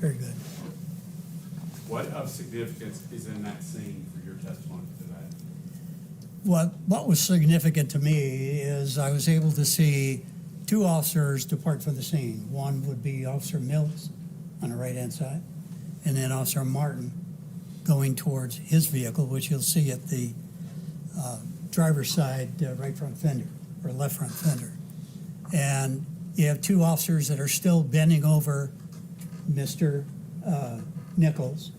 Very good. What of significance is in that scene for your testimony today? What was significant to me is I was able to see two officers depart from the scene. One would be Officer Mills on the right-hand side, and then Officer Martin going towards his vehicle, which you'll see at the driver's side right front fender, or left front fender. And you have two officers that are still bending over Mr. Nichols.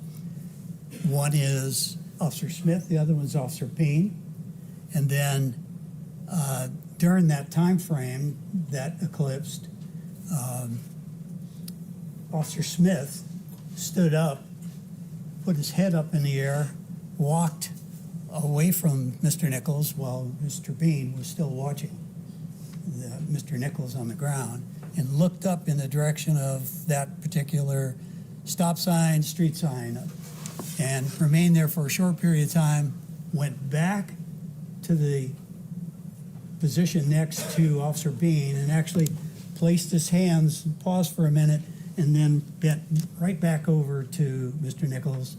One is Officer Smith, the other one's Officer Payne. And then during that time frame that eclipsed, Officer Smith stood up, put his head up in the air, walked away from Mr. Nichols while Mr. Payne was still watching Mr. Nichols on the ground, and looked up in the direction of that particular stop sign, street sign, and remained there for a short period of time, went back to the position next to Officer Bean and actually placed his hands, paused for a minute, and then bent right back over to Mr. Nichols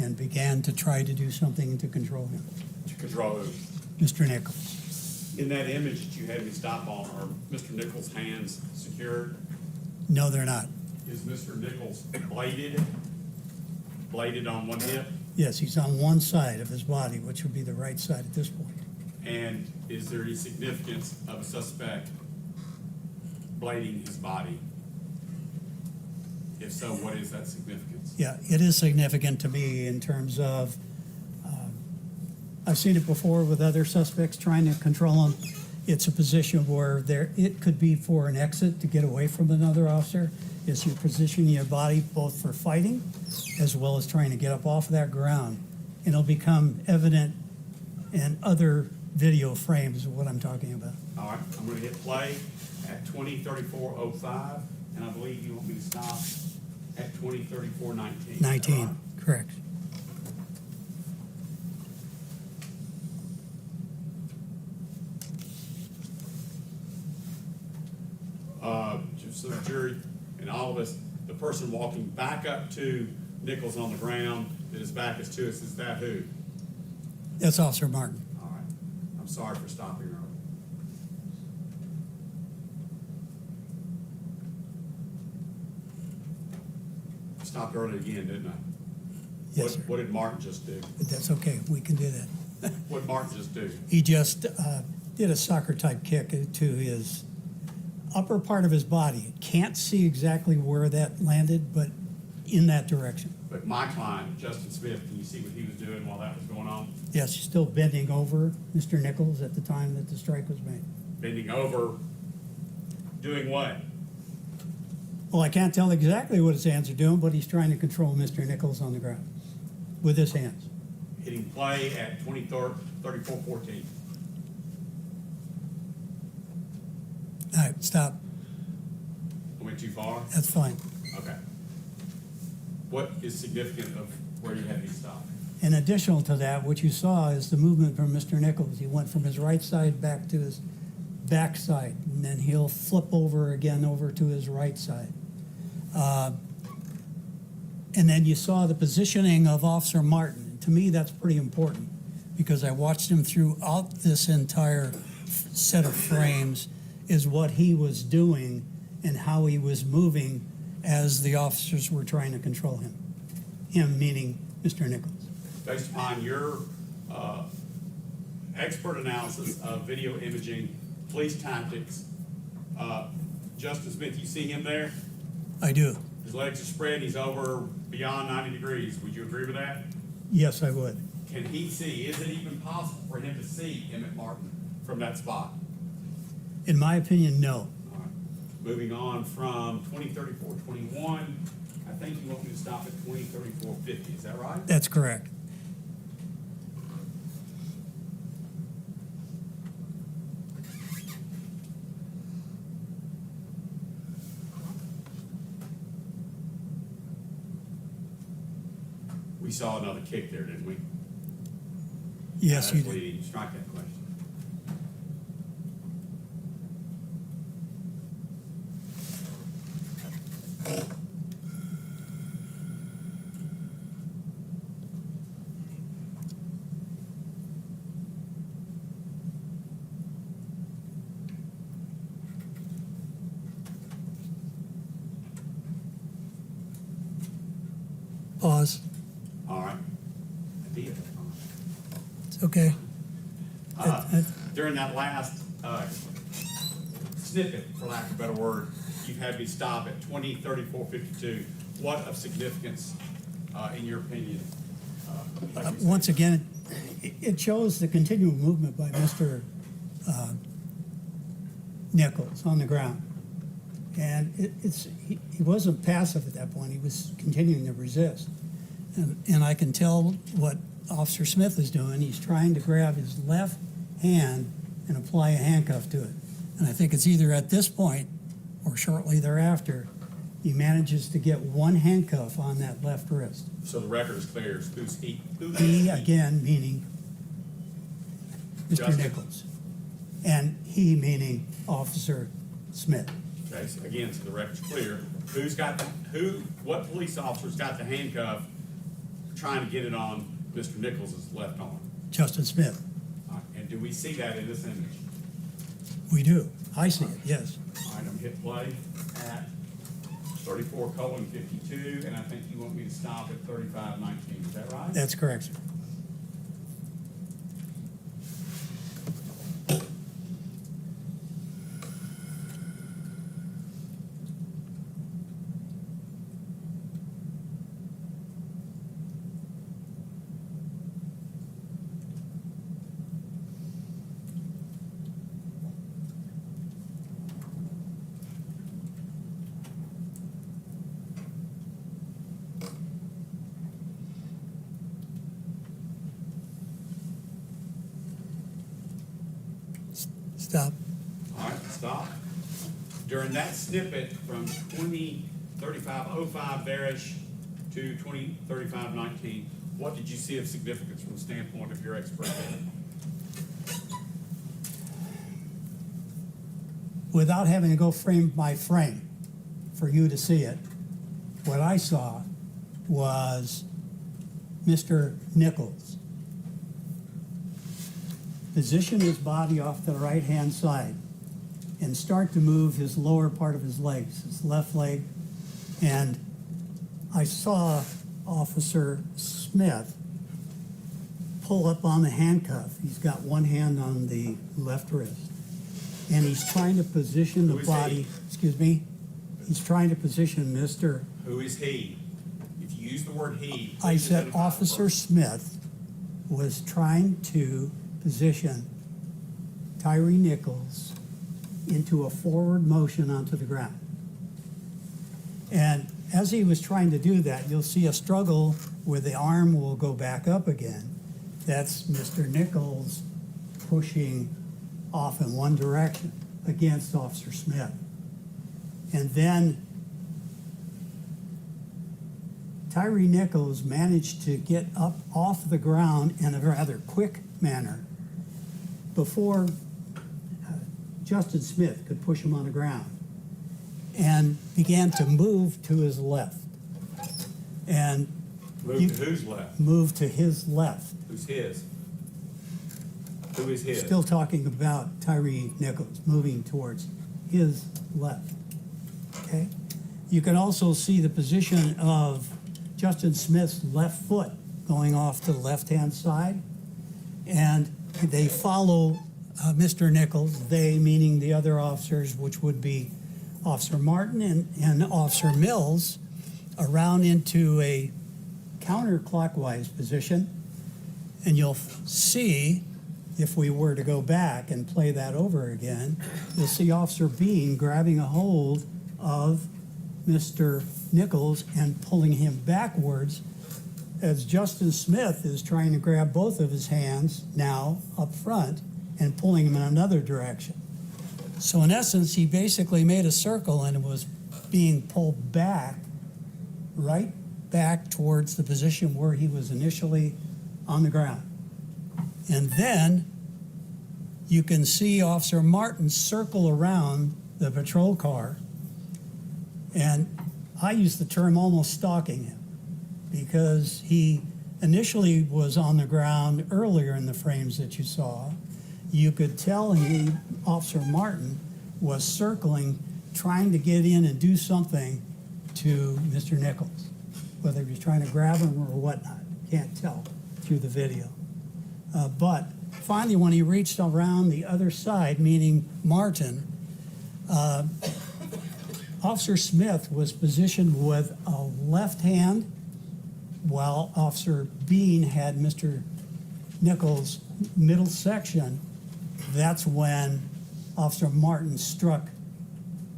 and began to try to do something to control him. To control who? Mr. Nichols. In that image that you had me stop on, are Mr. Nichols' hands secured? No, they're not. Is Mr. Nichols bladed? Bladed on one hip? Yes, he's on one side of his body, which would be the right side at this point. And is there any significance of a suspect blading his body? If so, what is that significance? Yeah, it is significant to me in terms of, I've seen it before with other suspects trying to control them. It's a position where it could be for an exit to get away from another officer. Is you position your body both for fighting as well as trying to get up off of that ground. And it'll become evident in other video frames of what I'm talking about. All right, I'm going to hit play at 20:34:05, and I believe you want me to stop at 20:34:19. 19, Right. correct. Just so the jury and all of us, the person walking back up to Nichols on the ground, that his back is to us, is that who? That's Officer Martin. All right, I'm sorry for stopping early. Stopped early again, didn't I? Yes, sir. What did Martin just do? But that's okay, we can do that. What did Martin just do? He just did a soccer-type kick to his upper part of his body. Can't see exactly where that landed, but in that direction. But my client, Justin Smith, can you see what he was doing while that was going on? Yes, he's still bending over Mr. Nichols at the time that the strike was made. Bending over, doing what? Well, I can't tell exactly what his hands are doing, but he's trying to control Mr. Nichols on the ground with his hands. Hitting play at 20:34:14. All right, stop. I went too far? That's fine. Okay. What is significant of where you had me stop? In addition to that, what you saw is the movement from Mr. Nichols. He went from his right side back to his back side, and then he'll flip over again over to his right side. And then you saw the positioning of Officer Martin. To me, that's pretty important because I watched him throughout this entire set of frames, is what he was doing and how he was moving as the officers were trying to control him. Him meaning Mr. Nichols. Based upon your expert analysis of video imaging, police tactics, Justin Smith, you see him there? I do. His legs are spread, he's over beyond 90 degrees. Would you agree with that? Yes, I would. Can he see? Is it even possible for him to see Emmett Martin from that spot? In my opinion, no. All right. Moving on from 20:34:21, I think you want me to stop at 20:34:50. Is that right? That's correct. We saw another kick there, didn't we? Yes, you That's did. leading. Strike that question. Pause. All right. I did. It's okay. During that last snippet, for lack of a better word, you've had me stop at 20:34:52. What of significance, in your opinion? Like you said? Once again, it shows the continual movement by Mr. Nichols on the ground. And he wasn't passive at that point. He was continuing to resist. And I can tell what Officer Smith is doing. He's trying to grab his left hand and apply a handcuff to it. And I think it's either at this point or shortly thereafter, he manages to get one handcuff on that left wrist. So the record is clear. Who's he? He, again, meaning Mr. Justin. Nichols. And he, meaning Officer Smith. Okay, so again, so the record's clear. What police officer's got the handcuff trying to get it on Mr. Nichols' left arm? Justin Smith. And do we see that in this image? We do. I see it, yes. All right, I'm gonna hit play at 34:52, and I think you want me to stop at 35:19. Is that right? That's correct, sir. Stop. All right, stop. During that snippet from 20:35:05 there-ish to 20:35:19, what did you see of significance from the standpoint of your expert? Without having to go frame by frame for you to see it, what I saw was Mr. Nichols position his body off to the right-hand side and start to move his lower part of his legs, his left leg. And I saw Officer Smith pull up on the handcuff. He's got one hand on the left wrist. And he's trying to position the Who is body, he? excuse me, he's trying to position Mr. Who is he? If you use the word he, I please said identify the Officer person. Smith was trying to position TYRE Nichols into a forward motion onto the ground. And as he was trying to do that, you'll see a struggle where the arm will go back up again. That's Mr. Nichols pushing off in one direction against Officer Smith. And then TYRE Nichols managed to get up off the ground in a rather quick manner before Justin Smith could push him on the ground, and began to move to his left. And Move to whose left? Move to his left. Who's his? Who is his? Still talking about TYRE Nichols moving towards his left. Okay? You can also see the position of Justin Smith's left foot going off to the left-hand side. And they follow Mr. Nichols, they meaning the other officers, which would be Officer Martin and Officer Mills, around into a counterclockwise position. And you'll see, if we were to go back and play that over again, you'll see Officer Bean grabbing a hold of Mr. Nichols and pulling him backwards as Justin Smith is trying to grab both of his hands now up front and pulling him in another direction. So in essence, he basically made a circle and was being pulled back, right back towards the position where he was initially on the ground. And then you can see Officer Martin circle around the patrol car. And I use the term almost stalking him, because he initially was on the ground earlier in the frames that you saw. You could tell Officer Martin was circling, trying to get in and do something to Mr. Nichols. whether he was trying to grab him or whatnot. Can't tell through the video. But finally, when he reached around the other side, meaning Martin, Officer Smith was positioned with a left hand, while Officer Bean had Mr. Nichols' middle section. That's when Officer Martin struck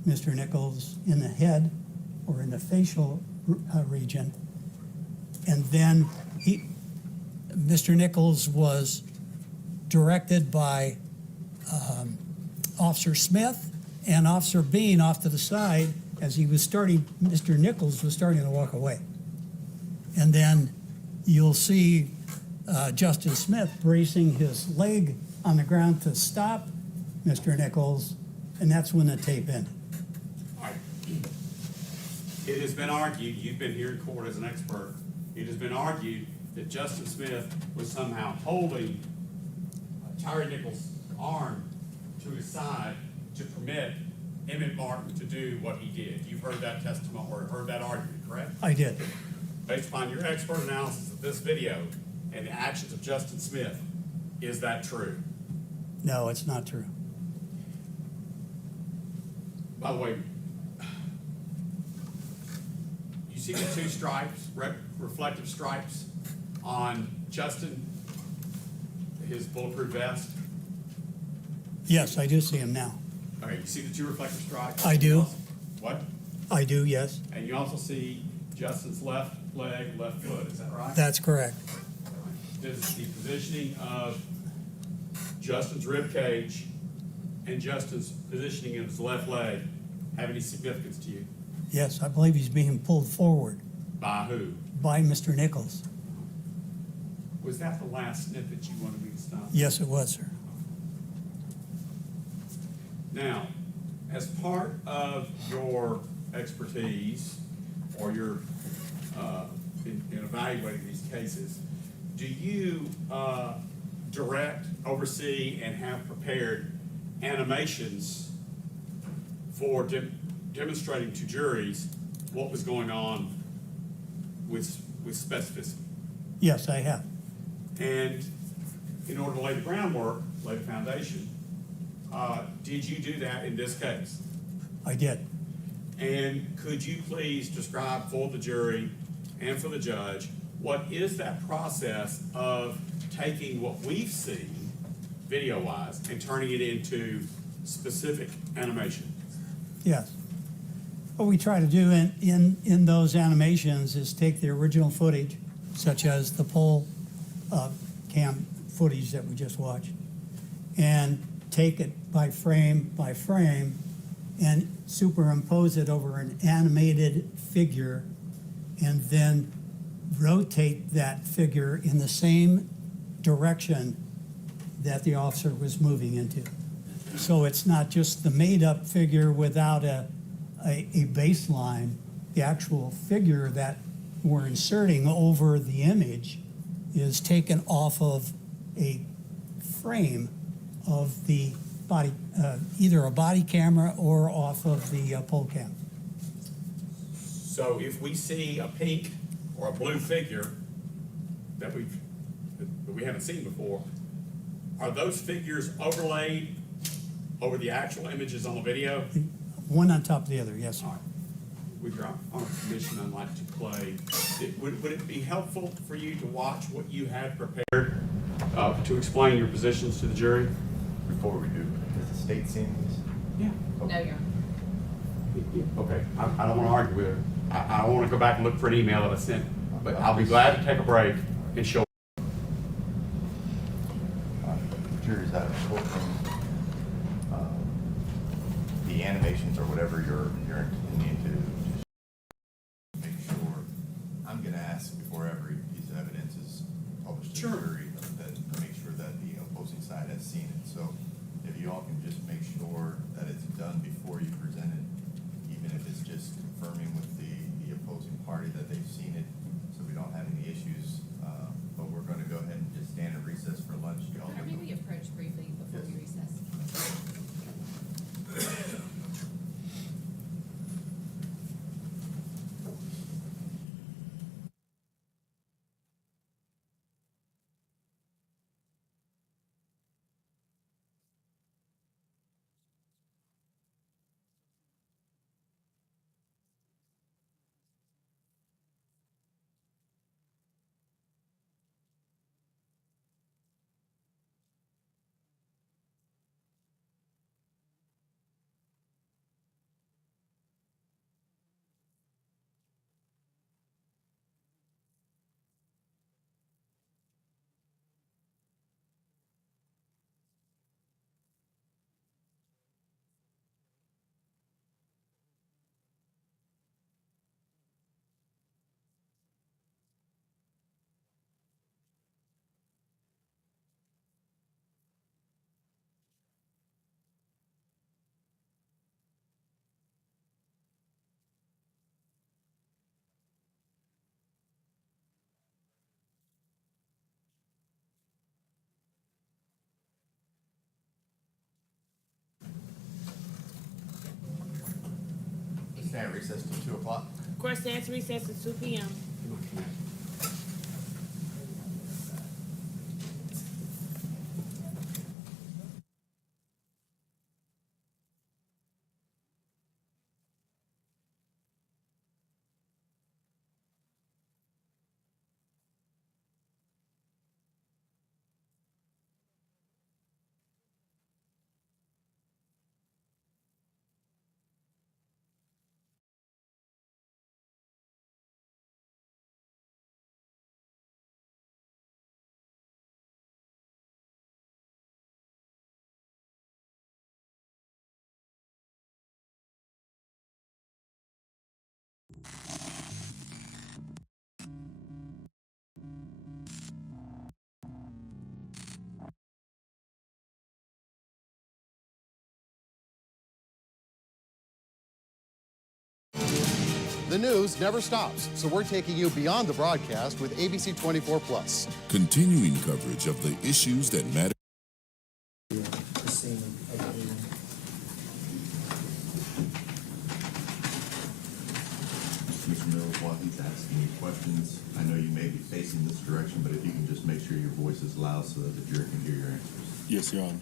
Mr. Nichols in the head or in the facial region. And then Mr. Nichols was directed by Officer Smith and Officer Bean off to the side as Mr. Nichols was starting to walk away. And then you'll see Justin Smith bracing his leg on the ground to stop Mr. Nichols, and that's when the tape ended. All right. It has been argued, you've been here in court as an expert, it has been argued that Justin Smith was somehow holding TYRE Nichols' arm to his side to permit Emmett Martin to do what he did. You've heard that testimony or heard that argument, correct? I did. Based upon your expert analysis of this video and the actions of Justin Smith, is that true? No, it's not true. By the way, you see the two stripes, reflective stripes on Justin, his bulletproof vest? Yes, I do see him now. Okay, you see the two reflective stripes? I do. What? I do, yes. And you also see Justin's left leg, left foot, is that right? That's correct. Does the positioning of Justin's rib cage and Justin's positioning of his left leg have any significance to you? Yes, I believe he's being pulled forward By who? by Mr. Nichols. Was that the last snippet you wanted me to stop? Yes, it was, sir. Now, as part of your expertise or your in evaluating these cases, do you direct, oversee, and have prepared animations for demonstrating to juries what was going on with specificity? Yes, I have. And in order to lay the groundwork, lay the foundation, did you do that in this case? I did. And could you please describe for the jury and for the judge, what is that process of taking what we've seen video-wise and turning it into specific animation? Yes. What we try to do in those animations is take the original footage, such as the poll cam footage that we just watched, and take it by frame and superimpose it over an animated figure, and then rotate that figure in the same direction that the officer was moving into. So it's not just the made-up figure without a baseline. The actual figure that we're inserting over the image is taken off of a frame of the body, either a body camera or off of the pole cam. So if we see a pink or a blue figure that we haven't seen before, are those figures overlaid over the actual images on the video? One on top of the other, yes, sir. All right. With your honor permission, I'd like to play. Would it be helpful for you to watch what you had prepared to explain your positions to the jury? Before we do, has the state seen this? Yeah. No, Your Honor. Okay, I don't want to argue with her. I want to go back and look for an email that I sent, but I'll be glad to take a break and show. Jury's out of courtroom. The animations or whatever you're intending to just make sure. I'm going to ask before every piece of evidence is published to the jury that to make sure that the opposing side has seen it. So if you all can just make sure that it's done before you present it, even if it's just confirming with the opposing party that they've seen it, so we don't have any issues. But we're going to go ahead and just stand at recess for lunch. Y'all Your Honor, may we approach briefly before we recess? I recess till 2 o'clock? Court stands recess at 2 p.m. Come on, come on. The news never stops, so we're taking you beyond the broadcast with ABC 24+. Continuing coverage of the issues that matter. The scene of the meeting. Mr. Mills, while he's asking you questions, I know you may be facing this direction, but if you can just make sure your voice is loud so that the jury can hear your answers. Yes, Your Honor.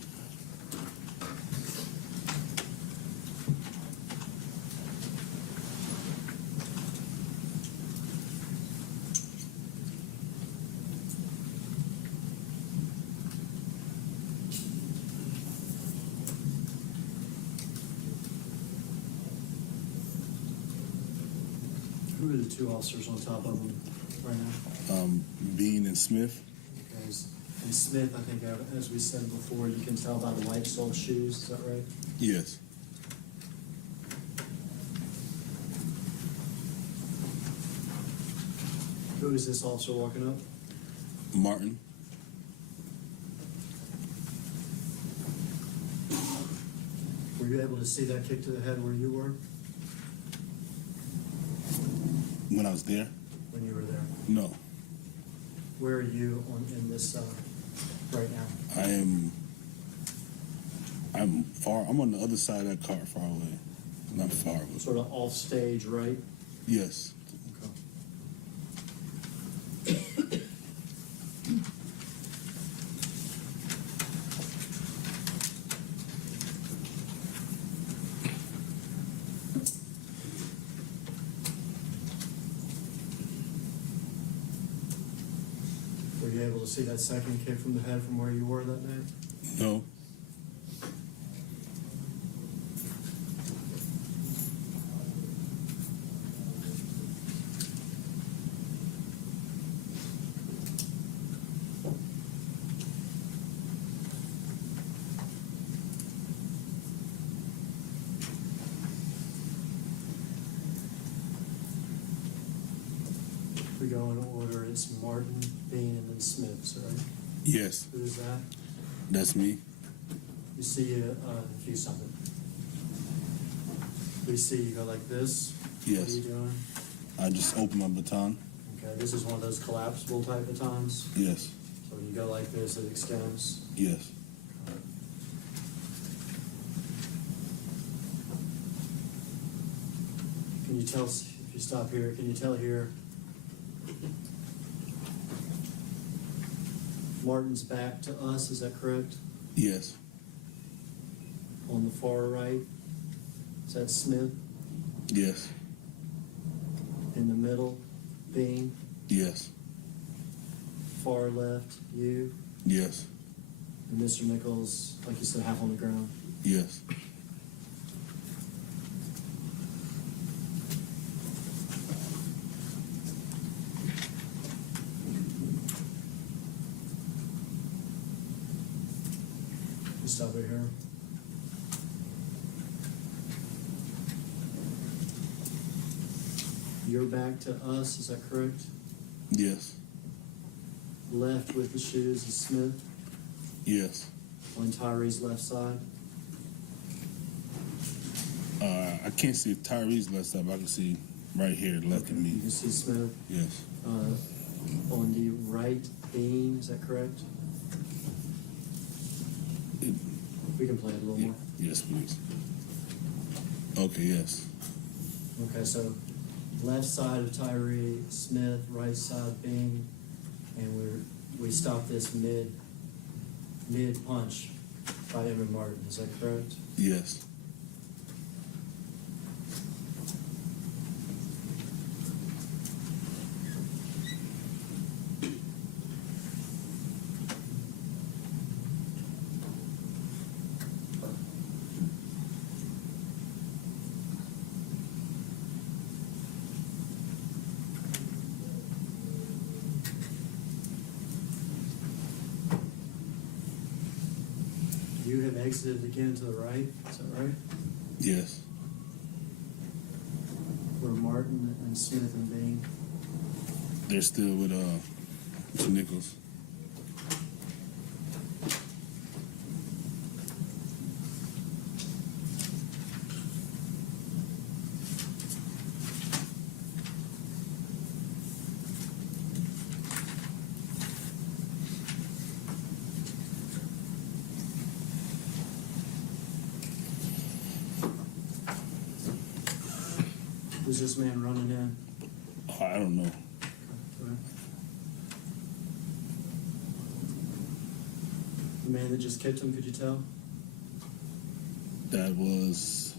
Who are the two officers on top of them right now? Bean and Smith. Okay, and Smith, I think, as we said before, you can tell by the white sole shoes, is that right? Yes. Who is this officer walking up? Martin. Were you able to see that kick to the head where you were, When I was there? when you were there? No. Where are you in this, right now? I'm far. I'm on the other side of that car, far away. Not far away. Sort of off stage, right? Yes. Okay. Were you able to see that second kick from the head from where you were that day? No. We go in order. It's Martin, Bean, and then Smith, right? Yes. Who is that? That's me. You see, if you something. We see you go like this. What are Yes. you doing? I just opened my baton. Okay, this is one of those collapsible type of times. Yes. So when you go like this, it extends. Yes. Can you tell, if you stop here, can you tell here? Martin's back to us, is that correct? Yes. On the far right, is that Smith? Yes. In the middle, Bean? Yes. Far left, you? Yes. And Mr. Nichols, like you said, half on the ground? Yes. You stop it here. You're back to us, is that correct? Yes. Left with the shoes is Smith, Yes. on Tyree's left side. I can't see Tyree's left side, but I can see right here, left of You me. can see Smith. Yes. On the right Bean, is that correct? It- We can play it a little more. Yes, please. Okay, yes. Okay, so left side of Tyree Smith, right side Bing, and we stopped this mid punch by Emmett Martin. Is that correct? Yes. You have exited again to the right. Is that right? Yes. Where Martin and Smith and Bing. They're still with Mr. Nichols. Was this man running in? Oh, I don't know. Okay. The man that just kicked him, could you tell? That was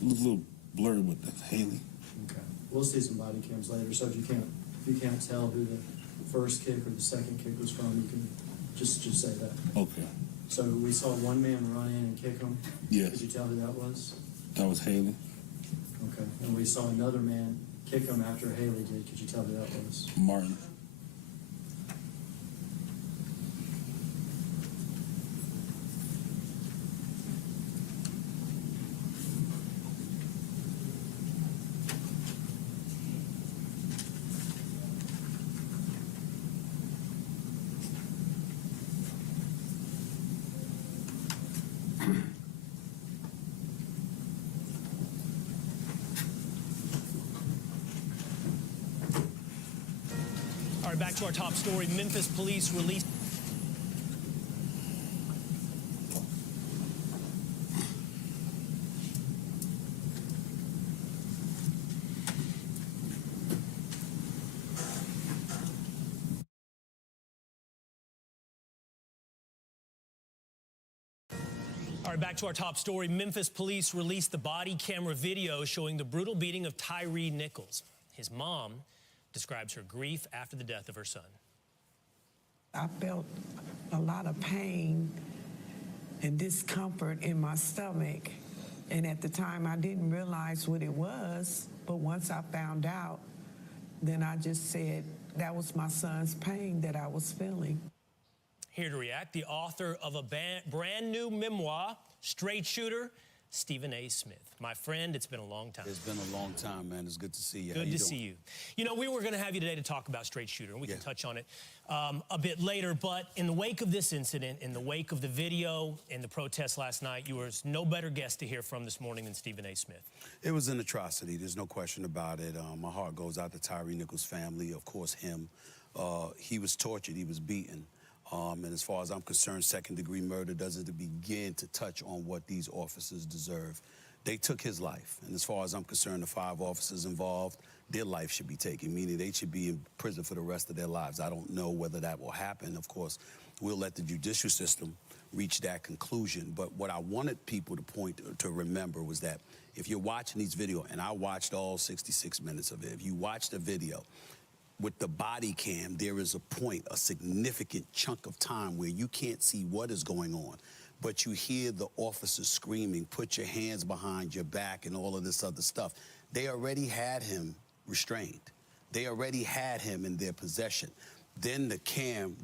a little blurry with the Haley. Okay. We'll see some body cams later, so if you can't tell who the first kick or the second kick was from, you can just say that. Okay. So we saw one man run in and kick him. Yes. Could you tell who that was? That was Haley. Okay. And we saw another man kick him after Haley did. Could you tell who that was? Martin. All right, back to our top story. Memphis police released. All right, back to our top story. Memphis police released the body camera video showing the brutal beating of TYRE Nichols. His mom describes her grief after the death of her son. I felt a lot of pain and discomfort in my stomach. And at the time, I didn't realize what it was. But once I found out, then I just said that was my son's pain that I was feeling. Here to react, the author of a brand new memoir, Straight Shooter, Stephen A. Smith. My friend, it's been a long time. It's been a long time, man. It's good to see you. Good to see you. You know, we were going to have you today to talk about Straight Shooter, and we can touch on it a bit later. But in the wake of this incident, in the wake of the video and the protest last night, you were no better guest to hear from this morning than Stephen A. Smith. It was an atrocity. There's no question about it. My heart goes out to TYRE Nichols' family, of course, him. He was tortured. He was beaten. And as far as I'm concerned, second-degree murder doesn't begin to touch on what these officers deserve. They took his life. And as far as I'm concerned, the 5 officers involved, their life should be taken, meaning they should be in prison for the rest of their lives. I don't know whether that will happen. Of course, we'll let the judicial system reach that conclusion. But what I wanted people to remember was that if you're watching these videos, and I watched all 66 minutes of it, if you watch the video, with the body cam, there is a point, a significant chunk of time where you can't see what is going on, but you hear the officers screaming, put your hands behind your back and all of this other stuff. They already had him restrained. They already had him in their possession. Then the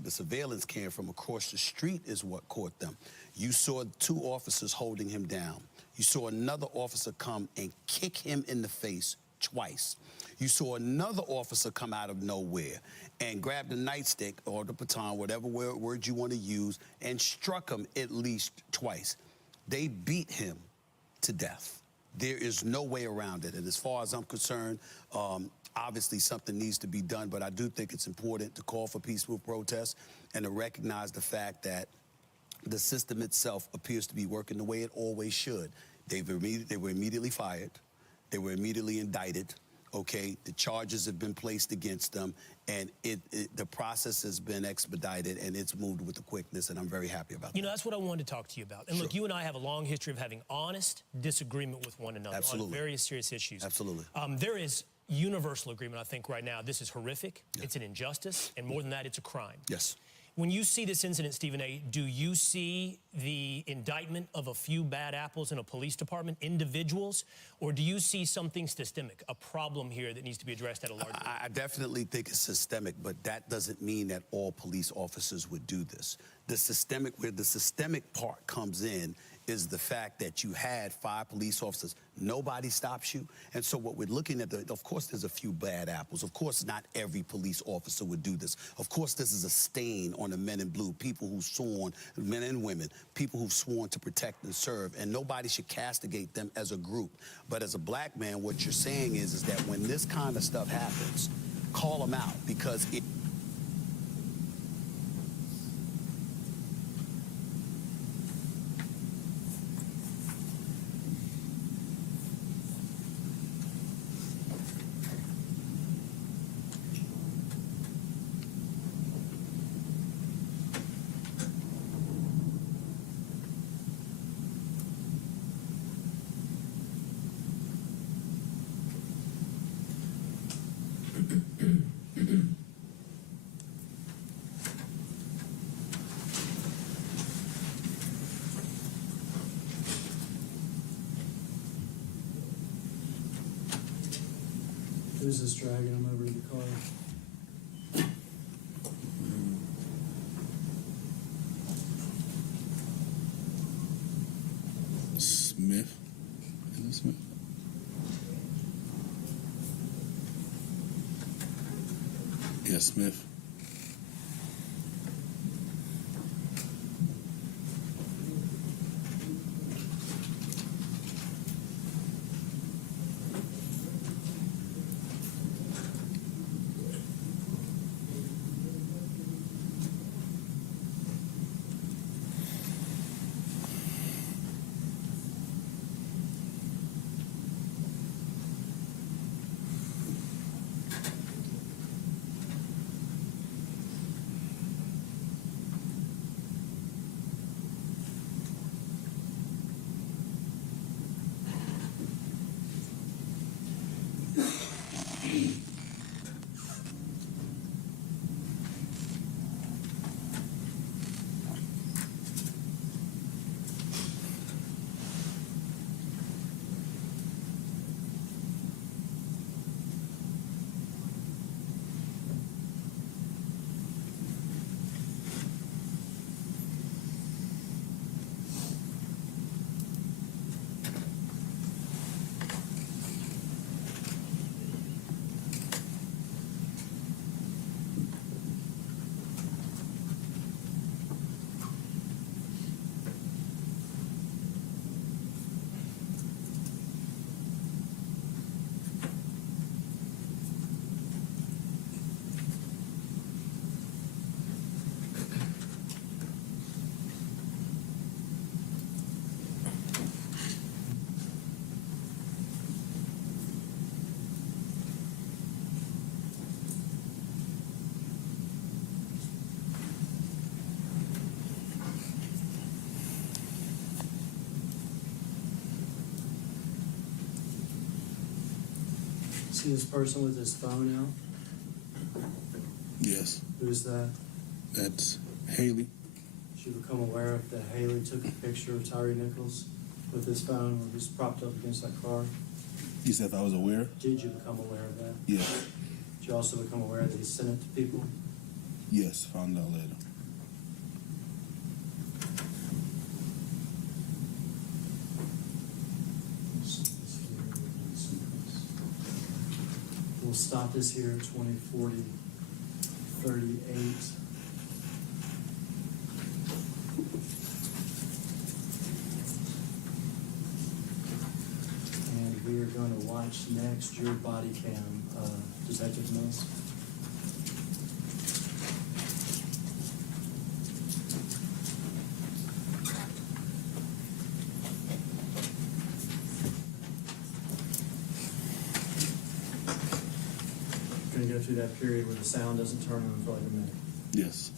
surveillance cam from across the street is what caught them. You saw 2 officers holding him down. You saw another officer come and kick him in the face twice. You saw another officer come out of nowhere and grab the nightstick or the baton, whatever word you want to use, and struck him at least twice. They beat him to death. There is no way around it. And as far as I'm concerned, obviously something needs to be done, but I do think it's important to call for peaceful protests and to recognize the fact that the system itself appears to be working the way it always should. They were immediately fired. They were immediately indicted. Okay, the charges have been placed against them, and the process has been expedited, and it's moved with the quickness, and I'm very happy about that. You know, that's what I wanted to talk to you about. And look, you and I have a long history of having honest disagreement with one another on various serious issues. Absolutely. There is universal agreement, I think, right now. This is horrific. Yeah. It's an injustice, and more than that, it's a crime. Yes. When you see this incident, Stephen A., do you see the indictment of a few bad apples in a police department, individuals, or do you see something systemic, a problem here that needs to be addressed at a larger level? I definitely think it's systemic, but that doesn't mean that all police officers would do this. Where the systemic part comes in is the fact that you had 5 police officers. Nobody stops you. And so what we're looking at, of course, there's a few bad apples. Of course, not every police officer would do this. Of course, this is a stain on the men in blue, people who've sworn, men and women, people who've sworn to protect and serve, and nobody should castigate them as a group. But as a black man, what you're saying is that when this kind of stuff happens, call them out, because it Who's this dragging him over to the car? Smith. Is it Smith? Yeah, Smith. See this person with his phone out? Yes. Who's that? That's Haley. Did you become aware of that Haley took a picture of TYRE Nichols with his phone when he was propped up against that car? You said if I was aware? Did you become aware of that? Yes. Did you also become aware that he sent it to people? Yes, found out later. We'll stop this here at 2040, 38. And we are going to watch next your body cam, Detective Mills. gonna go through that period where the sound doesn't turn on for like a minute. Yes.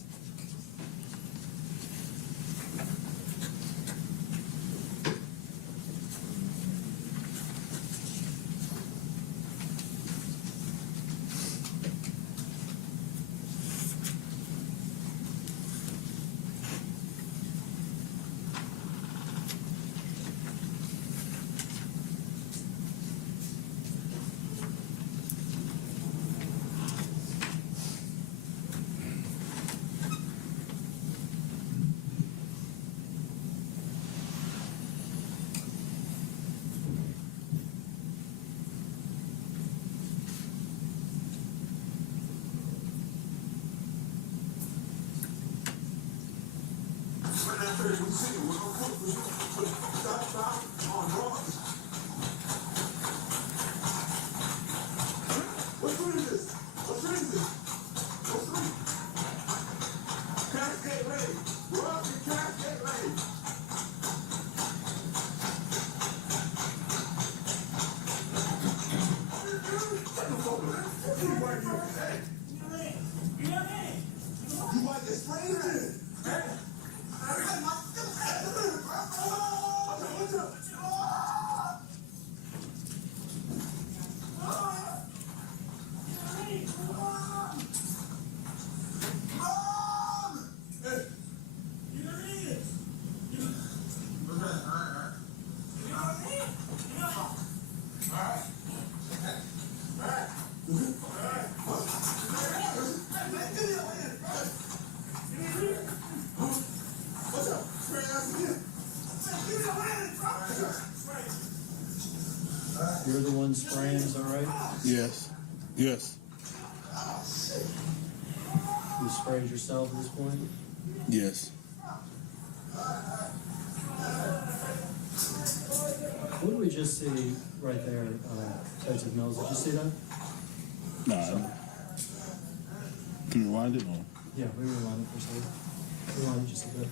You're the one spraying, is that right? Yes. Yes. You sprayed yourself at this point? Yes. What did we just see right there, Detective Mills? Did you see that? Nah. Can you rewind it? Or? Yeah, we rewind it for a second. Rewind it just a bit.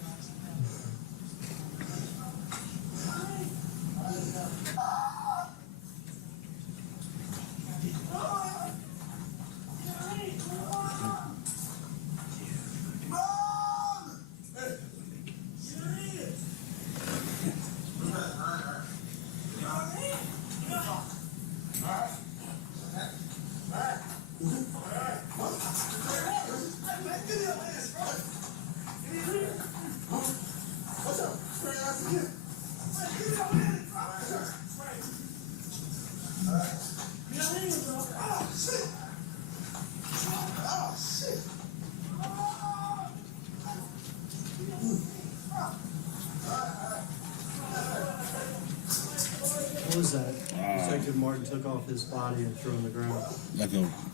What was that? Detective Martin took off his body and threw on the ground.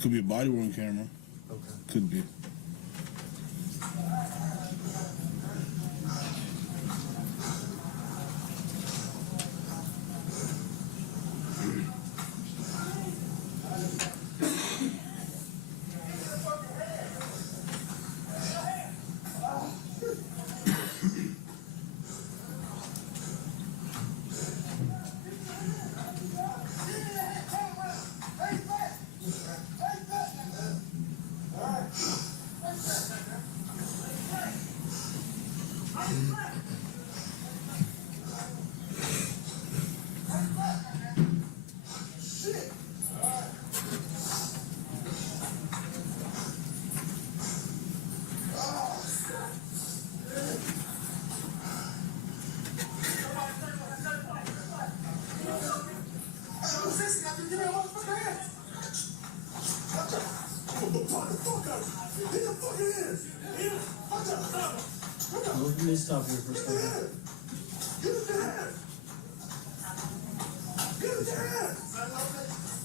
Could be a body worn camera. Okay. Could be. Let me stop here for a second.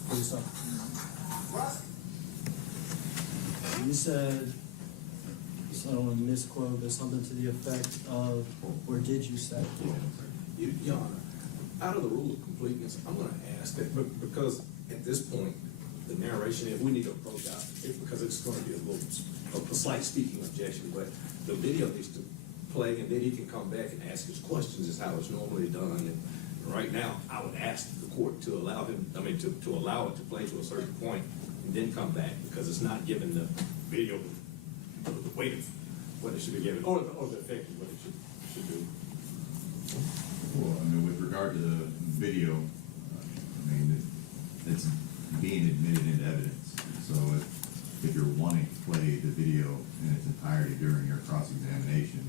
Please stop. You said, I don't want to misquote, but something to the effect of, or did you say? Your Honor, out of the rule of completeness, I'm going to ask that, because at this point, the narration, if we need to approach out, because it's going to be a slight speaking objection, but the video needs to play, and then he can come back and ask his questions, is how it's normally done. And right now, I would ask the court to allow him, to allow it to play to a certain point, and then come back, because it's not giving the video the weight of what it should be given, or the effect of what it should do. Well, I mean, with regard to the video, I mean, it's being admitted into evidence. So if you're wanting to play the video in its entirety during your cross-examination,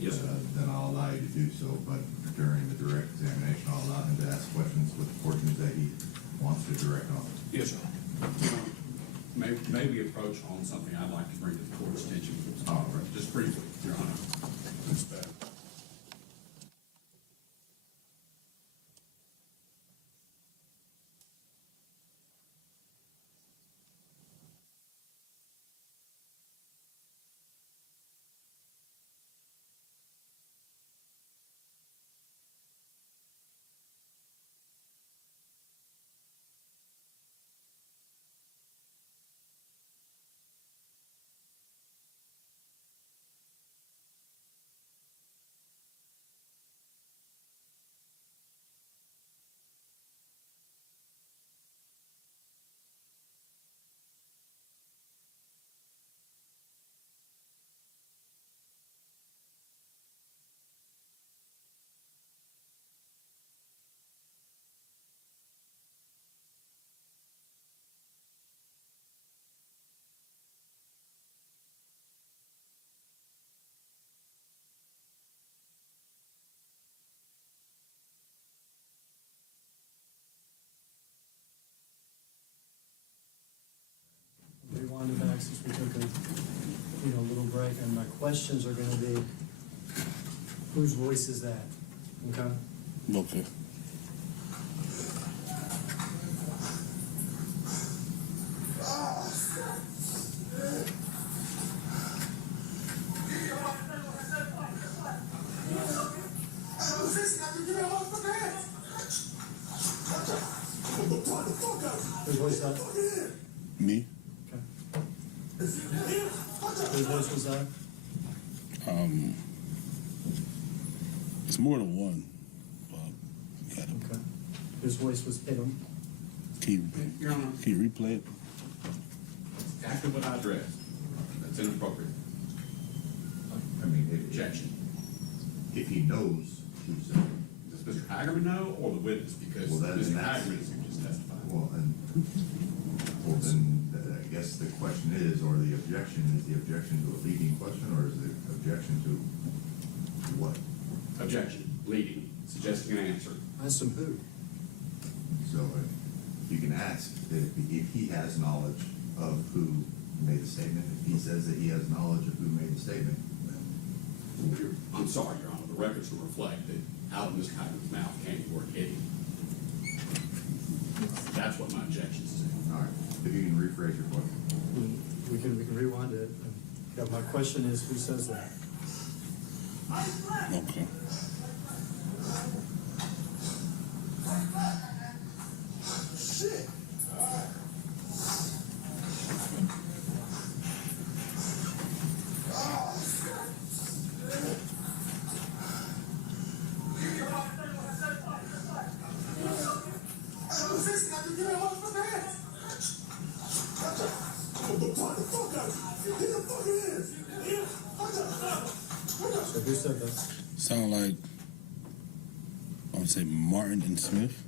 Yes, sir. Then I'll allow you to do so, but during the direct examination, I'll allow him to ask questions with the portions that he wants to direct on. Yes, sir. Maybe approach on something I'd like to bring to the court's attention. All right. Just briefly, Your Honor. That's bad. Rewind it back since we took a, little break, and my questions are gonna be, whose voice is that? Okay? Okay. Whose voice is that? Me? Okay. Whose voice was that? It's more than one. But got it. Okay. Whose voice was him? Your Honor. Can you replay it? Exactly what I addressed. That's inappropriate. I mean, Objection. if he knows who's saying Does Mr. Hagerman know or the witness? Because Well, that is Mr. an Hagerman is who just testified. well, then I guess the question is, or the objection, is the objection to a leading question, or is the objection to what? Objection. Leading. Suggesting an answer. Ask him who? So you can ask if he has knowledge of who made the statement. If he says that he has knowledge of who made the statement, I'm sorry, Your Honor. The records will reflect that out of Mr. Hagerman's mouth came the word hitting. That's what my objection is to. all right, if you can rephrase your question. We can rewind it. Yeah, my question is, who says that? Okay. So who said that? Sound like, I would say Martin and Smith.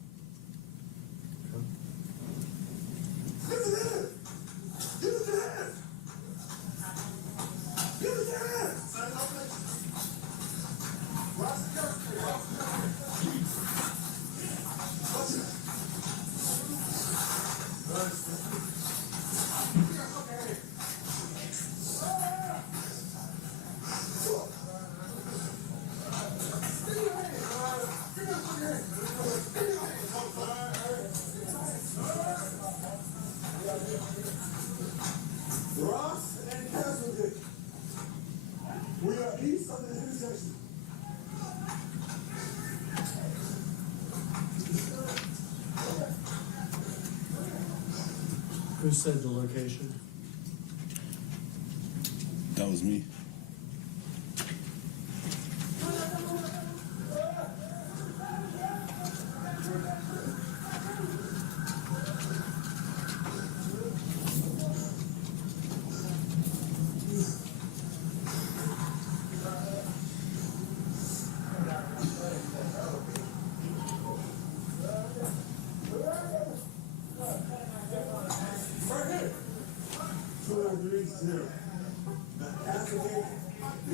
Ross and Castleton. We are east of the intersection. Who said the location? That was me. 230. The affidavit is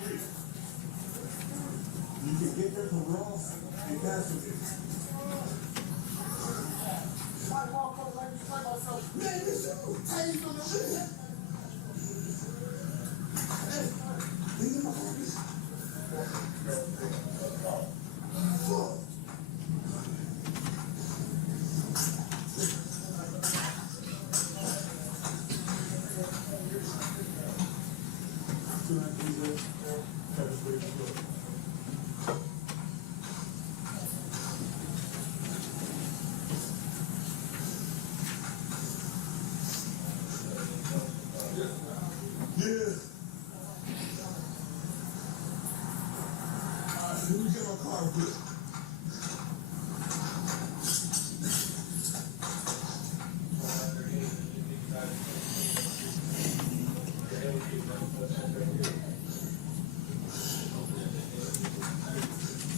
there. You can get that from Ross and Castleton. Man, this you. How you gonna do that? Hey, leave my office. Fuck. Let me get my car quick.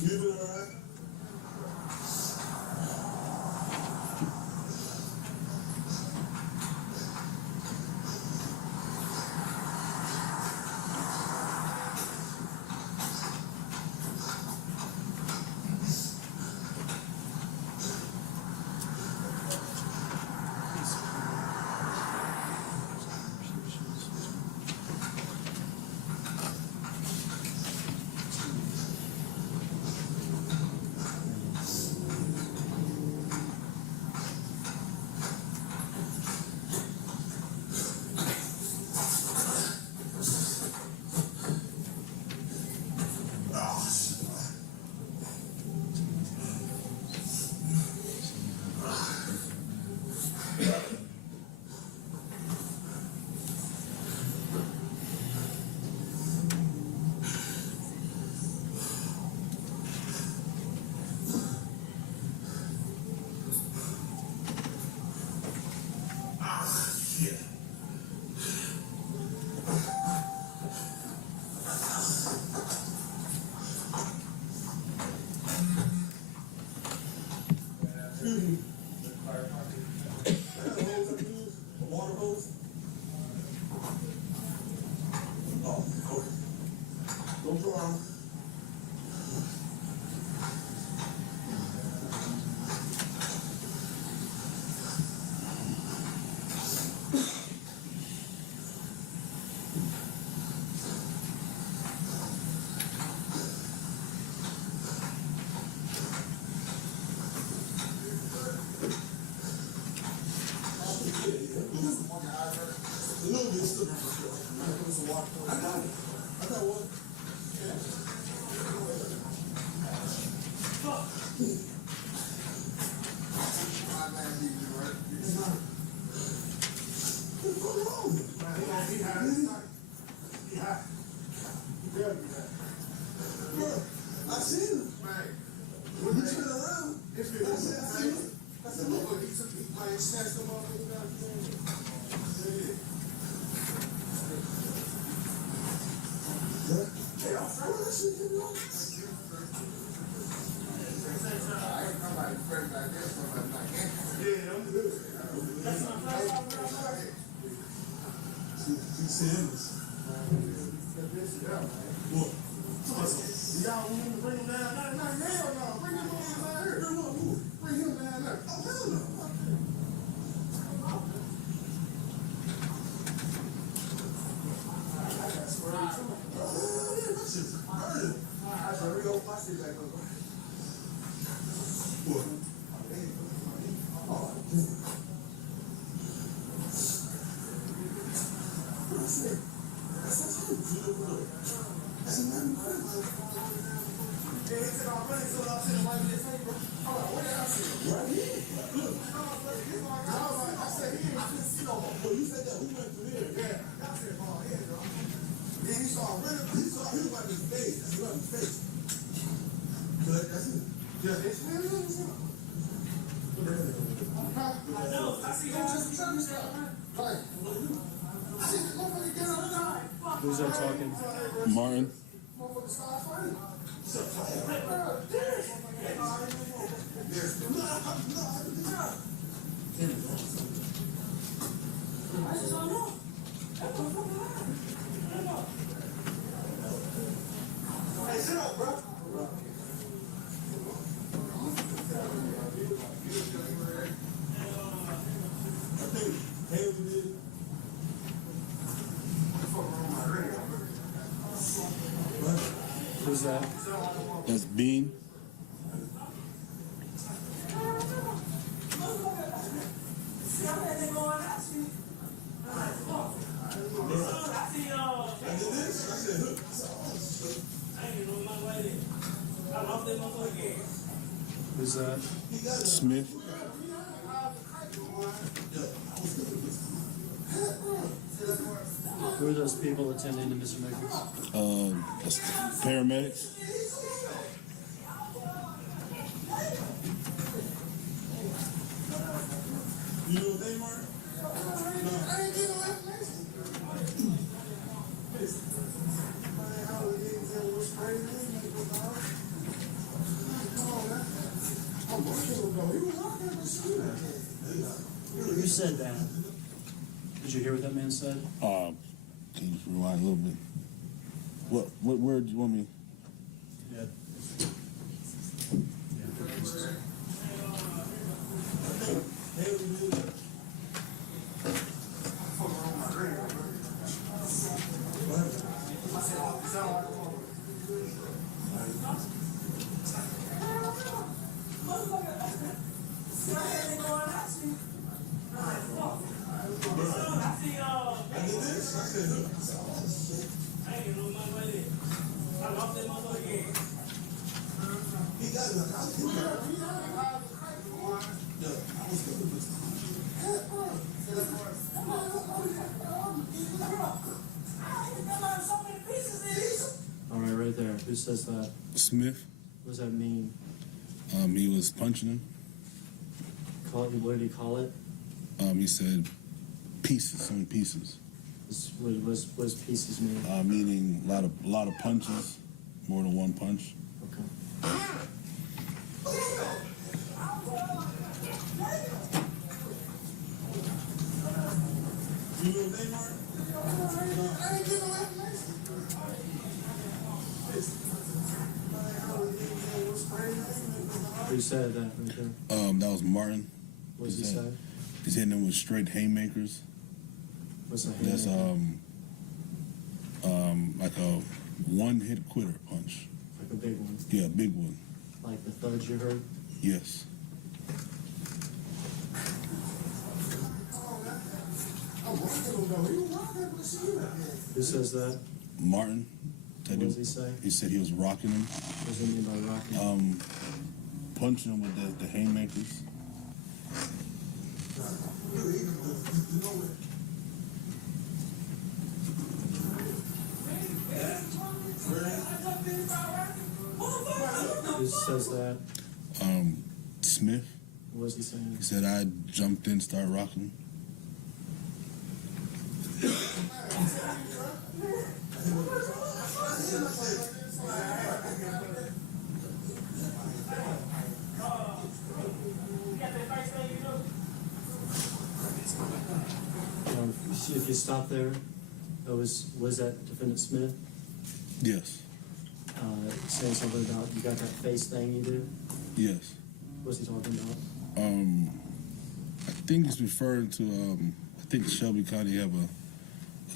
You been all right? Water hose? Oh, okay. No problem. I seen him. When he turned around, I said, look, he snatched him off the Hey, I'm sorry, that shit didn't know. Yeah, I'm good. He said this. What? Y'all want me to bring him down? Hell no. Bring him down here. Bring him down there. Oh, hell no. Who's that talking? Martin. Hey, sit up, bro. Who's that? That's Bean. Who's that? Smith. Who are those people attending to Mr. Michaels? That's paramedics. You know what they were? No. I ain't getting away from this. Man, how we didn't tell what's crazy. Come on, man. I'm working with him. He was out there with you. Who said that? Did you hear what that man said? Can you just rewind a little bit? What word do you want me? Yeah. All right, right there. Who says that? Smith. What does that mean? He was punching him. What did he call it? He said pieces, some pieces. What does pieces mean? Meaning a lot of punches, more than one punch. Okay. You know what they were? No. I ain't getting away from this. Man, how we didn't tell what's crazy. Who said that right there? That was Martin. What did he say? He's hitting him with straight haymakers. What's a That's haymaker? like a one-hit quitter punch. Like a big one? Yeah, a big one. Like the thuds you heard? Yes. Who says that? Martin. What does he say? He said he was rocking him. What does he mean by rocking him? Punching him with the haymakers. Who says that? Smith. What was he saying? He said I jumped in, started rocking him. If you stop there, was that Defendant Smith Yes. saying something about you got that face thing you do? Yes. What's he talking about? I think he's referring to, I think Shelby County have a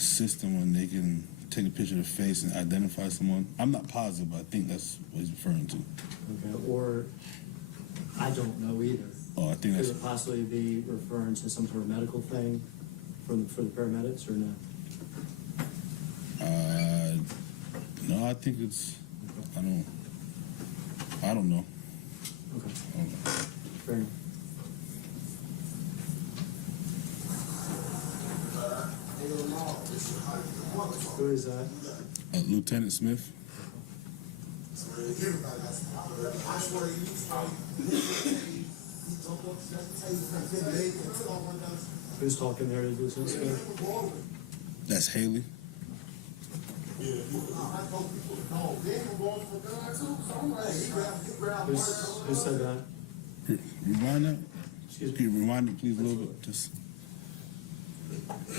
system when they can take a picture of the face and identify someone. I'm not positive, but I think that's what he's referring to. Okay, or I don't know either. Oh, I think that's... Could it possibly be referring to some sort of medical thing for the paramedics, or no? No, I think it's... I don't know. Okay. I don't know. Fair enough. Who is that? Lieutenant Smith. Who's talking there to Lieutenant Smith? That's Haley. Who said that? Rewind that. Excuse me. Can you rewind it, please, a little bit? Just... You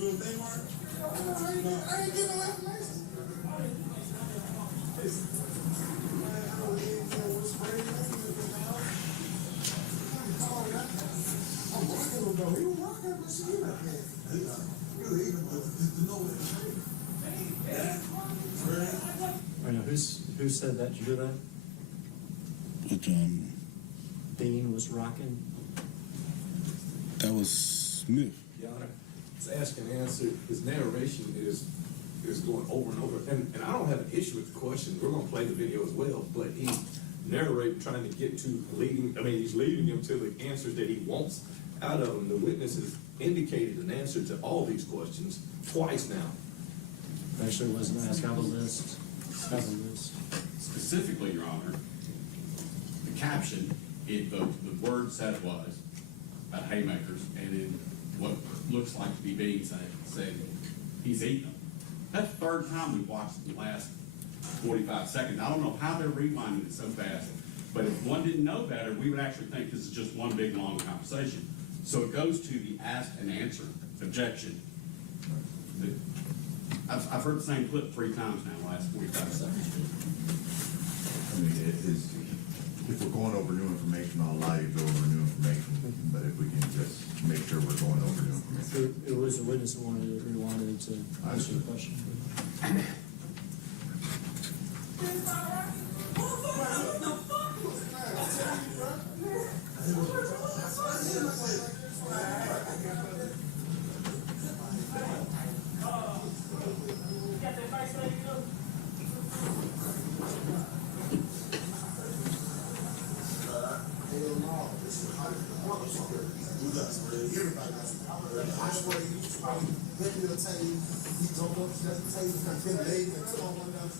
know what they were? I ain't getting no information. I'm rocking him though. He was rocking the shit up there. I know, who said that? Did you hear that? Which Bean was rocking? that was Smith. Your Honor, it's ask and answer. His narration is going over and over. And I don't have an issue with the question. We're gonna play the video as well, but he's narrating, trying to get to he's leading him to the answers that he wants out of him. The witness has indicated an answer to all these questions twice now. Actually, it wasn't asked. I have a list. Specifically, Your Honor, the caption, the word said was about haymakers, and then what looks like to be being said, he's eating them. That's the third time we've watched in the last 45 seconds. I don't know how they're rewinding it so fast, but if one didn't know better, we would actually think this is just one big, long conversation. So it goes to the ask and answer objection. I've heard the same clip 3 times now in the last 45 seconds. I mean, if we're going over new information, I'll allow you to go over new information, but if we can just make sure we're going over new information. It was a witness that wanted to answer the question. I swear he was probably hit me the table. He jumped up to the table and kept laying and took on one down.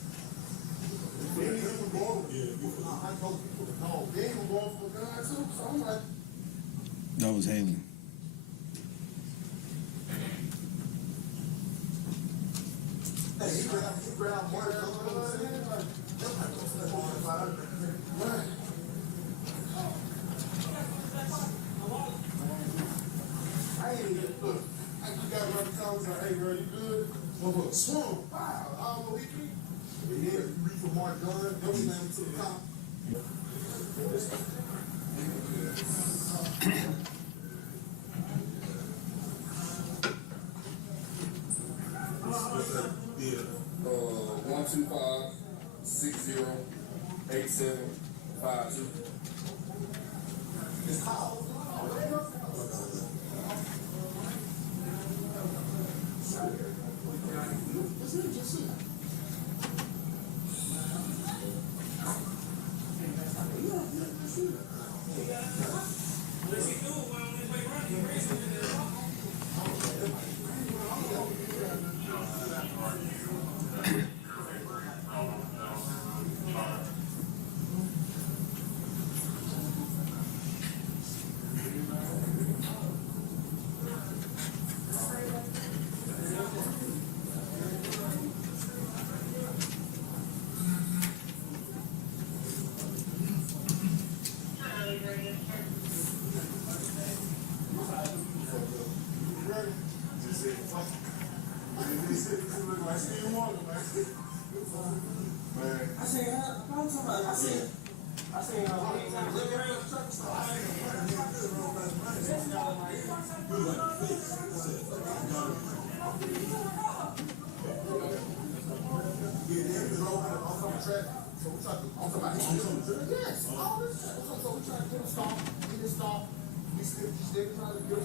They didn't even go over. I told people, no, they ain't gonna go over for a gun too. So I'm like, That was Haley. hey, he grabbed one of right. I ain't even look. You got rubber collars like, hey, bro, you good? Well, look, swung. Wow, I don't know what he did. But yeah, you reach for Mark gun, then we land to the cop. Yeah. 125-60-8752. It's how?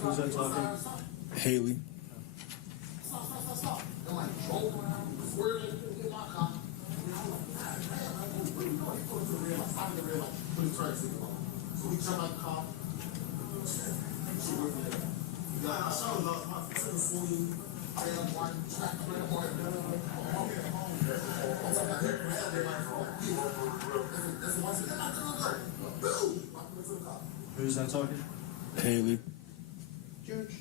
Who's that talking? Haley. So we jump out the car. I saw my 240 one track Who's that talking? Haley. Judge,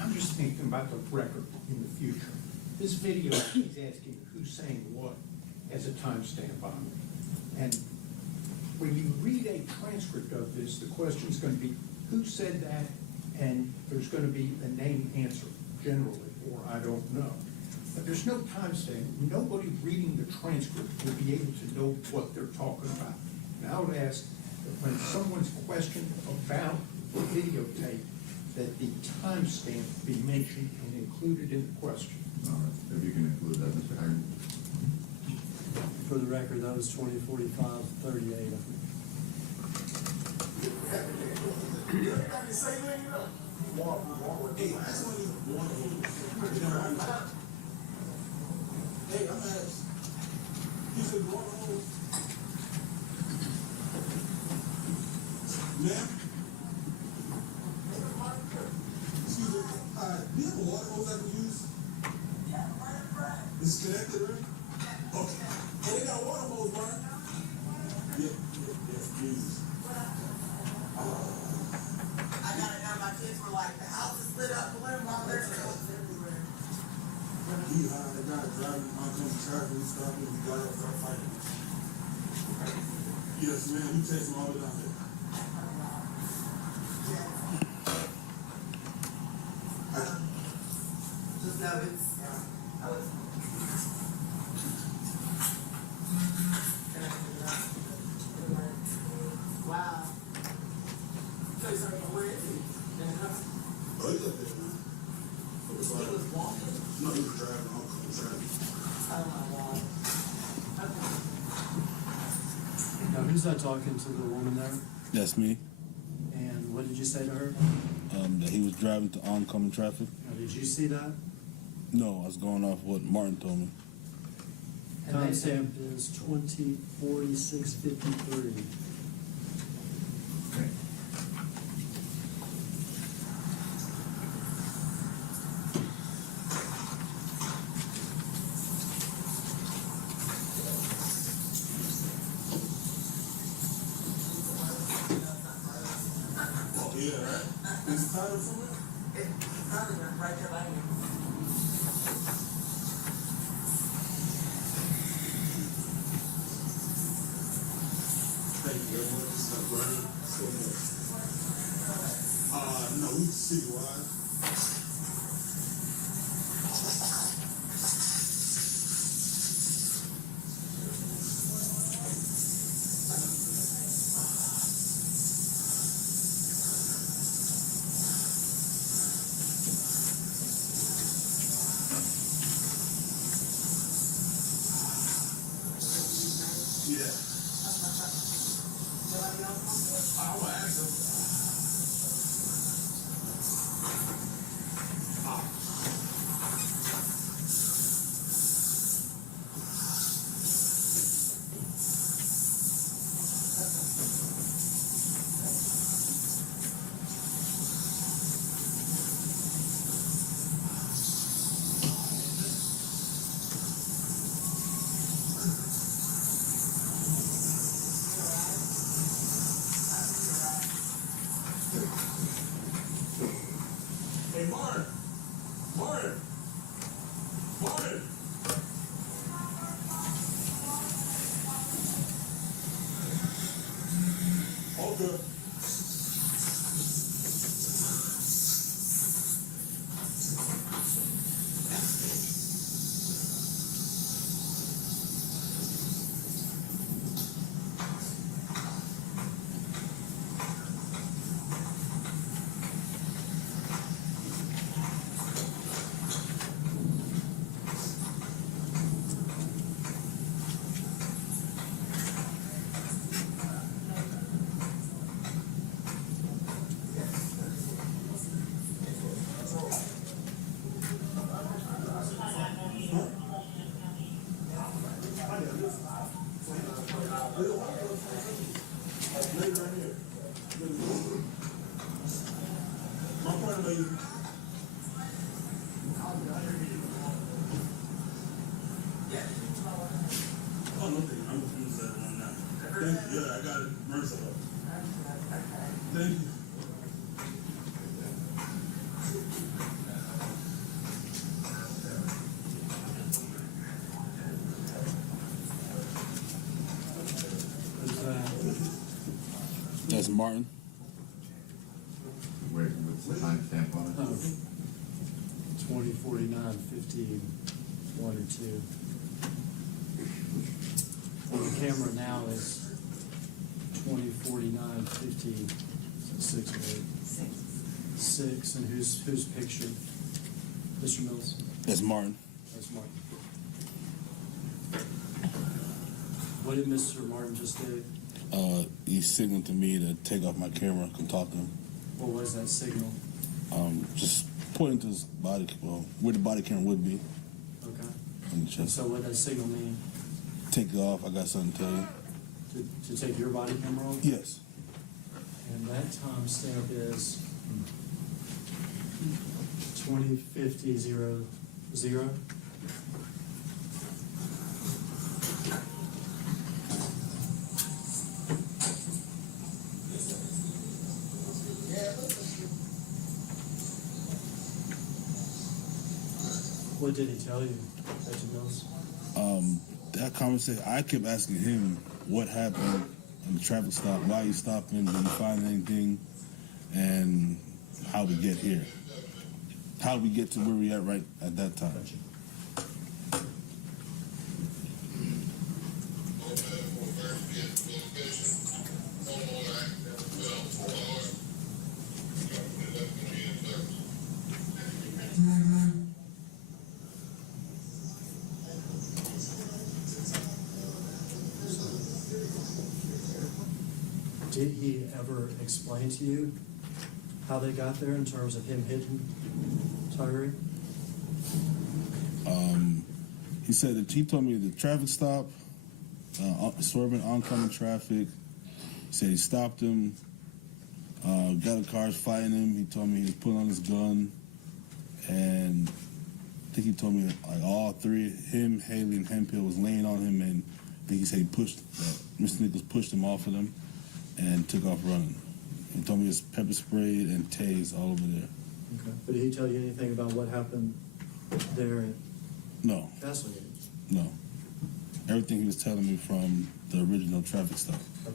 I'm just thinking about the record in the future. This video, he's asking who's saying what as a timestamp on it. And when you read a transcript of this, the question's going to be, who said that? And there's going to be a name answer, generally, or I don't know. But there's no timestamp. Nobody reading the transcript will be able to know what they're talking about. And I would ask that when someone's questioned about the videotape, that the timestamp be mentioned and included in the question. All right, if you can include that, Mr. Hagan. For the record, that was 2045-38, I think. Hey, I'm asked. You said water hose? Ma'am? Excuse me, do you have a water hose I can use? It's connected, right? Okay. Hey, they got a water hose, right? Yeah, Jesus. I got it now, my kids were like, the house is lit up, what about their house everywhere? He the guy driving oncoming traffic, we stopped and we got up, started fighting. Yes, ma'am, we chase him all the down there. Just know it's, I was. Wow. So he's like, where is he? Oh, he's up there, man. He was walking? No, he was driving oncoming traffic. Oh my God. Okay. Now, who's that talking to the woman there? That's me. And what did you say to her? That he was driving to oncoming traffic. Now, did you see that? No, I was going off what Martin told me. Timestamp is 20:46:53. Oh, yeah, right? Is the title somewhere? It's probably right there by me. Thank you very much. It's not burning so much. No, we citywide. Yeah. I will ask him. Hey, Martin. Martin. Martin. Okay. Lady right here. My friend lady. Oh, no, thank you. I'm gonna use that one now. Thank you. Yeah, I got it. Mercy. Thank you. That's Martin. What's the timestamp on it? 2049-51 or 2. And the camera now is 2049-50, so 6 or 8. 6. And whose picture? Mr. Mills? That's Martin. That's Martin. What did Mr. Martin just do? He signaled to me to take off my camera, come talk to him. What was that signal? Just pointing to his body, well, where the body camera would be. Okay. And just So what does that signal mean? take it off. I got something to tell you. To take your body camera off? Yes. And that timestamp is 2050-00. What did he tell you, Mr. Mills? That conversation, I kept asking him what happened on the traffic stop, why you stopping, did you find anything, and how we get here. How we get to where we at right at that time. Gotcha. Did he ever explain to you how they got there in terms of him hitting Tyree? He said that he told me the traffic stop, swerving oncoming traffic. He said he stopped him, got a car fighting him. He told me he was pulling on his gun, and I think he told me like all three, him, Haley, and Hemphill was laying on him, and I think he said he pushed, Mr. Nichols pushed him off of them and took off running. He told me it was pepper sprayed and tased all over there. Okay. But did he tell you anything about what happened there at No, Castlegate? no. Everything he was telling me from the original traffic stop. Okay.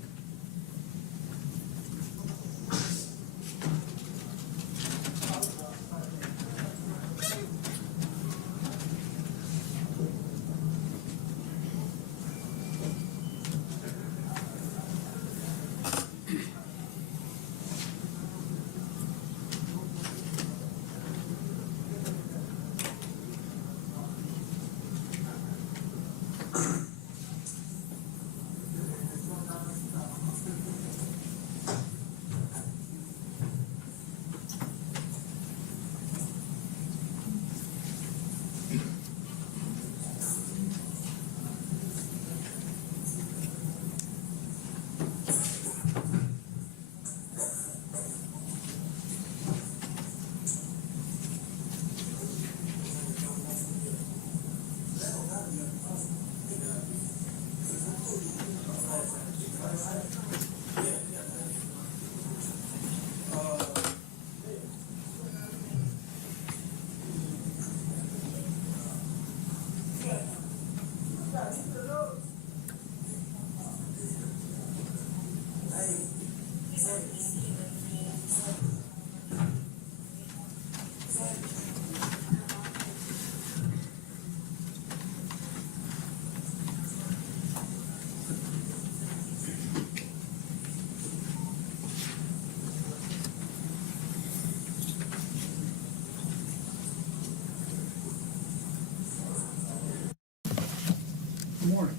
Good morning.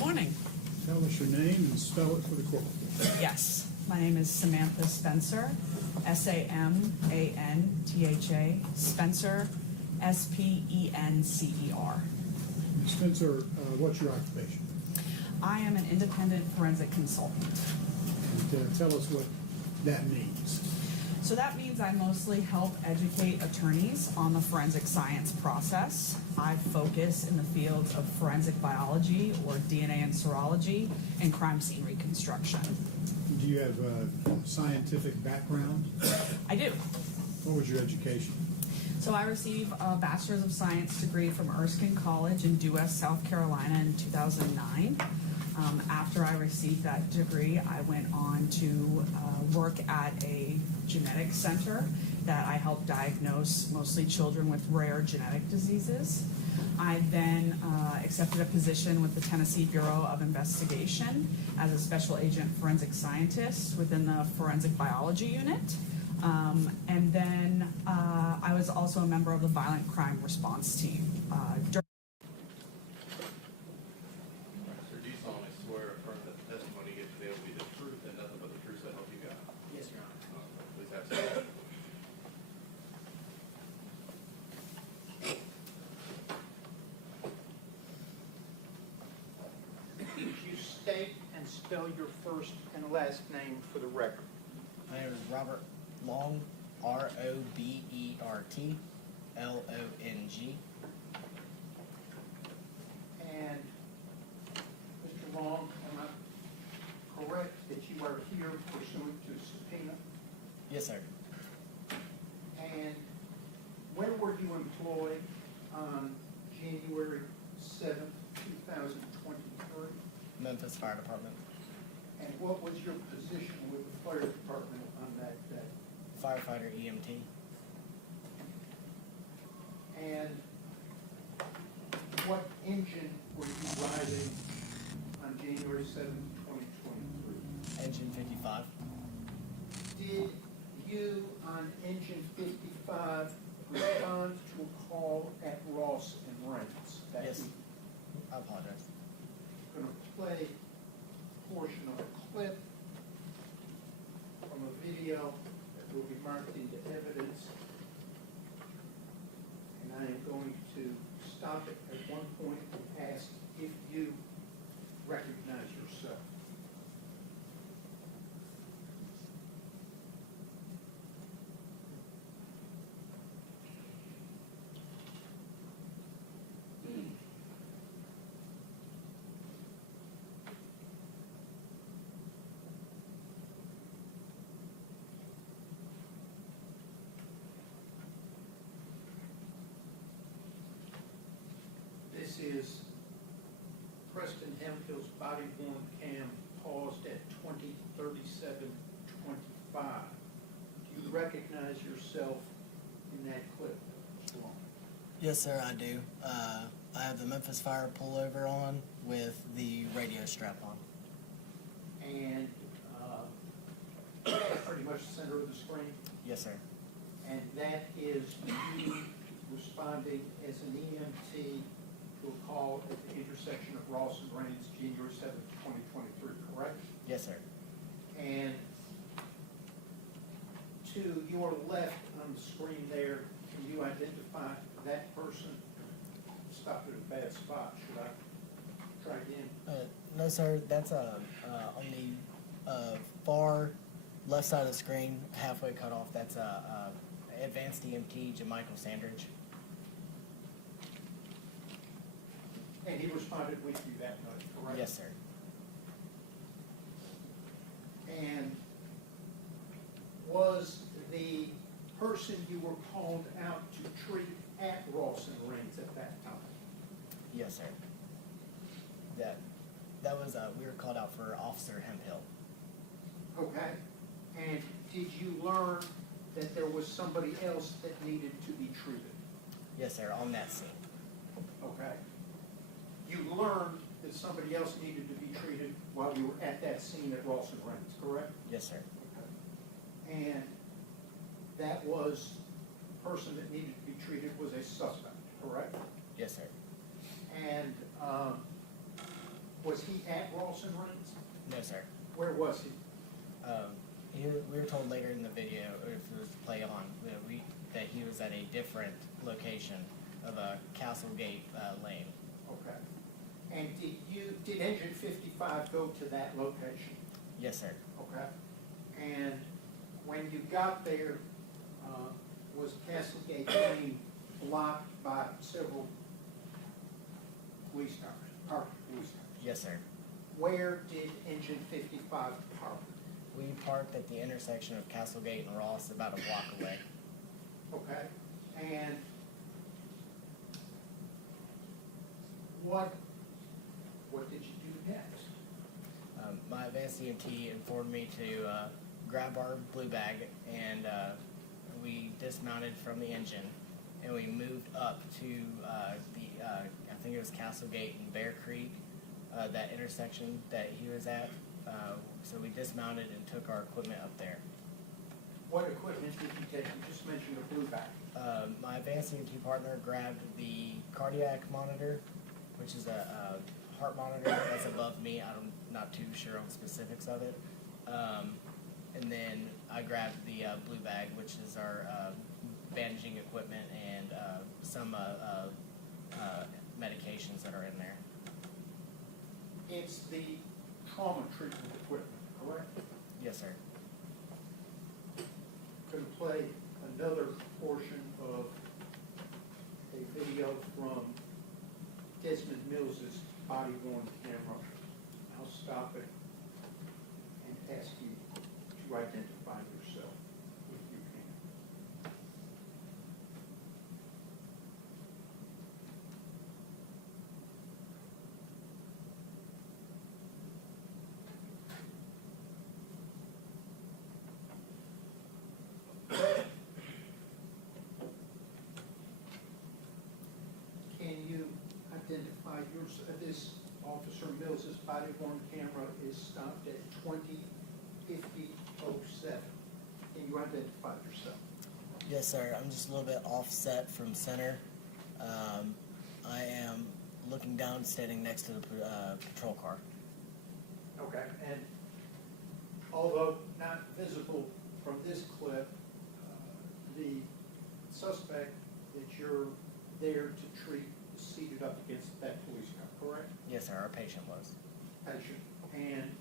Morning. Tell us your name and spell it for the court. Yes, my name is Samantha Spencer, S-A-M-A-N-T-H-A, Spencer, S-P-E-N-C-E-R. Spencer, what's your occupation? I am an independent forensic consultant. And tell us what that means. So that means I mostly help educate attorneys on the forensic science process. I focus in the fields of forensic biology or DNA and serology and crime scene reconstruction. Do you have a scientific background? I do. What was your education? So I received a Bachelor's of Science degree from Erskine College in Due West, South Carolina in 2009. After I received that degree, I went on to work at a genetic center that I helped diagnose mostly children with rare genetic diseases. I then accepted a position with the Tennessee Bureau of Investigation as a special agent forensic scientist within the forensic biology unit. And then I was also a member of the violent crime response team. Sir, do you solemnly swear or affirm that the testimony you give today will be the truth and nothing but the truth, so help you God? Yes, Your Honor. Please have some. Would you state and spell your first and last name for the record? My name is Robert Long, ROBERT LONG. And Mr. Long, am I correct that you are here pursuant to subpoena? Yes, sir. And when were you employed on January 7th, 2023? Memphis Fire Department. And what was your position with the fire department on that day? Firefighter EMT. And what engine were you driving on January 7th, 2023? Engine 55. Did you on engine 55 respond to a call at Ross and Reynolds that Yes. week? I apologize. I'm going to play a portion of a clip from a video that will be marked into evidence. And I am going to stop it at one point and ask if you recognize yourself. This is Preston Hemphill's body worn cam paused at 20:37:25. Do you recognize yourself in that clip, Mr. Long? Yes, sir, I do. I have the Memphis Fire pullover on with the radio strap on. And that's pretty much the center of the screen. Yes, sir. And that is you responding as an EMT to a call at the intersection of Ross and Reynolds, January 7th, 2023, correct? Yes, sir. And to your left on the screen there, can you identify that person? Stopped at a bad spot. Should I try again? No, sir. That's on the far left side of the screen, halfway cut off. That's advanced EMT, Jamichael Sandridge. And he responded with you that night, correct? Yes, sir. And was the person you were called out to treat at Ross and Reynolds at that time? Yes, sir. That was we were called out for Officer Hemphill. Okay. And did you learn that there was somebody else that needed to be treated? Yes, sir. On that scene. Okay. You learned that somebody else needed to be treated while you were at that scene at Ross and Reynolds, correct? Yes, sir. Okay. And that was, the person that needed to be treated was a suspect, correct? Yes, sir. And was he at Ross and Reynolds? No, sir. Where was he? We were told later in the video, or if it was play on, that he was at a different location of a Castlegate lane. Okay. And did Engine 55 go to that location? Yes, sir. Okay. And when you got there, was Castlegate lane blocked by several police cars, parked police cars? Yes, sir. Where did Engine 55 park? We parked at the intersection of Castlegate and Ross, about a block away. Okay. And what did you do next? my advanced EMT informed me to grab our blue bag, and we dismounted from the engine, and we moved up to I think it was Castle Gate and Bear Creek, that intersection that he was at. So we dismounted and took our equipment up there. What equipment did you take? You just mentioned a blue bag. My advanced EMT partner grabbed the cardiac monitor, which is a heart monitor that's above me. I'm not too sure on the specifics of it. And then I grabbed the blue bag, which is our bandaging equipment and some medications that are in there. It's the trauma treatment equipment, correct? Yes, sir. Going to play another portion of a video from Desmond Mills's body-worn camera. I'll stop it and ask you to identify yourself if you can. Can you identify this Officer Mills's body-worn camera is stopped at 20:50:07. Can you identify yourself? Yes, sir. I'm just a little bit offset from center. I am looking down, standing next to the patrol car. Okay, and although not visible from this clip, the suspect that you're there to treat is seated up against that police car, correct? Yes, sir. Our patient was. Patient. And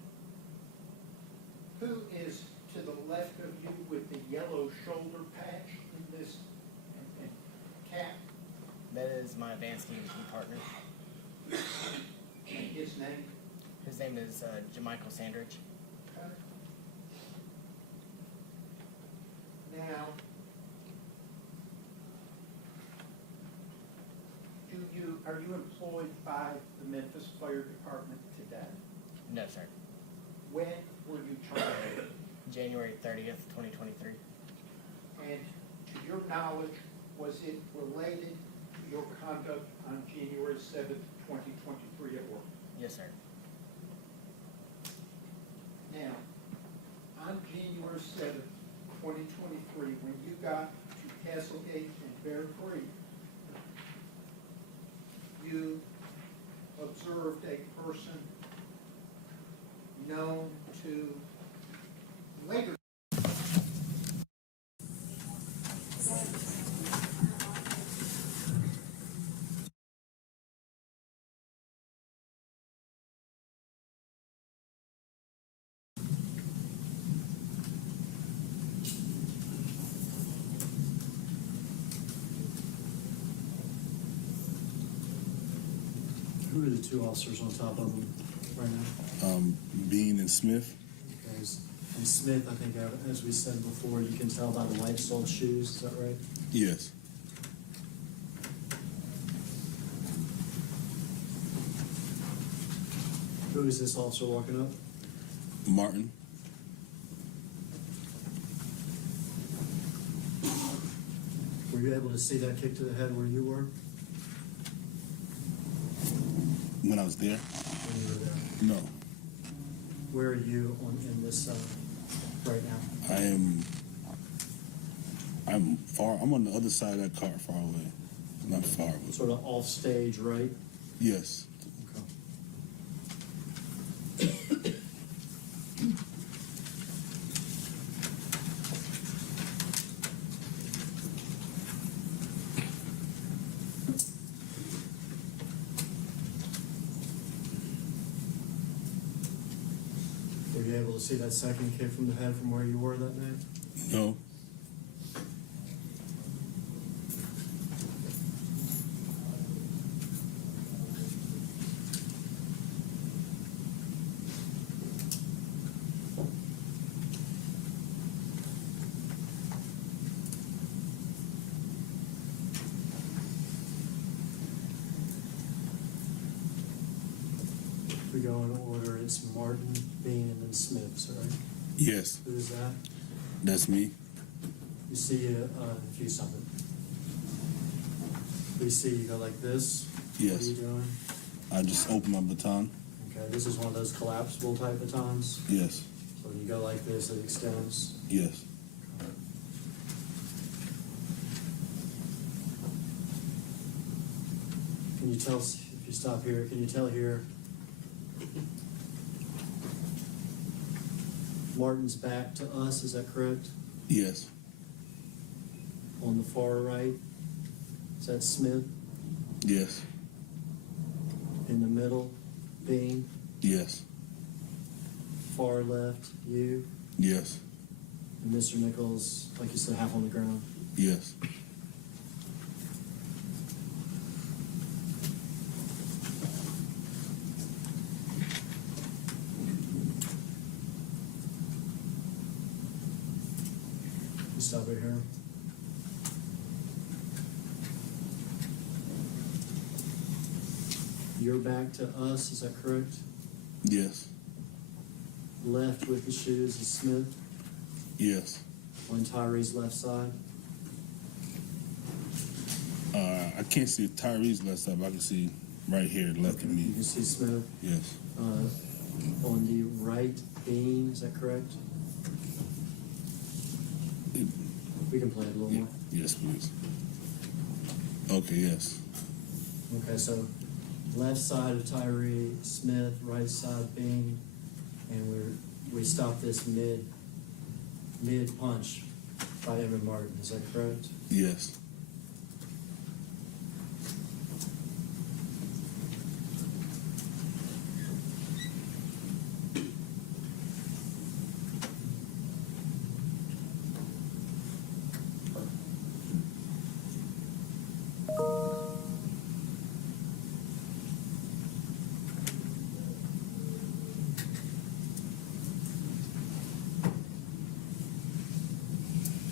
who is to the left of you with the yellow shoulder patch in this and cap? That is my advanced EMT partner. And his name? His name is Jamichael Sandridge. Okay. Now, are you employed by the Memphis Fire Department today? No, sir. When were you terminated? January 30th, 2023. And to your knowledge, was it related to your conduct on January 7th, 2023 at work? Yes, sir. Now, on January 7th, 2023, when you got to Castlegate and Bear Creek, you observed a person known to later. Who are the two officers on top of them right now? Bean and Smith. Okay, and Smith, I think, as we said before, you can tell by the white soled shoes, is that right? Yes. Who is this officer walking up? Martin. Were you able to see that kick to the head where you were? When I was there? When you were there? No. Where are you in this right now? I'm far. I'm on the other side of that car, far away. Not far. But Sort of off stage, right? yes. Were you able to see that second kick from the head from where you were that night? No. We go in order. It's Martin, Bean, and then Smith, right? Yes, Who's that? that's me. You see, if you stop it. We see you go like this. What are Yes. you doing? I just opened my baton. Okay, this is one of those collapsible type batons. Yes, So when you go like this, it extends. yes. Can you tell, if you stop here, can you tell here? Martin's back to us, is that correct? Yes, On the far right, is that Smith? yes, In the middle, Bean? yes, Far left, you? yes, And Mr. Nichols, like you said, half on the ground? yes. You stop it here. You're back to us, is that correct? Yes, Left with the shoes is Smith, yes. on Tyree's left side. I can't see Tyree's left side, but I can see right here, left of You me. can see Smith. Yes, On the right, Bean, is that correct? We can play it a little more. yes, please. Okay, yes, Okay, so left side of Tyree, Smith, right side Bean, and we stop this mid punch by Evan Martin. Is that correct? yes.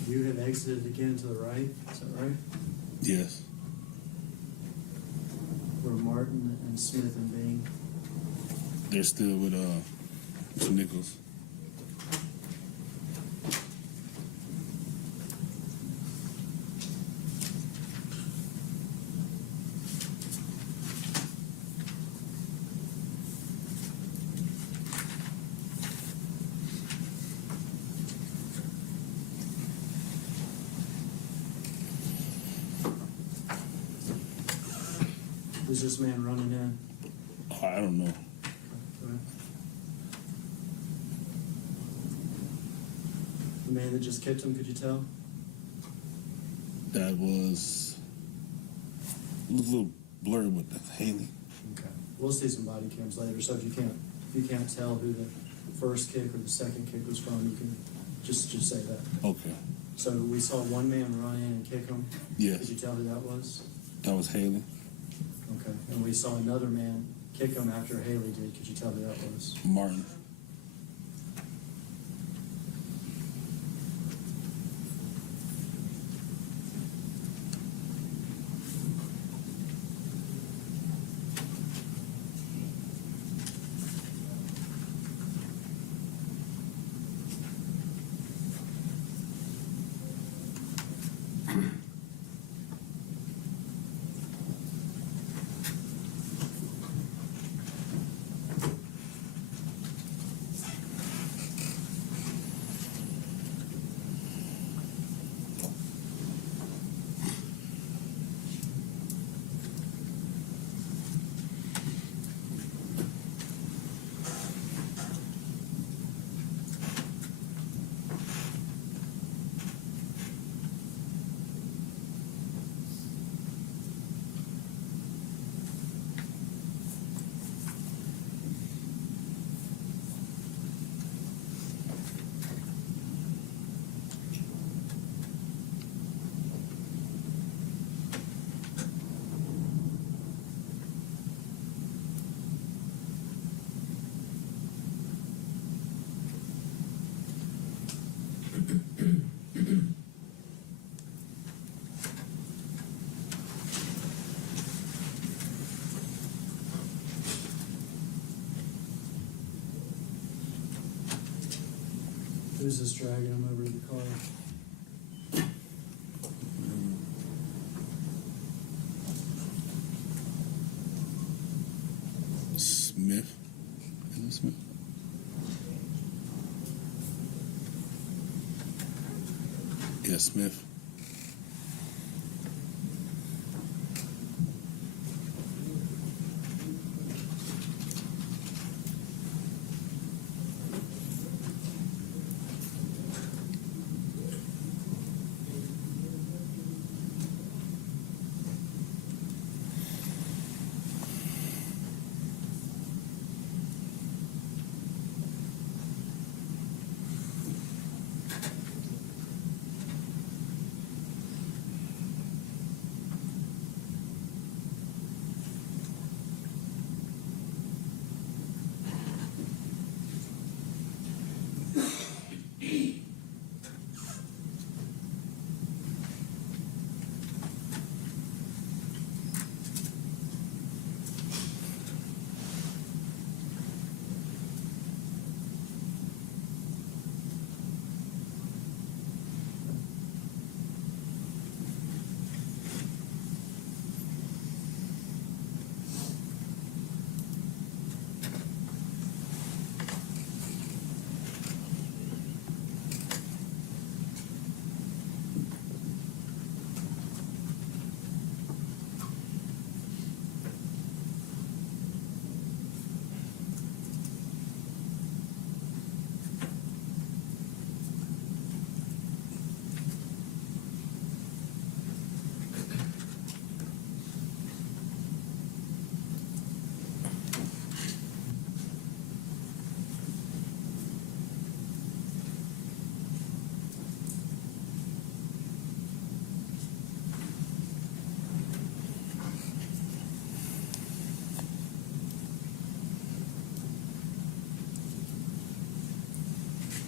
You have exited again to the right. Is that right? Yes, Where Martin and Smith and Bean. they're still with Mr. Nichols. Who's this man running in? Oh, I don't know. The man that just kicked him, could you tell? That was a little blurry with Haley. Okay. We'll see some body cams later, so if you can't tell who the first kick or the second kick was from, you can just say that. Okay. So we saw one man run in and kick him. Yes. Could you tell who that was? That was Haley. Okay. And we saw another man kick him after Haley did. Could you tell who that was? Martin. Who's this dragging him over to the car? Smith. Is it Smith? Yeah, Smith.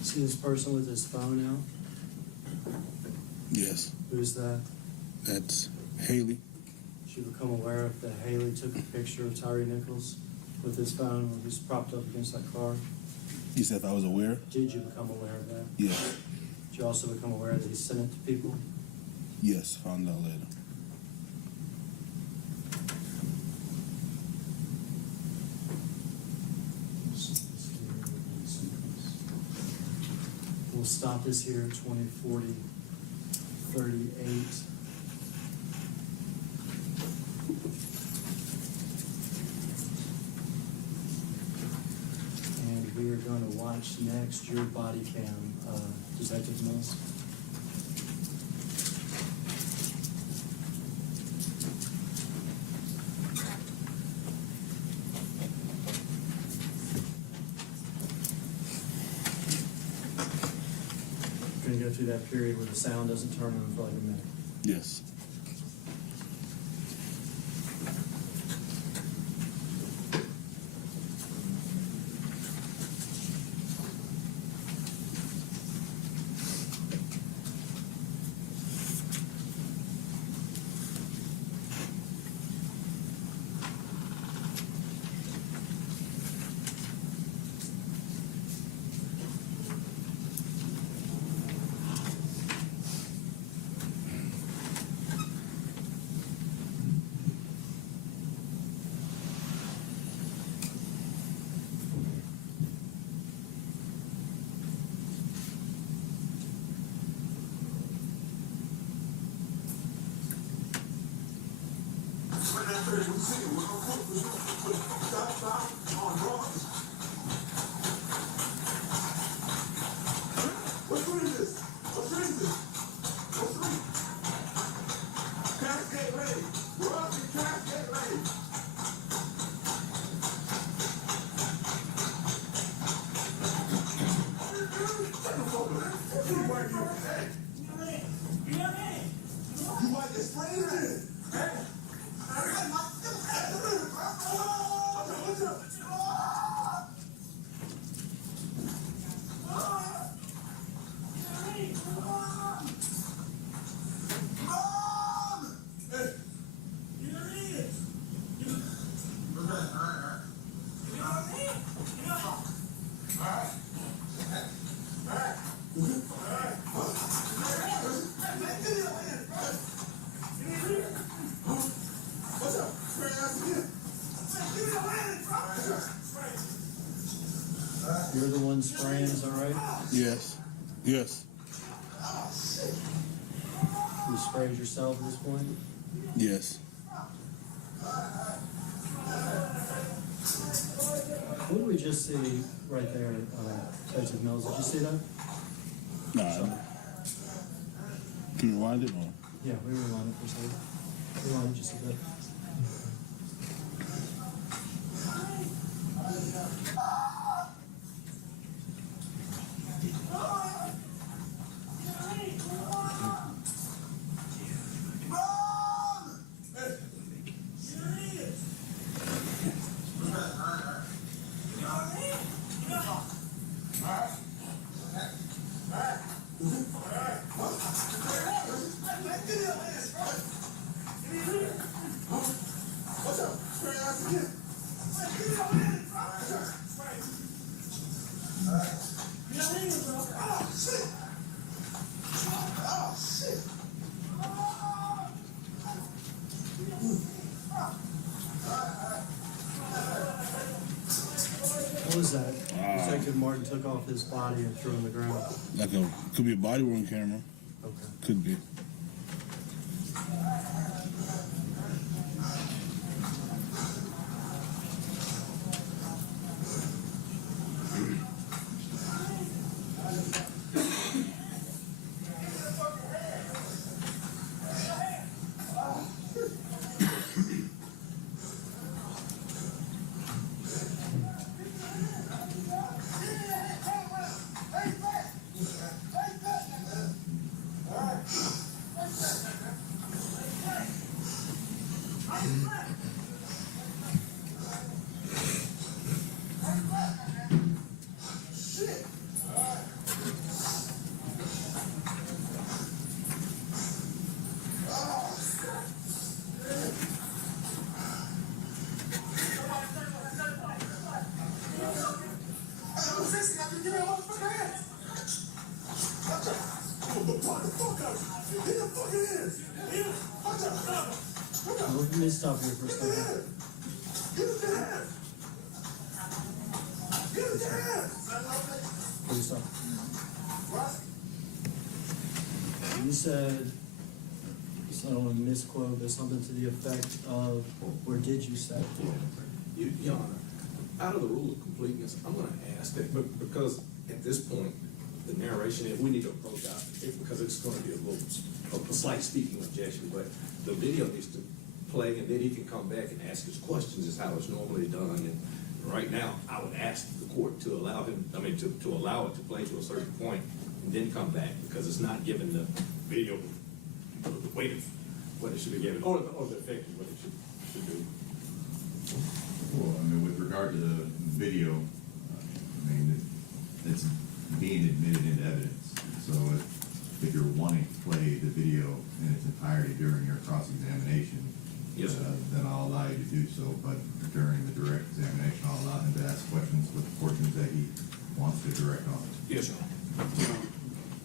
See this person with his phone out? Yes. Who's that? That's Haley. Did you become aware of that Haley took a picture of Tyre Nichols with his phone when he was propped up against that car? You said if I was aware? Did you become aware of that? Yes. Did you also become aware that he sent it to people? Yes, found out later. We'll stop this here at 2040, 38. And we are going to watch next your body cam, Detective Mills. Going to go through that period where the sound doesn't turn on for like a minute. Yes. You're the one spraying, is that right? Yes. Yes. You sprayed yourself at this point? Yes. What did we just see right there, Detective Mills? Did you see that? Nah. Can you rewind it or? Yeah, we rewind it for a second. Rewind it just a bit. What was that? Detective Martin took off his body and threw it on the ground. Could be a body worn camera. Okay. Could be. Let me stop here for a second. Please stop. You said, I don't want to misquote, but something to the effect of, where did you say? Your Honor, out of the rule of completeness, I'm gonna ask that, but because at this point, the narration, if we need to approach out, because it's gonna be a slight speaking objection, but the video needs to play, and then he can come back and ask his questions, is how it's normally done, and right now, I would ask the court to allow him, to allow it to play to a certain point, and then come back, because it's not giving the video the weight of what it should be given, or the effect of what it should do. Well, with regard to the video, it's being admitted into evidence. So if you're wanting to play the video in its entirety during your cross-examination, yes, then I'll allow you to do so. But during the direct examination, I'll allow him to ask questions with portions that he wants to direct on. Yes, sir.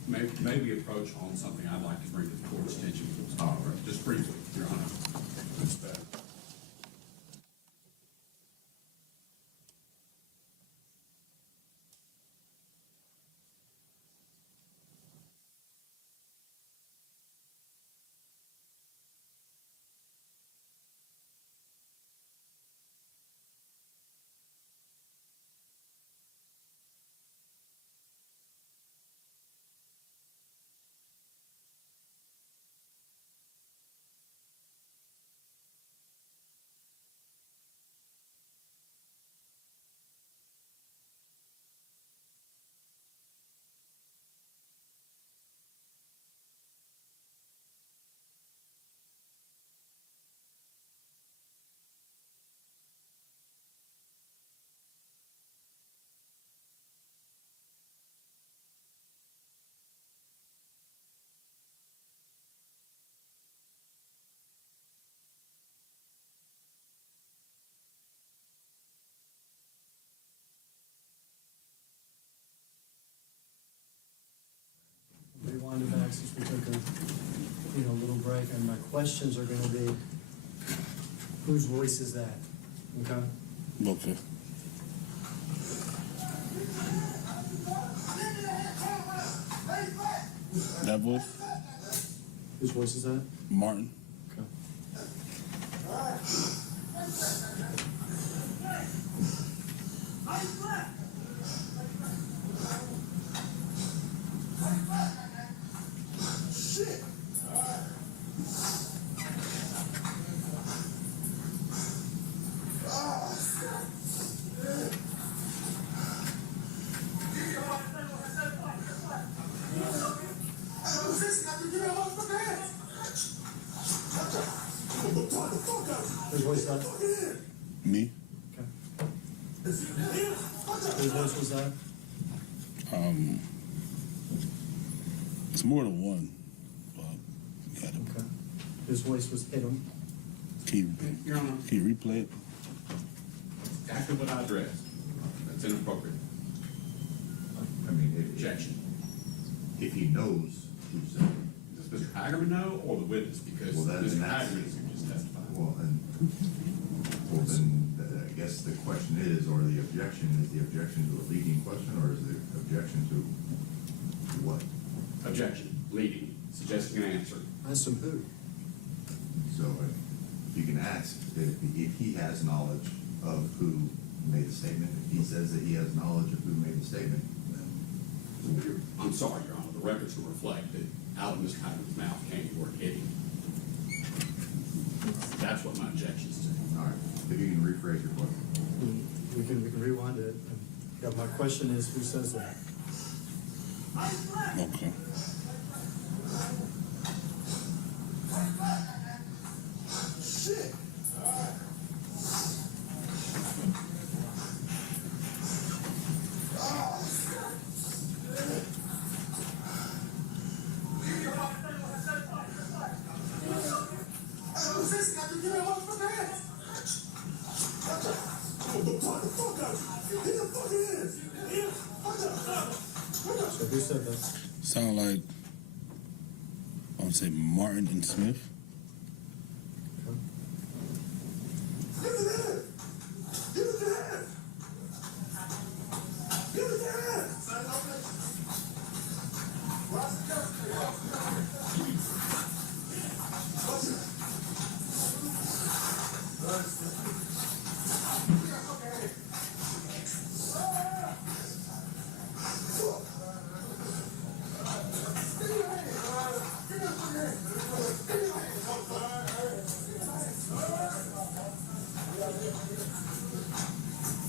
Maybe approach on something I'd like to bring to the court's attention. All right. Just briefly, Your Honor. Rewind it back since we took a little break, and my questions are going to be, whose voice is that? Okay. Okay. That voice? Whose voice is that? Martin. Okay. Shit! Whose voice is that? Me. Okay. Whose voice was that? It's more than one. But got it. Okay. Whose voice was hit him? Your Honor, Can you replay it? exactly what I addressed. That's inappropriate. I mean, Objection. if he knows who said it. Does Mr. Hagerman know or the witness? Because Well, Mr. that's- Hagerman is who just testified. Well, then I guess the question is, or the objection, is the objection to a leading question, or is the objection to what? Objection. Leading. Suggesting an answer. I assume who? So you can ask if he has knowledge of who made the statement. If he says that he has knowledge of who made the statement, then I'm sorry, Your Honor. The records will reflect that out of Mr. Hagerman's mouth came the word hitting. That's what my objection is to. all right. If you can rephrase your question. We can rewind it. Yeah, my question is, who says that? Okay. Shit! So who said that? Sound like I would say Martin and Smith.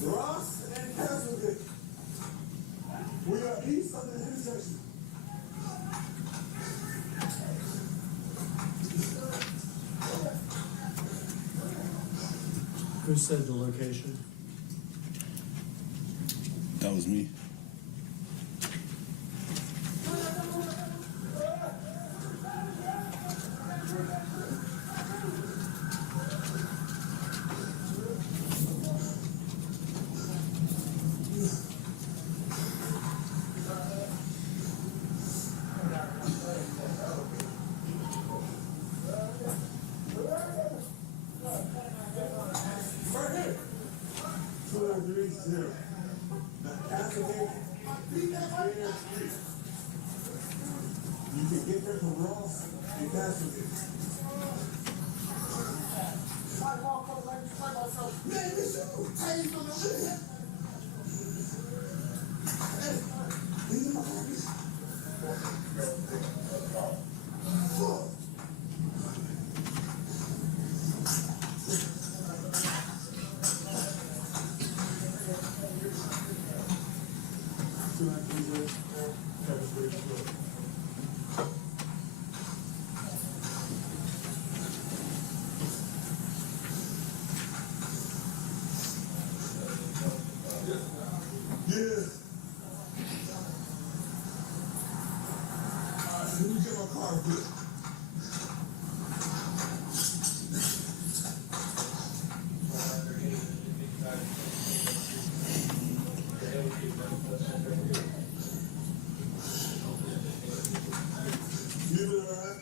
Ross and Castleton. We are east of the intersection. Who said the location? That was me. Right here. 230. Now, Castleton, Street. You can get there from Ross and Castleton. Man, this you. Hey, you gonna shit. Hey, these are my homies. Fuck. Yeah. Let me get my car quick. You been all right?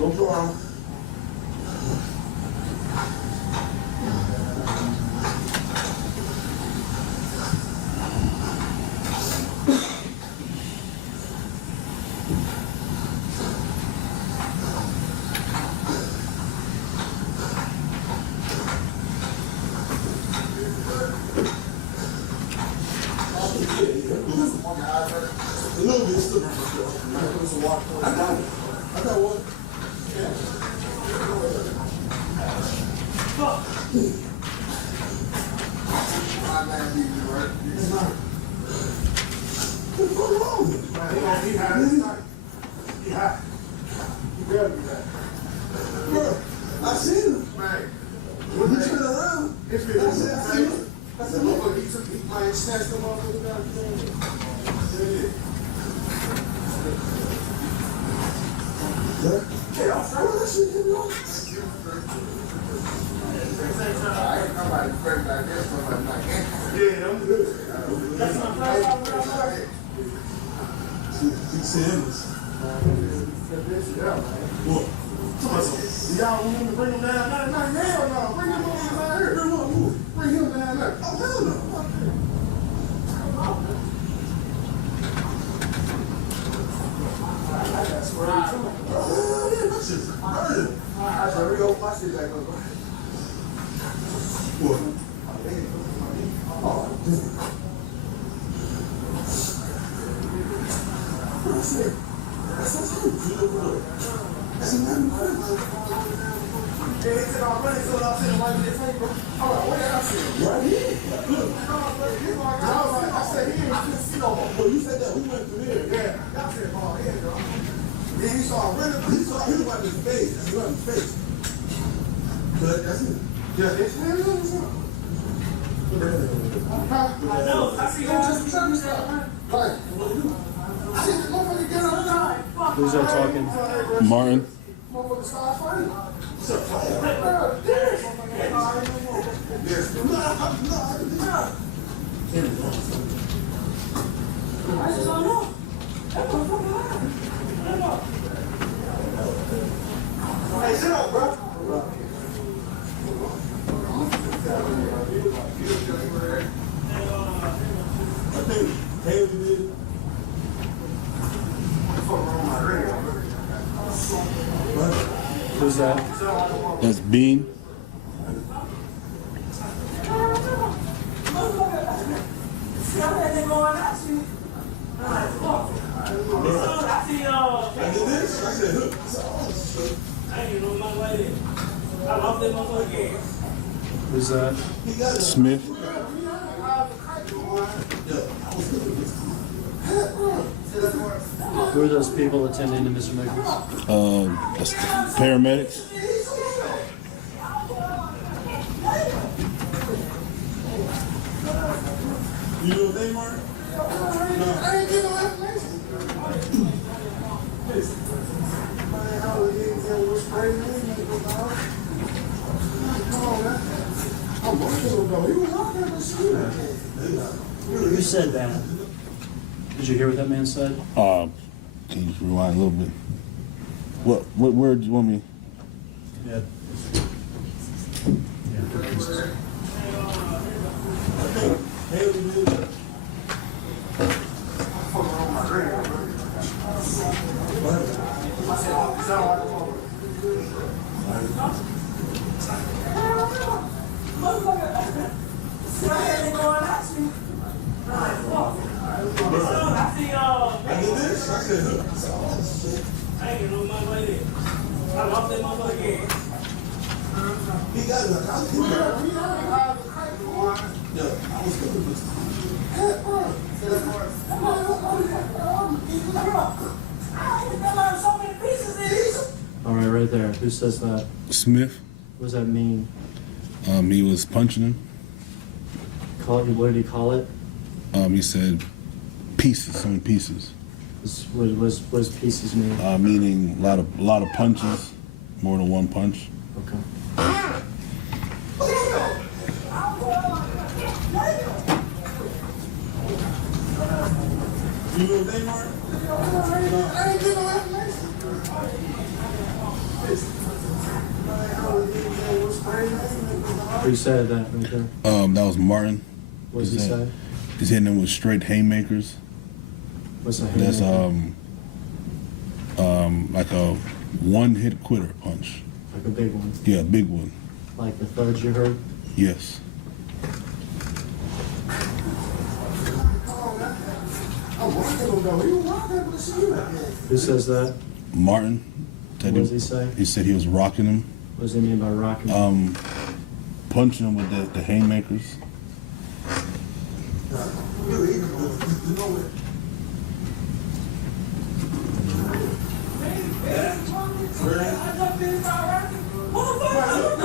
No problem. A little bit still. I got it. I got one. I seen him. When he turned around, I seen him. I said, look, he took his mind, snatched him off with the goddamn. Hey, I'm sorry, that shit hit me on. I ain't come out and break like this from my hand. Yeah, I'm good. That's my first. He said this. What? Y'all want him to bring him down? Hell no. Bring him over down here. Bring him down there. Oh, hell no. I got sprayed too. Oh, yeah, that shit's burning. I said, reopen my shit back up. What? Oh, damn. I said, that's how good. That's nothing good. Yeah, he said, I'm running, so I'm sitting right here. I'm like, where did I sit? Right here. Look. I said, he ain't just sit over. Well, you said that. We went through there. Yeah. Y'all said, oh, here you go. Then he saw running. He saw him right in his face. He right in his face. But that's it. Yeah, it's I know. I see y'all just trying to stop. Right. I see the motherfucker get on the time. Who's that talking? Martin. Motherfucker start fighting. I just don't know. Hey, sit up, bro. I think Haley did. Who's that? That's Bean. Who's that? Smith. Who are those people attending to Mr. Nichols? That's the paramedics. You know what they were? No. I ain't getting no information. Come on, man. I'm working though. He was walking in the street. Who said that? Did you hear what that man said? Can you just rewind a little bit? What word do you want me? Yeah. All right, right there. Who says that? Smith. What does that mean? He was punching him. What did he call it? He said pieces, so many pieces. What does pieces mean? Meaning a lot of punches, more than one punch. Okay. You know what they were? I ain't getting no information. Who said that right there? That was Martin. What did he say? He's hitting them with straight haymakers. What's a That's haymaker? like a one-hit quitter punch. Like a big one? Yeah, big one. Like the thuds you heard? Yes. Who says that? Martin. What does he say? He said he was rocking him. What does he mean by rocking? Punching him with the haymakers.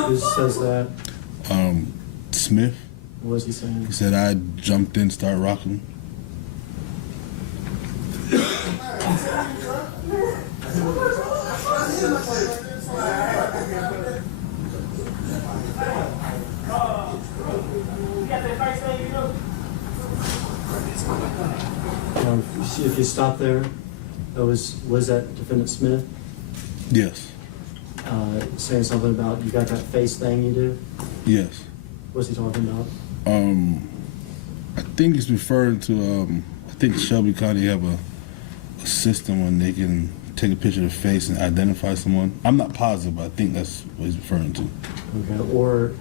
Who says that? Smith. What was he saying? He said I jumped in, started rocking him. If you stop there, was that Defendant Smith? Yes. Saying something about you got that face thing you do? Yes. What's he talking about? I think he's referring to, I think Shelby County have a system when they can take a picture of the face and identify someone. I'm not positive, but I think that's what he's referring to. Okay, or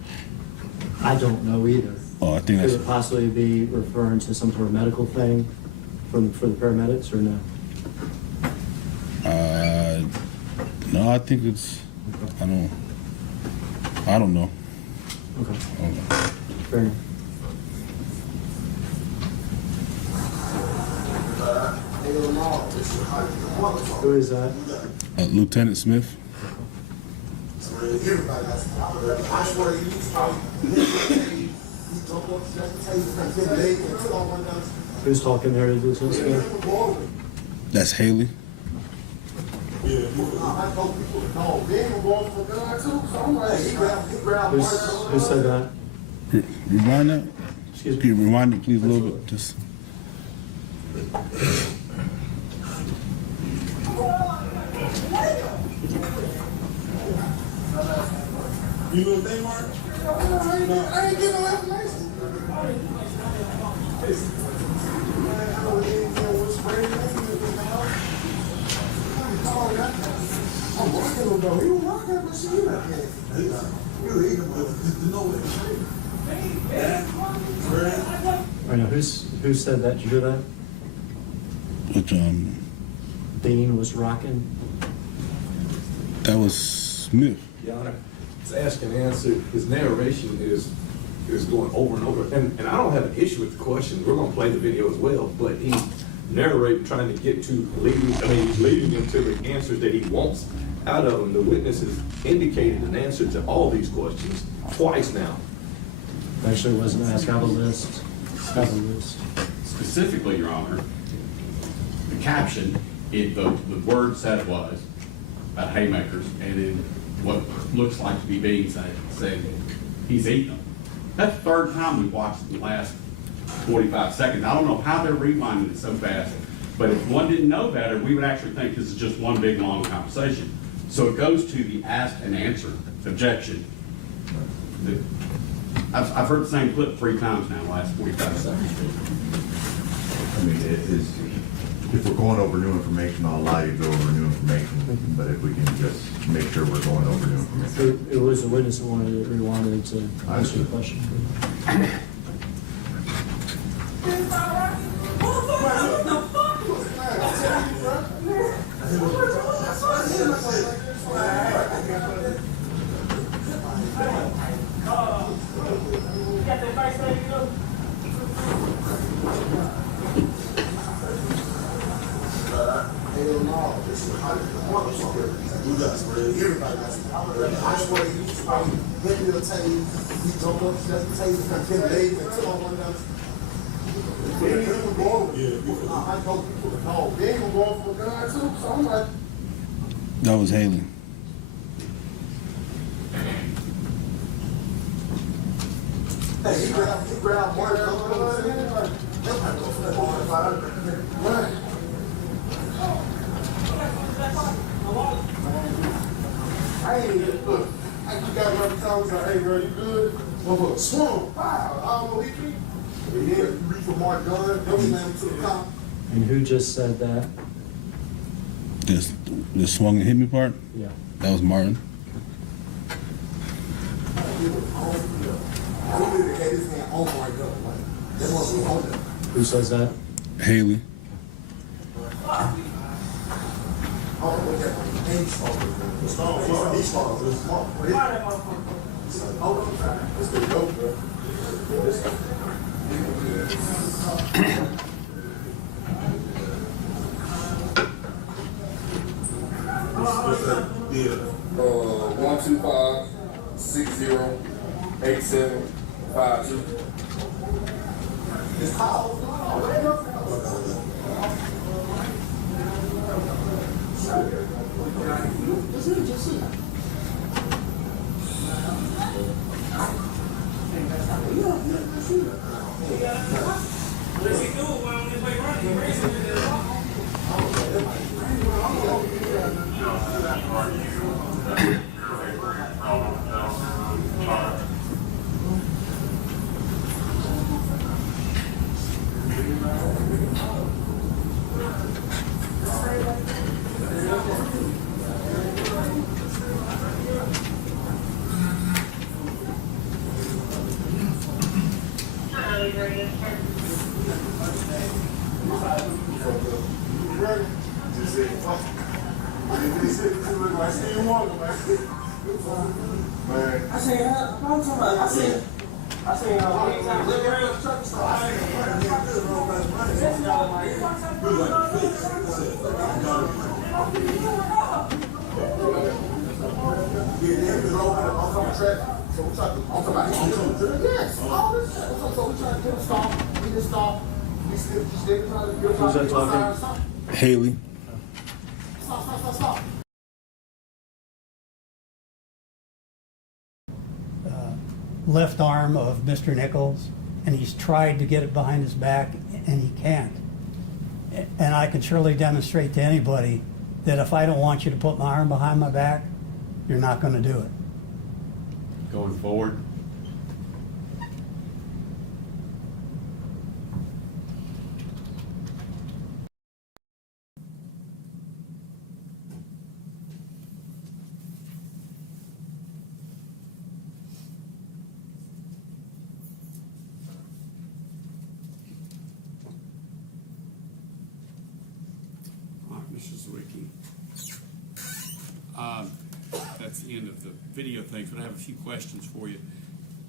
I don't know either. Oh, I think Could that's, it possibly be referring to some sort of medical thing for the paramedics or no? no, I think it's, I don't know. Okay. I don't know. Fair enough. Who is that? Lieutenant Smith. Who's talking there to Lieutenant Smith? That's Haley. Who said that? Rewind that. Excuse me? Can you rewind it, please, a little bit? Just. You know they Mark? I ain't getting no information. I know who said that? Did you hear that? Which Dean was rocking. that was Smith. Your Honor, it's ask and answer. His narration is going over and over. And I don't have an issue with the question. We're gonna play the video as well, but he's narrating, trying to get to he's leading him to the answers that he wants out of him. The witness has indicated an answer to all these questions twice now. Actually, wasn't asked out of the list. Out of the list. Specifically, Your Honor, the caption, the word said it was about haymakers, and in what looks like to be being said he's eating them. That's the third time we've watched it in the last 45 seconds. I don't know how they're rewinding it so fast, but if one didn't know better, we would actually think this is just one big long conversation. So it goes to the ask and answer objection. I've heard the same clip 3 times now in the last 45 seconds. I mean, if we're going over new information, I'll allow you to go over new information, but if we can just make sure we're going over new information. It was the witness who wanted to answer the question. That was Haley. I ain't even, look, I just got my time, I was like, hey, bro, you good? Motherfucker, swung, wow, I don't know what he did. And then you reach for my gun, double slam to the cop. And who just said that? The swung and hit me part? Yeah. That was Martin. Who says that? Haley. Yeah. 125-60-8752. It's hot. Who's that talking? Haley. Left arm of Mr. Nichols, and he's tried to get it behind his back, and he can't. And I can surely demonstrate to anybody that if I don't want you to put my arm behind my back, you're not going to do it. Going forward, all right, Mr. Zwicky. That's the end of the video things, but I have a few questions for you.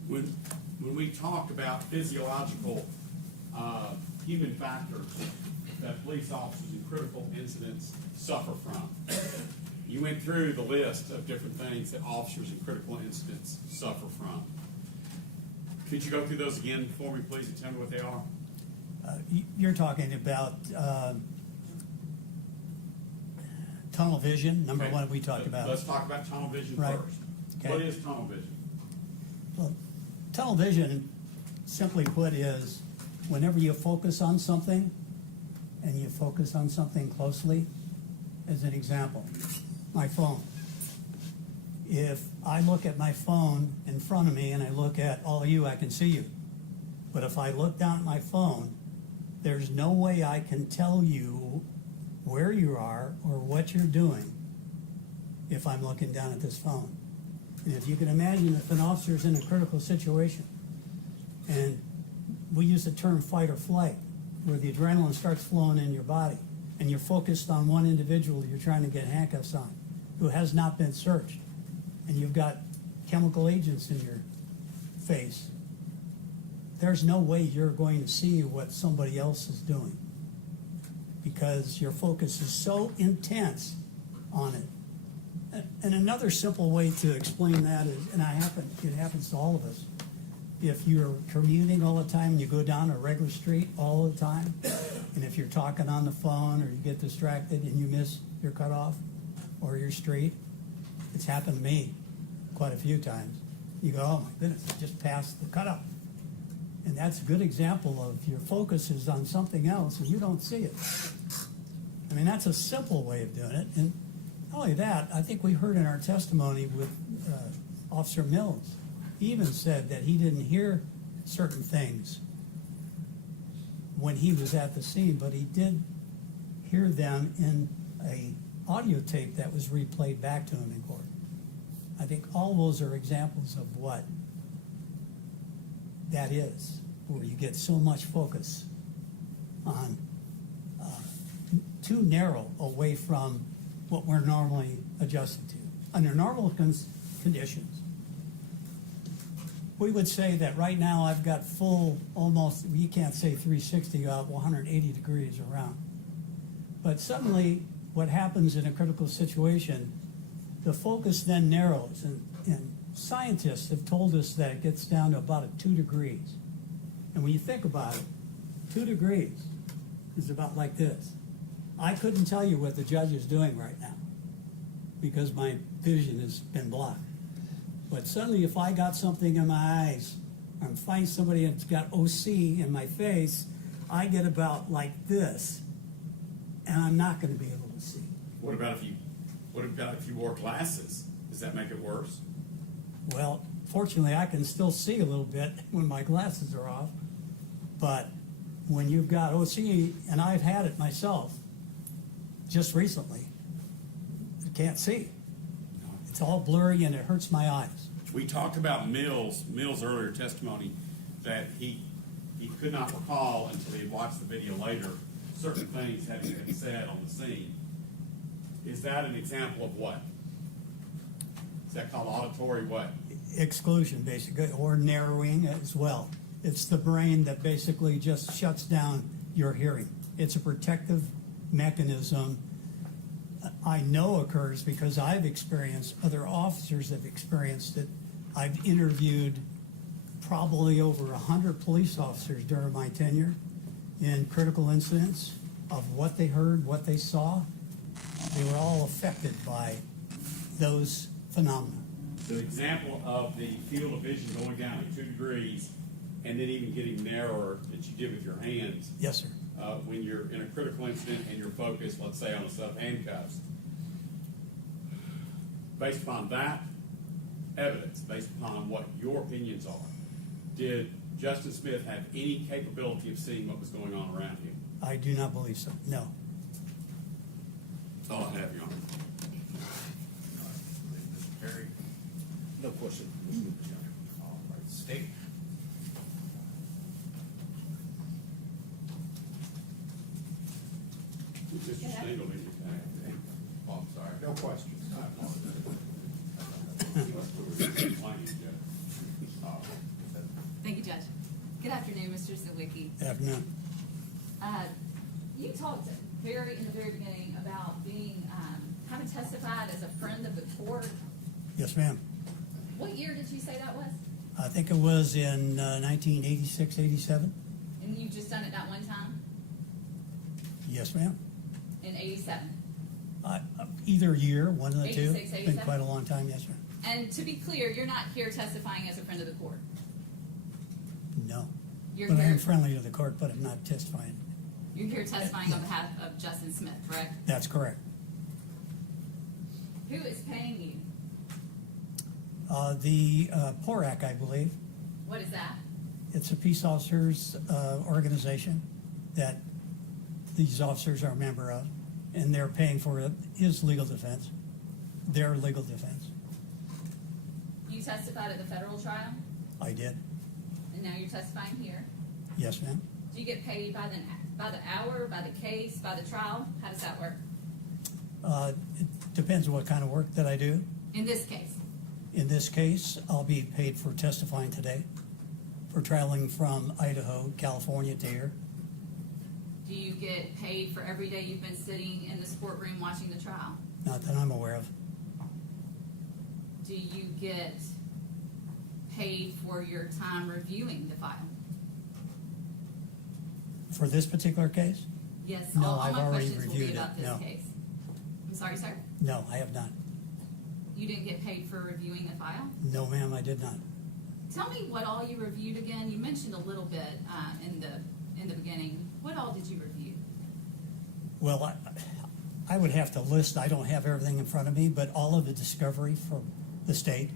When we talk about physiological human factors that police officers in critical incidents suffer from, you went through the list of different things that officers in critical incidents suffer from. Could you go through those again for me, please, and tell me what they are? You're talking about tunnel vision, number one we talked about. Let's talk about tunnel vision Right. first. Okay. What is tunnel vision? Well, tunnel vision, simply put, is whenever you focus on something and you focus on something closely. As an example, my phone. If I look at my phone in front of me and I look at all of you, I can see you. But if I look down at my phone, there's no way I can tell you where you are or what you're doing if I'm looking down at this phone. And if you can imagine if an officer's in a critical situation, and we use the term fight or flight, where the adrenaline starts flowing in your body, and you're focused on one individual you're trying to get handcuffs on, who has not been searched, and you've got chemical agents in your face, there's no way you're going to see what somebody else is doing, because your focus is so intense on it. And another simple way to explain that is, and it happens to all of us, if you're commuting all the time and you go down a regular street all the time, and if you're talking on the phone or you get distracted and you miss your cutoff or your street, it's happened to me quite a few times. You go, oh my goodness, I just passed the cutoff. And that's a good example of your focus is on something else and you don't see it. I mean, that's a simple way of doing it. And only that, I think we heard in our testimony with Officer Mills, he even said that he didn't hear certain things when he was at the scene, but he did hear them in a audio tape that was replayed back to him in court. I think all those are examples of what that is, where you get so much focus on too narrow away from what we're normally adjusted to. Under normal conditions, we would say that right now I've got full, almost, you can't say 360, 180 degrees around. But suddenly, what happens in a critical situation, the focus then narrows, and scientists have told us that it gets down to about 2 degrees. And when you think about it, 2 degrees is about like this. I couldn't tell you what the judge is doing right now because my vision has been blocked. But suddenly if I got something in my eyes, or I'm fighting somebody that's got OC in my face, I get about like this, and I'm not going to be able to see. What about if you wore glasses? Does that make it worse? Well, fortunately, I can still see a little bit when my glasses are off. But when you've got OC, and I've had it myself just recently, I can't see. It's all blurry and it hurts my eyes. We talked about Mills' earlier testimony that he could not recall until he watched the video later certain things having been said on the scene. Is that an example of what? Is that called auditory what? Exclusion, basically, or narrowing as well. It's the brain that basically just shuts down your hearing. It's a protective mechanism I know occurs because I've experienced, other officers have experienced it. I've interviewed probably over 100 police officers during my tenure in critical incidents of what they heard, what they saw. They were all affected by those phenomena. The example of the field of vision going down to 2 degrees and then even getting narrower that you did with your hands. Yes, sir. When you're in a critical incident and you're focused, let's say, on a set of handcuffs. Based upon that evidence, based upon what your opinions are, did Justin Smith have any capability of seeing what was going on around him? I do not believe so, no. That's all I have, Your Honor. Mr. Perry? No question. All right, State. Mr. Stengel, did you? Oh, I'm sorry. No questions. Thank you, Judge. Good afternoon, Mr. Sawicki. Afternoon. You talked in the very beginning about being kind of testified as a friend of the court. Yes, ma'am. What year did you say that was? I think it was in 1986, 87. And you've just done it that one time? Yes, ma'am. In 87? Either year, one of the 86, two. 87? Been quite a long time, yes, sir. And to be clear, you're not here testifying as a friend of the court? No. You're But I here, am friendly to the court, but I'm not testifying. you're here testifying on behalf of Justin Smith, correct? That's correct. Who is paying you? The PORAC, I believe. What is that? It's a peace officers organization that these officers are a member of, and they're paying for his legal defense, their legal defense. You testified at the federal trial, I did. and now you're testifying here. Yes, ma'am. Do you get paid by the hour, by the case, by the trial? How does that work? It depends on what kind of work that I do. In this case? In this case, I'll be paid for testifying today, for traveling from Idaho, California to here. Do you get paid for every day you've been sitting in this courtroom watching the trial? Not that I'm aware of. Do you get paid for your time reviewing the file? For this particular case? Yes, No, all I've my already questions will be reviewed it. about this No. case. I'm sorry, sir? No, I have not. You didn't get paid for reviewing the file? No, ma'am, I did not. Tell me what all you reviewed again. You mentioned a little bit in the beginning. What all did you review? Well, I would have to list, I don't have everything in front of me, but all of the discovery from the state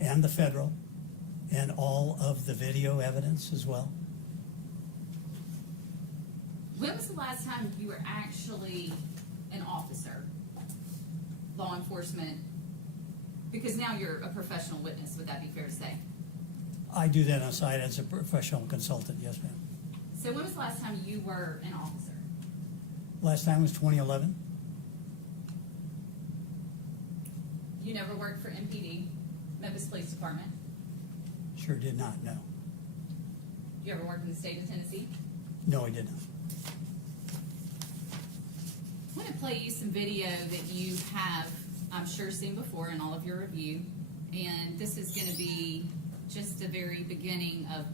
and the federal and all of the video evidence as well. When was the last time you were actually an officer, law enforcement? Because now you're a professional witness, would that be fair to say? I do that on site as a professional consultant, yes, ma'am. So when was the last time you were an officer? Last time was 2011. You never worked for MPD, Memphis Police Department? Sure did not, no. You ever worked in the state of Tennessee? No, I did not. I want to play you some video that you have, I'm sure, seen before in all of your review. And this is going to be just the very beginning of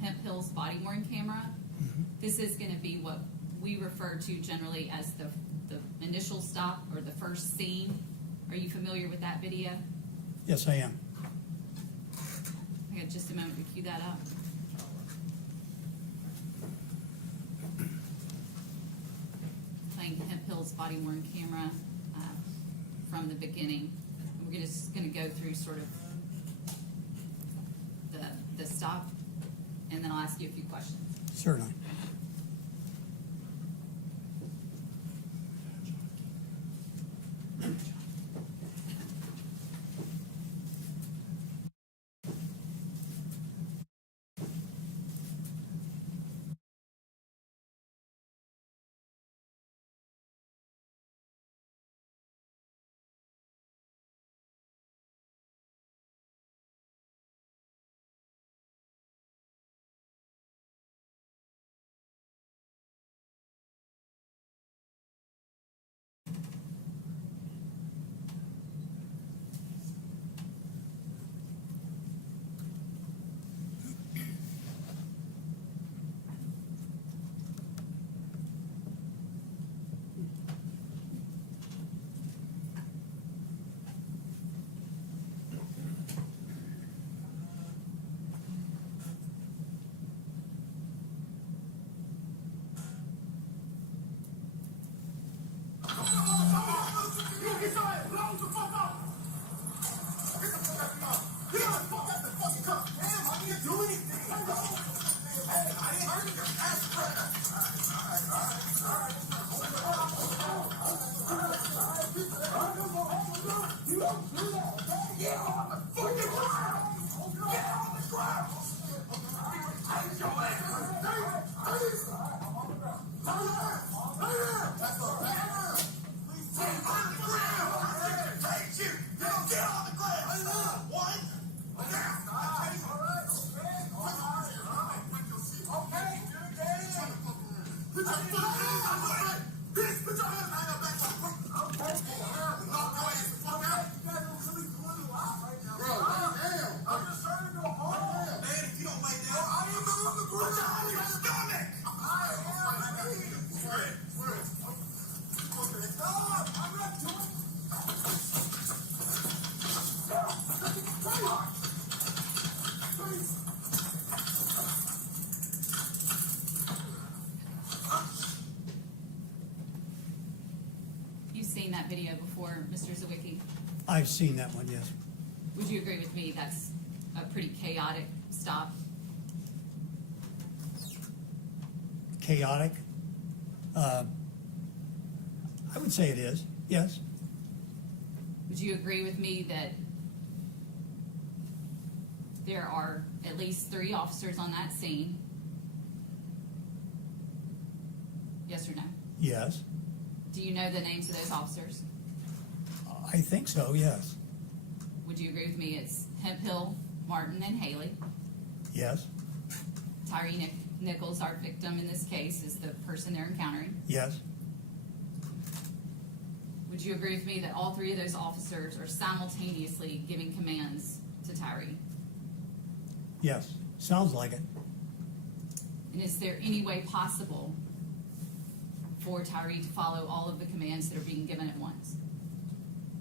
Hemp Hill's body-worn camera. This is going to be what we refer to generally as the initial stop or the first scene. Are you familiar with that video? Yes, I am. I got just a moment to cue that up. Playing Hemp Hill's body-worn camera from the beginning. We're just going to go through sort of the stop, and then I'll ask you a few questions. Certainly. You've seen that video before, Mr. Zawicki. I've seen that one, yes. Would you agree with me that's a pretty chaotic stop? Chaotic? I would say it is, yes. Would you agree with me that there are at least 3 officers on that scene? Yes or no? Yes. Do you know the names of those officers? I think so, yes. Would you agree with me it's Hemp Hill, Martin, and Haley? Yes. TYRE Nichols, our victim in this case, is the person they're encountering. Yes. Would you agree with me that all 3 of those officers are simultaneously giving commands to TYRE? Yes. Sounds like it. And is there any way possible for TYRE to follow all of the commands that are being given at once?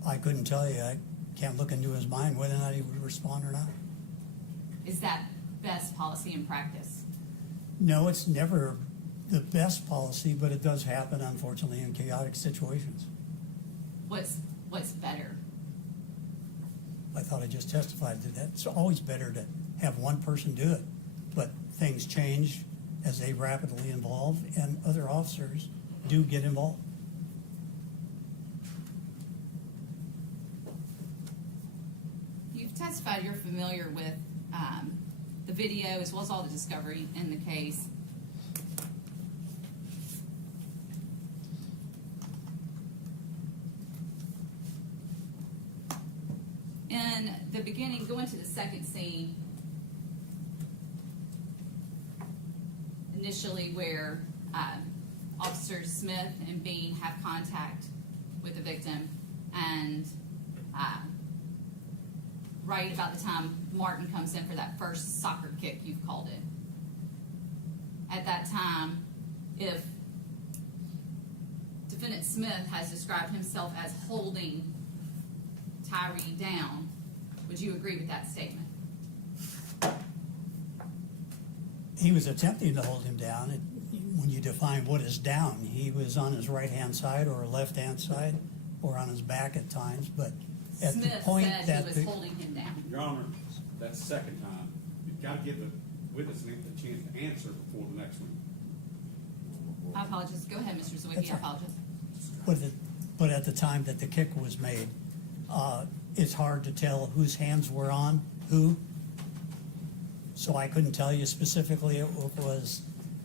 I couldn't tell you. I can't look into his mind whether or not he would respond or not. Is that best policy and practice? No, it's never the best policy, but it does happen, unfortunately, in chaotic situations. What's better? I thought I just testified to that. It's always better to have one person do it, but things change as they rapidly evolve, and other officers do get involved. You've testified you're familiar with the video as well as all the discovery in the case. In the beginning, going to the second scene, initially where Officers Smith and Bean have contact with the victim, and right about the time Martin comes in for that first soccer kick, you've called it. At that time, if Defendant Smith has described himself as holding Tyre down, would you agree with that statement? He was attempting to hold him down. When you define what is down, he was on his right-hand side or left-hand side or on his back at times, but at Smith the point said that he was holding him down. Your Honor, that's the second time. You've got to give the witness a chance to answer before the next one. I apologize. Go ahead, Mr. Zawicki. That's I right. apologize. But at the time that the kick was made, it's hard to tell whose hands were on who. So I couldn't tell you specifically if it was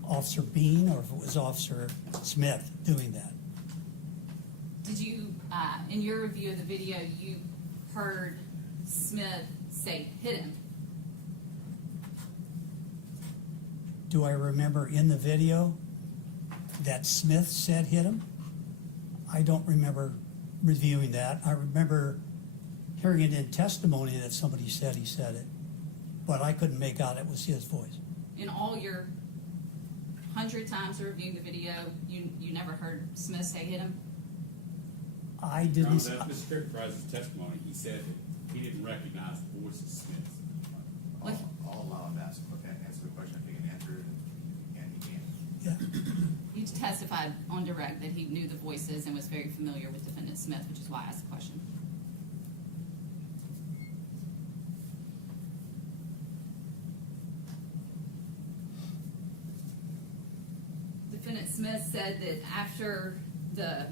Officer Bean or if it was Officer Smith doing that. Did you, in your review of the video, you heard Smith say, hit him? Do I remember in the video that Smith said hit him? I don't remember reviewing that. I remember hearing it in testimony that somebody said he said it, but I couldn't make out it was his voice. In all your 100 times reviewing the video, you never heard Smith say hit him? I Your didn't. Honor, that mischaracterizes testimony. He said that he didn't recognize the voice of Smith. I'll allow him to answer the question if he can answer it. If he can. Yeah. You testified on direct that he knew the voices and was very familiar with Defendant Smith, which is why I asked the question. Defendant Smith said that after the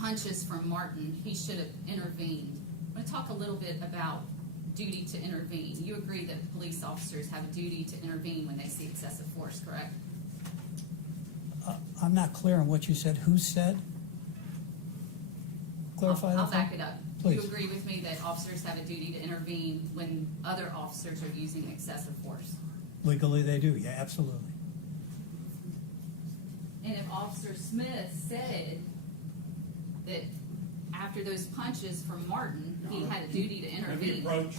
punches from Martin, he should have intervened. I want to talk a little bit about duty to intervene. You agree that police officers have a duty to intervene when they see excessive force, correct? I'm not clear on what you said. Who said? Clarify that. I'll back it up. Please. You agree with me that officers have a duty to intervene when other officers are using excessive force? Legally, they do. Yeah, absolutely. And if Officer Smith said that after those punches from Martin, he had a duty to Have you intervene? approached?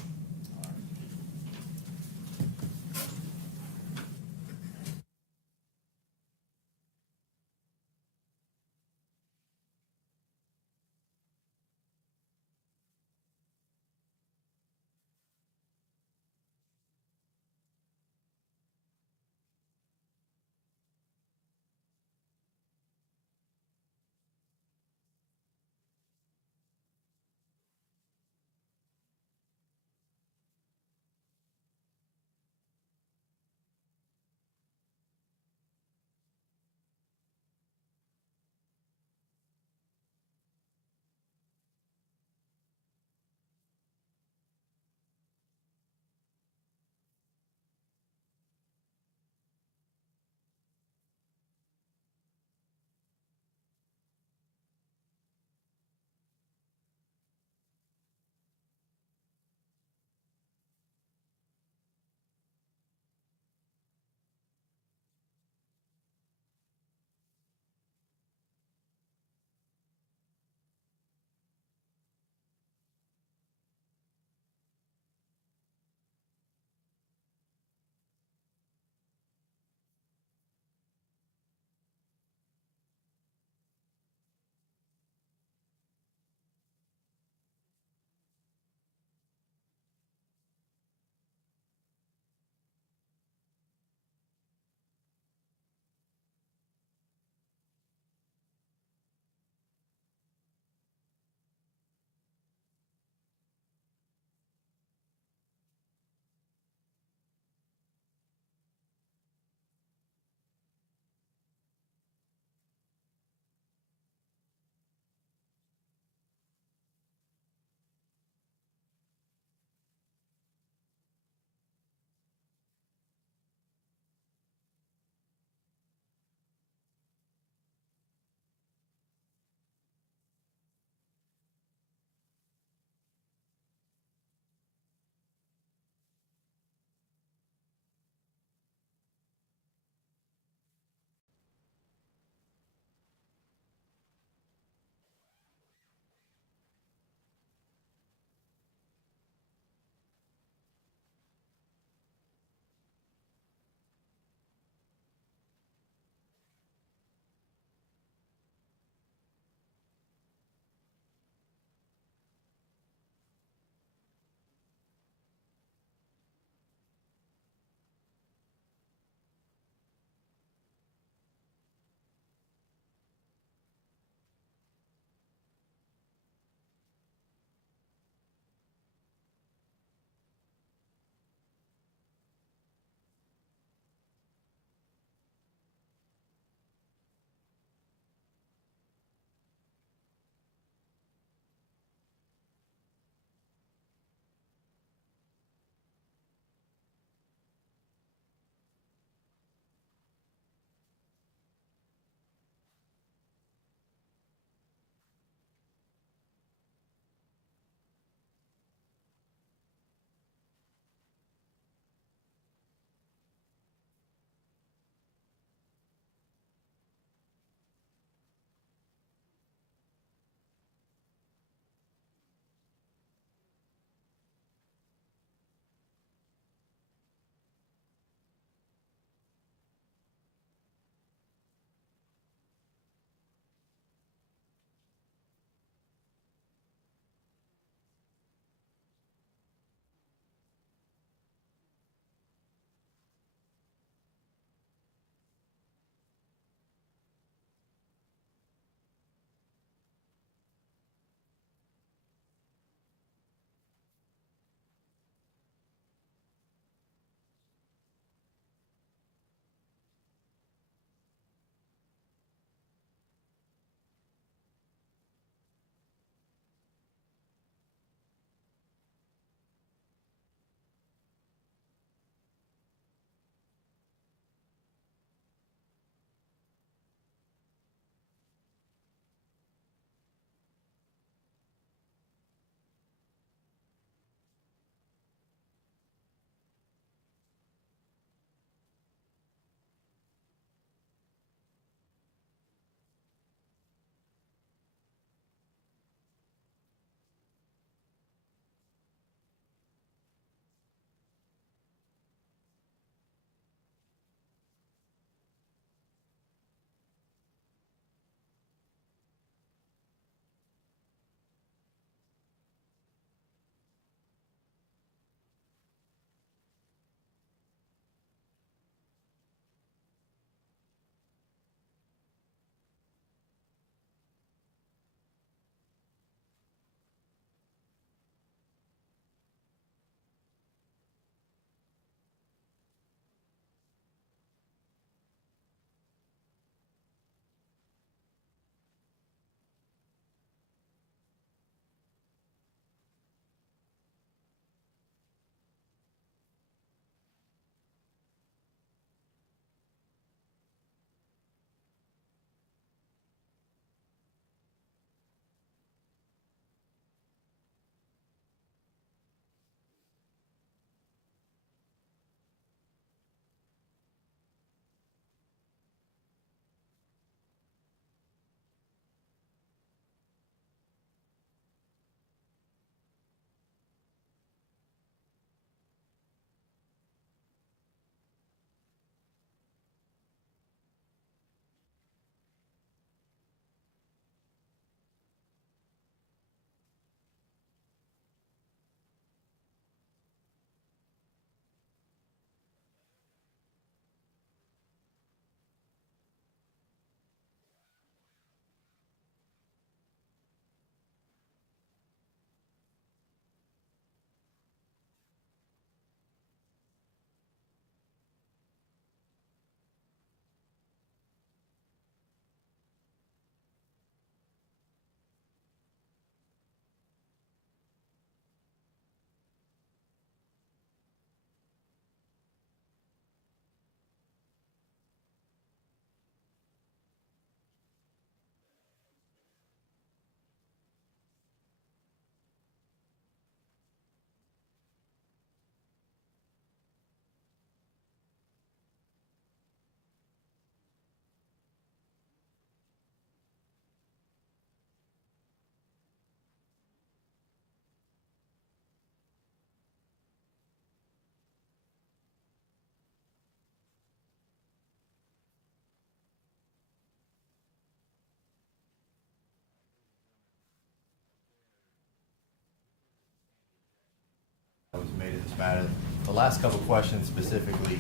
matter. The last couple questions specifically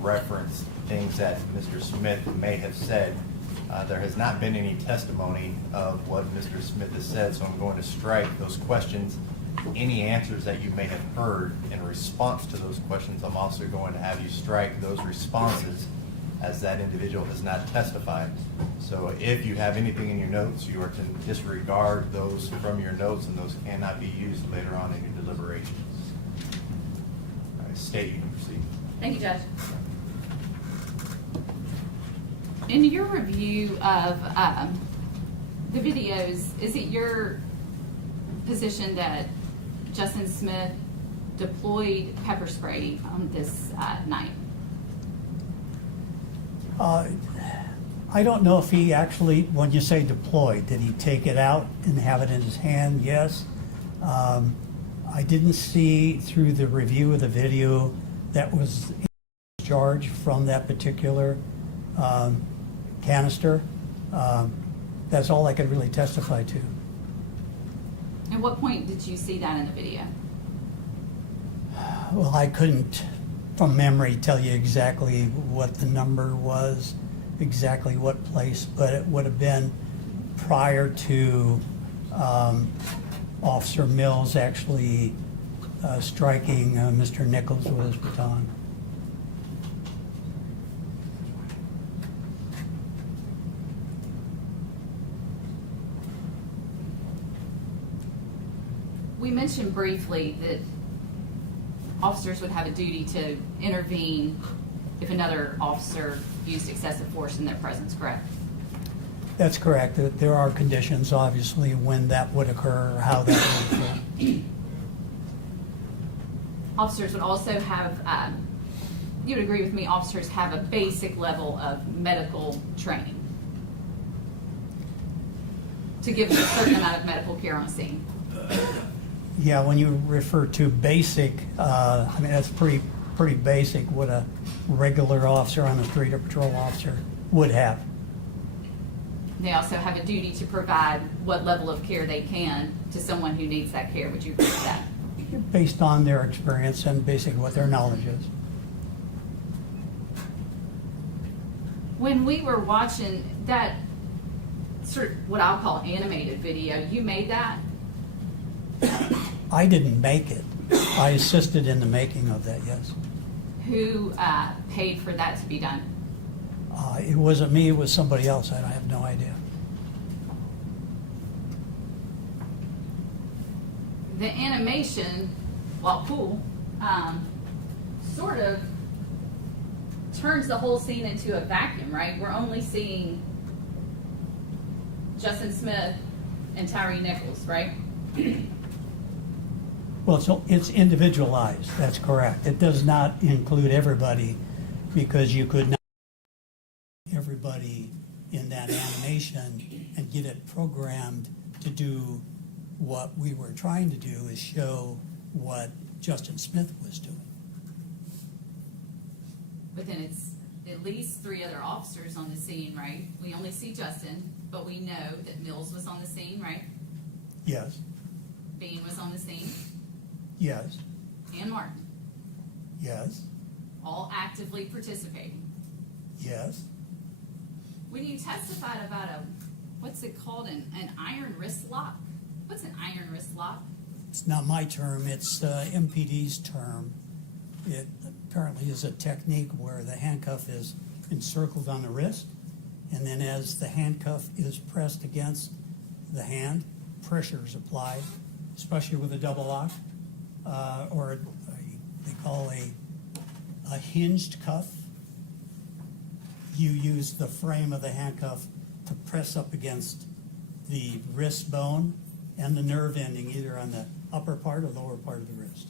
referenced things that Mr. Smith may have said. There has not been any testimony of what Mr. Smith has said, so I'm going to strike those questions. Any answers that you may have heard in response to those questions, I'm also going to have you strike those responses, as that individual has not testified. So if you have anything in your notes, you are to disregard those from your notes, and those cannot be used later on in your deliberations. All right, State, you can proceed. Thank you, Judge. In your review of the videos, is it your position that Justin Smith deployed pepper spray on this night? I don't know if he actually, when you say deployed, did he take it out and have it in his hand? Yes. I didn't see through the review of the video that was discharged from that particular canister. That's all I could really testify to. At what point did you see that in the video? Well, I couldn't, from memory, tell you exactly what the number was, exactly what place, but it would have been prior to Officer Mills actually striking Mr. Nichols with his baton. We mentioned briefly that officers would have a duty to intervene if another officer used excessive force in their presence, correct? That's correct. There are conditions, obviously, when that would occur or how that would occur. Officers would also have, you would agree with me, officers have a basic level of medical training to give them a certain amount of medical care on scene. Yeah, when you refer to basic, I mean, that's pretty basic what a regular officer on the street or patrol officer would have. They also have a duty to provide what level of care they can to someone who needs that care. Would you agree with that? Based on their experience and basically what their knowledge is. When we were watching that sort of what I'll call animated video, you made that? I didn't make it. I assisted in the making of that, yes. Who paid for that to be done? It wasn't me, it was somebody else. I have no idea. The animation, while cool, sort of turns the whole scene into a vacuum, right? We're only seeing Justin Smith and TYRE NICHOLS, right? Well, so it's individualized, that's correct. It does not include everybody because you could not everybody in that animation and get it programmed to do what we were trying to do is show what Justin Smith was doing. But then it's at least 3 other officers on the scene, right? We only see Justin, but we know that Mills was on the scene, right? Yes. Bean was on the scene. Yes. And Martin. Yes. All actively participating. Yes. When you testified about what's it called, an iron wrist lock? What's an iron wrist lock? It's not my term, it's MPD's term. It apparently is a technique where the handcuff is encircled on the wrist, and then as the handcuff is pressed against the hand, pressure is applied, especially with a double lock, or they call a hinged cuff. You use the frame of the handcuff to press up against the wrist bone and the nerve ending, either on the upper part or lower part of the wrist.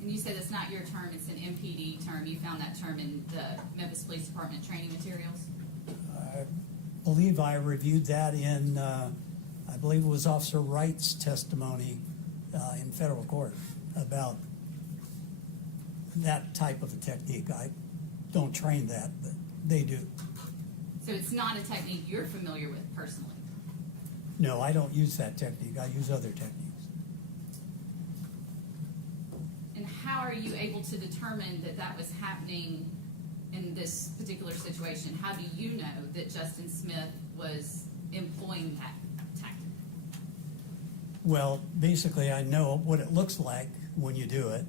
And you said it's not your term, it's an MPD term. You found that term in the Memphis Police Department training materials? I believe I reviewed that in, I believe it was Officer Wright's testimony in federal court about that type of a technique. I don't train that, but they do. So it's not a technique you're familiar with personally? No, I don't use that technique. I use other techniques. And how are you able to determine that that was happening in this particular situation? How do you know that Justin Smith was employing that tactic? Well, basically, I know what it looks like when you do it.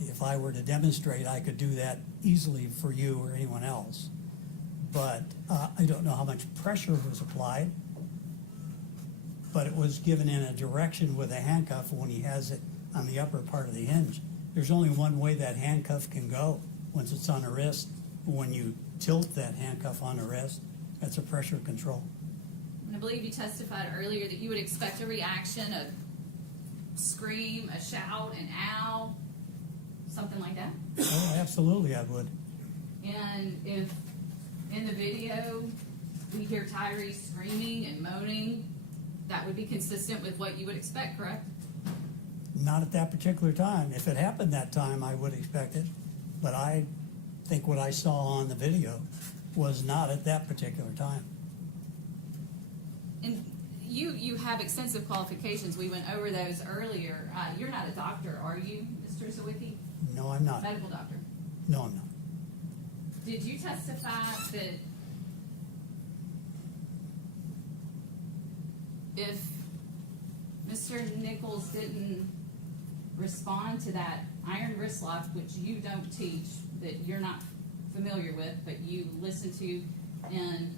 If I were to demonstrate, I could do that easily for you or anyone else. But I don't know how much pressure was applied, but it was given in a direction with a handcuff when he has it on the upper part of the hinge. There's only one way that handcuff can go once it's on the wrist. When you tilt that handcuff on the wrist, that's a pressure control. And I believe you testified earlier that you would expect a reaction, a scream, a shout, an ow, something like that. Oh, absolutely, I would. And if in the video we hear Tyree screaming and moaning, that would be consistent with what you would expect, correct? Not at that particular time. If it happened that time, I would expect it. But I think what I saw on the video was not at that particular time. And you have extensive qualifications. We went over those earlier. You're not a doctor, are you, Mr. Sawicki? No, I'm not. Medical doctor. No, I'm not. Did you testify that if Mr. Nichols didn't respond to that iron wrist lock, which you don't teach, that you're not familiar with, but you listen to in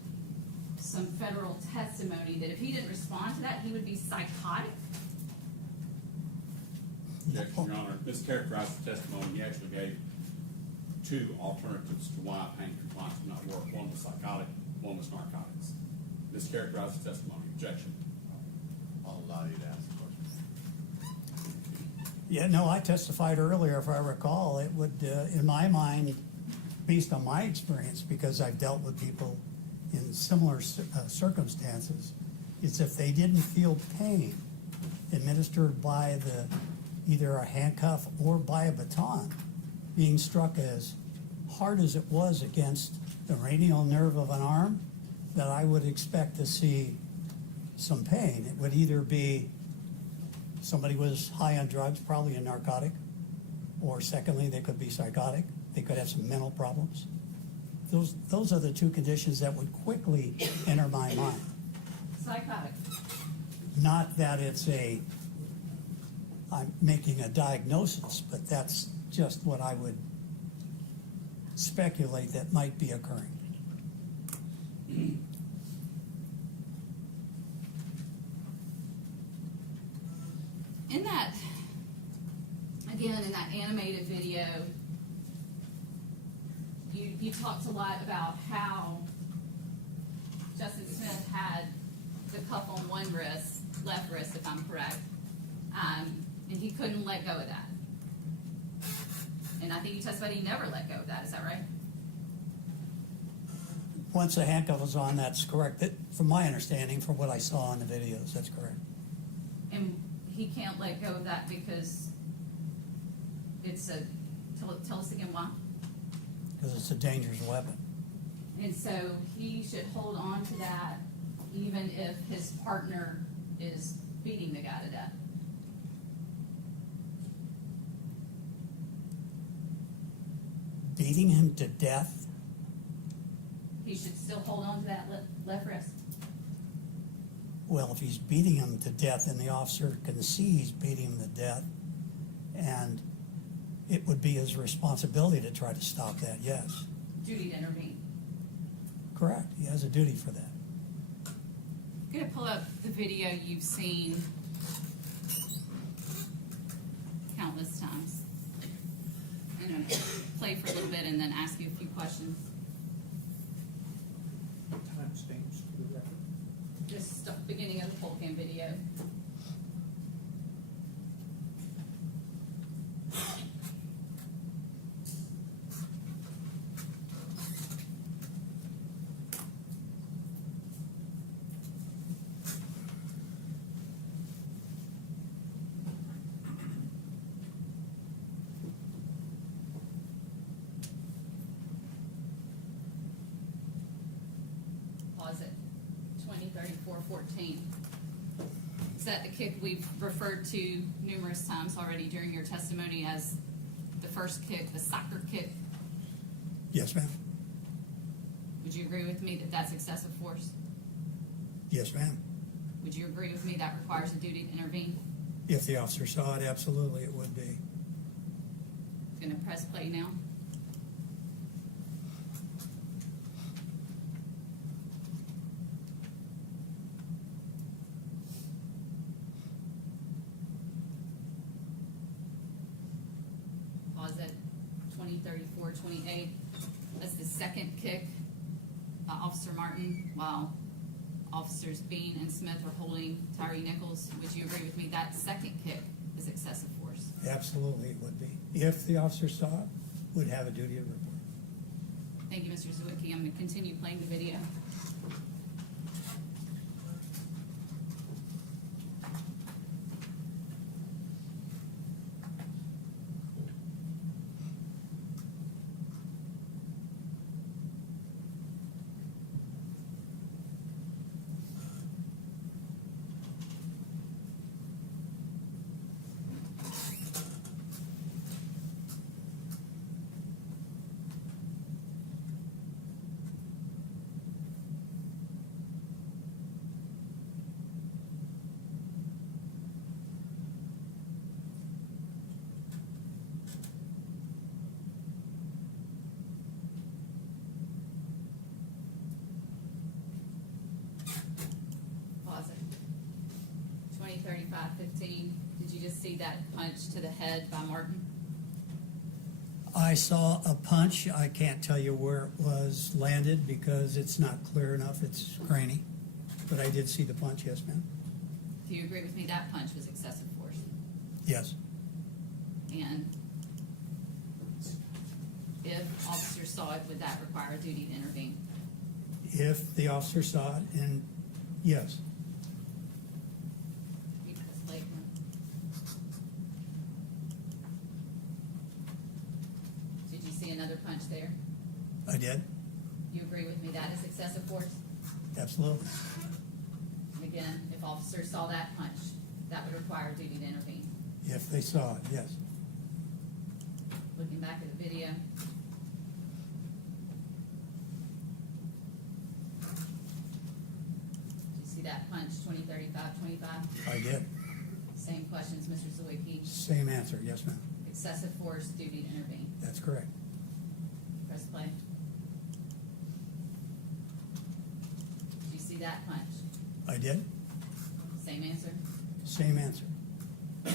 some federal testimony, that if he didn't respond to that, he would be psychotic? Objection, Your Honor. Mischaracterized the testimony. He actually gave two alternatives to why pain compliance would not work. One was psychotic, one was narcotics. Mischaracterized the testimony. Objection. I'll allow you to ask the question. Yeah, no, I testified earlier, if I recall. It would, in my mind, based on my experience, because I've dealt with people in similar circumstances, it's if they didn't feel pain administered by either a handcuff or by a baton being struck as hard as it was against the radial nerve of an arm, that I would expect to see some pain. It would either be somebody was high on drugs, probably a narcotic, or secondly, they could be psychotic. They could have some mental problems. Those are the two conditions that would quickly enter my mind. Psychotic. Not that I'm making a diagnosis, but that's just what I would speculate that might be occurring. In that, again, in that animated video, you talked a lot about how Justin Smith had the cuff on one wrist, left wrist, if I'm correct, and he couldn't let go of that. And I think you testified he never let go of that. Is that right? Once the handcuff was on, that's correct. From my understanding, from what I saw in the videos, that's correct. And he can't let go of that because it's a, tell us again why? Because it's a dangerous weapon. And so he should hold on to that even if his partner is beating the guy to death. Beating him to death? He should still hold on to that left wrist. Well, if he's beating him to death and the officer can see he's beating him to death, and it would be his responsibility to try to stop that, yes. Duty to intervene. Correct. He has a duty for that. I'm going to pull up the video you've seen countless times. I'm going to play for a little bit and then ask you a few questions. Timestamps for the record. Just the beginning of the poll cam video. Pause it. 2034-14. Is that the kick we've referred to numerous times already during your testimony as the first kick, the soccer kick, Yes, ma'am. would you agree with me that that's excessive force? Yes, ma'am. Would you agree with me that requires a duty to intervene? If the officer saw it, absolutely it would be. Gonna press play now. Pause at 20:34:28. That's the second kick by Officer Martin while Officers Bean and Smith are holding TYRE Nichols. Would you agree with me that second kick is excessive force? Absolutely it would be. If the officer saw it, would have a duty to report. Thank you, Mr. Zawicki. I'm going to continue playing the video. Pause it. 20:35:15. Did you just see that punch to the head by Martin? I saw a punch. I can't tell you where it was landed because it's not clear enough. It's grainy. But I did see the punch, yes, ma'am. Do you agree with me that punch was excessive force? Yes. And if officers saw it, would that require a duty to intervene? If the officer saw it, and yes. You press play. Did you see another punch there? I did. You agree with me that is excessive force? Absolutely. And again, if officers saw that punch, that would require a duty to intervene. If they saw it, yes. Looking back at the video. Did you see that punch, 20:35:25? I did. Same questions, Mr. Zawicki. Same answer, yes, ma'am. Excessive force, duty to intervene. That's correct. Press play. Did you see that punch? I did. Same answer. Same answer. Did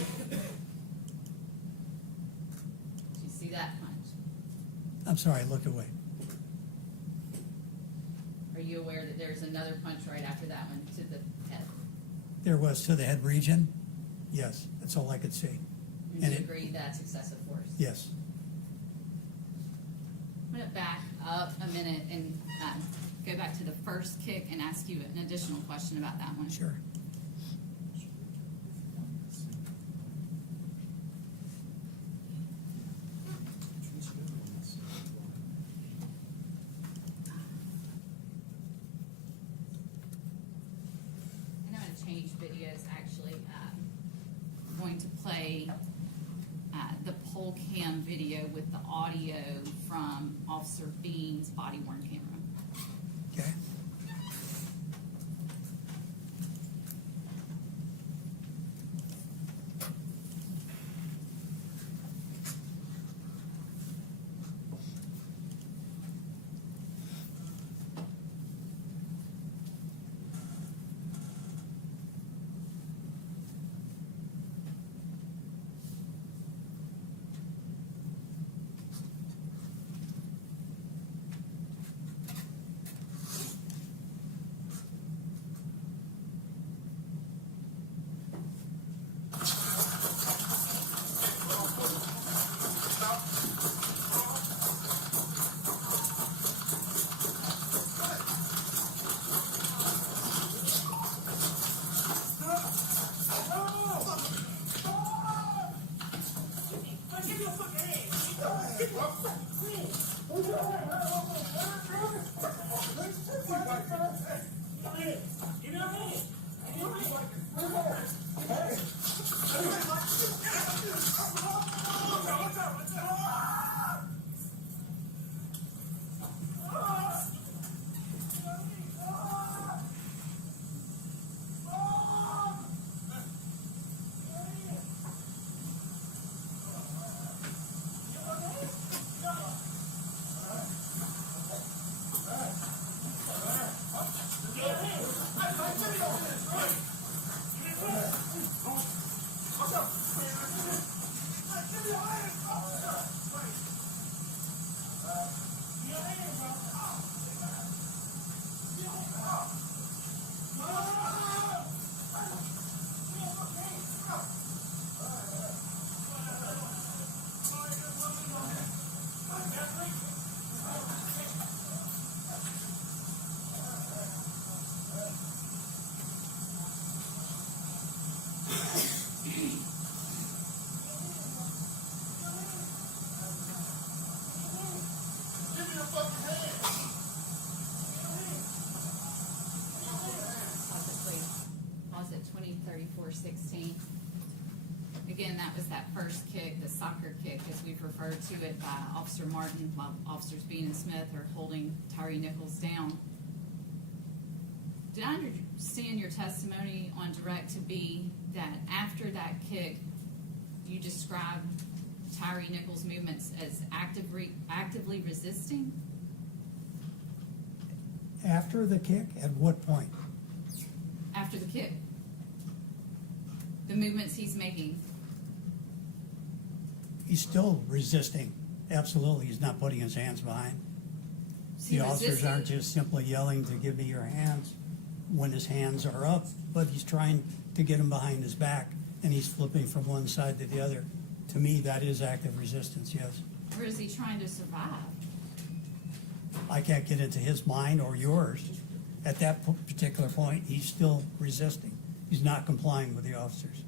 you see that punch? I'm sorry, I looked away. Are you aware that there's another punch right after that one to the head? There was to the head region. Yes, that's all I could see. Would And you it- agree that's excessive force? Yes. I'm going to back up a minute and go back to the first kick and ask you an additional question about that one. Sure. And I'm going to change videos actually. I'm going to play the poll cam video with the audio from Officer Bean's body worn camera. Okay. Hey! Again, that was that first kick, the soccer kick, as we've referred to it by Officer Martin, while Officers Bean and Smith are holding TYRE Nichols down. Did I understand your testimony on direct to be that after that kick, you described TYRE Nichols' movements as actively resisting? After the kick, at what point? After the kick. The movements he's making. He's still resisting. Absolutely, he's not putting his hands behind. Is he The officers resisting? aren't just simply yelling to give me your hands when his hands are up, but he's trying to get him behind his back, and he's flipping from one side to the other. To me, that is active resistance, yes. Or is he trying to survive? I can't get into his mind or yours. At that particular point, he's still resisting. He's not complying with the officers.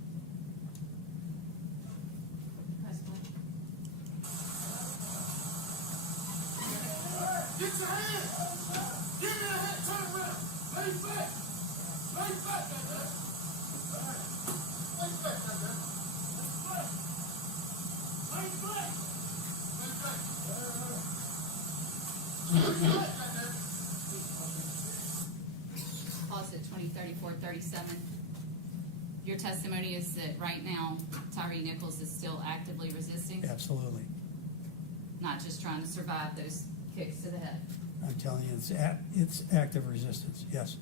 Get your hands! Give me a hand, turn around! Lay back! Lay back, like that! Lay back, like that! Lay back! Lay back! Lay back, like that! Pause at 20:34:37. Your testimony is that right now TYRE Nichols is still actively resisting, Absolutely. not just trying to survive those kicks to the head. I'm telling you, it's active resistance, yes.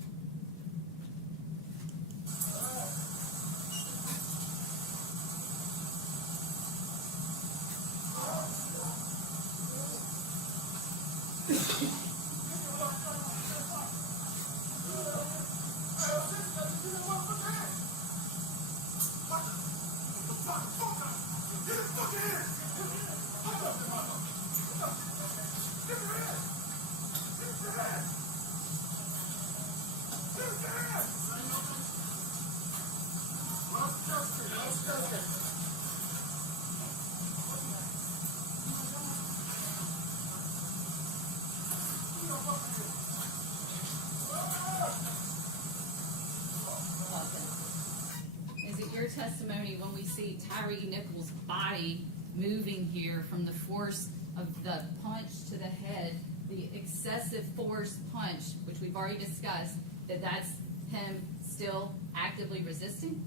Is it your testimony when we see TYRE Nichols' body moving here from the force of the punch to the head, the excessive force punch, which we've already discussed, that that's him still actively resisting?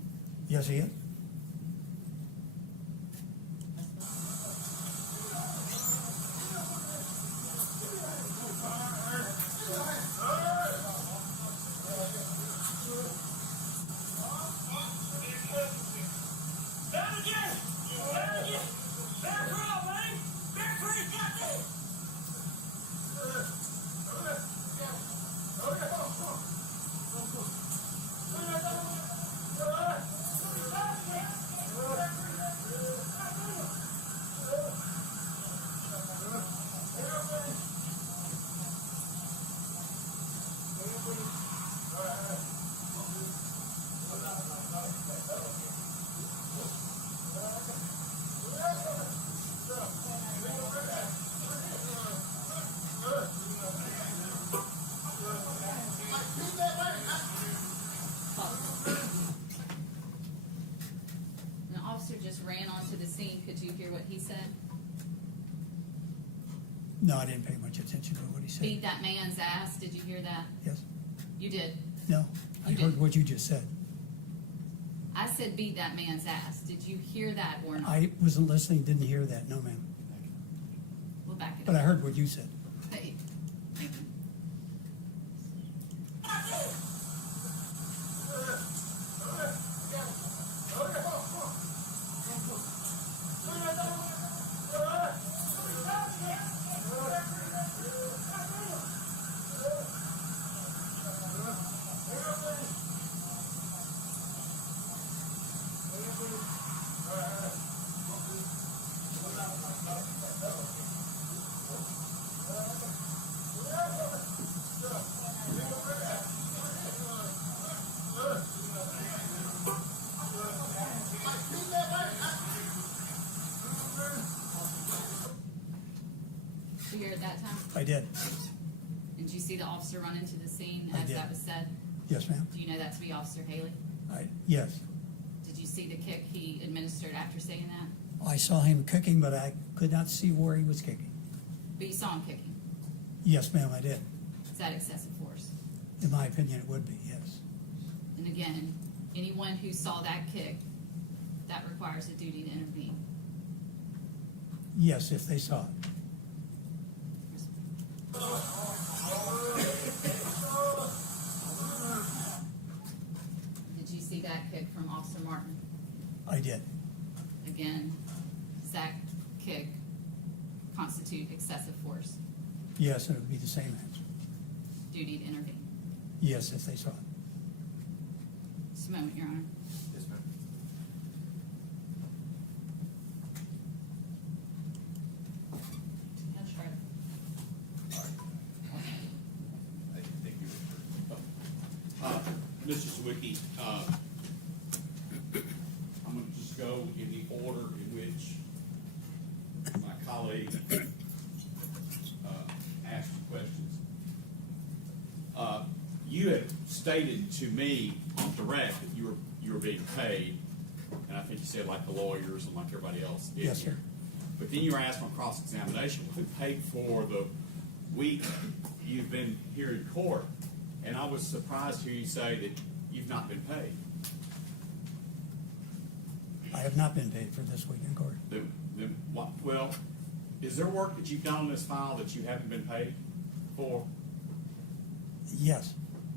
Yes, he is. An officer just ran onto the scene. Could you hear what he said? No, I didn't pay much attention to what he said. Beat that man's ass. Did you hear that? Yes. You did. No, I heard what you just said. I said beat that man's ass. Did you hear that or not? I wasn't listening, didn't hear that, no ma'am. We'll back it But I up. heard what you said. Hey. Did you hear it that time? I did. Did you see the officer run into the scene I as did. that was said? Yes, ma'am. Do you know that to be Officer Haley? Yes. Did you see see the kick he administered after saying that? I saw him kicking, but I could not see where he was kicking. But you saw him kicking. Yes, ma'am, I did. Is that excessive force? In my opinion, it would be, yes. And again, anyone who saw that kick, that requires a duty to intervene. Yes, if they saw it. Did you see that kick from Officer Martin? I did. Again, does that kick constitute excessive force? Yes, and it would be the same answer. Duty to intervene. Yes, if they saw it. Just a moment, Your Honor. Yes, ma'am. Judge Schreiber. Thank you, Mr. Sawicki, I'm going to just go in the order in which my colleague asked the questions. You had stated to me on direct that you were being paid, and I think you said like the lawyers and like everybody else did. Yes, sir. But then you were asked on cross-examination, who paid for the week you've been here in court? And I was surprised to hear you say that you've not been paid. I have not been paid for this week in court. Well, is there work that you've done on this file that you haven't been paid for? Yes.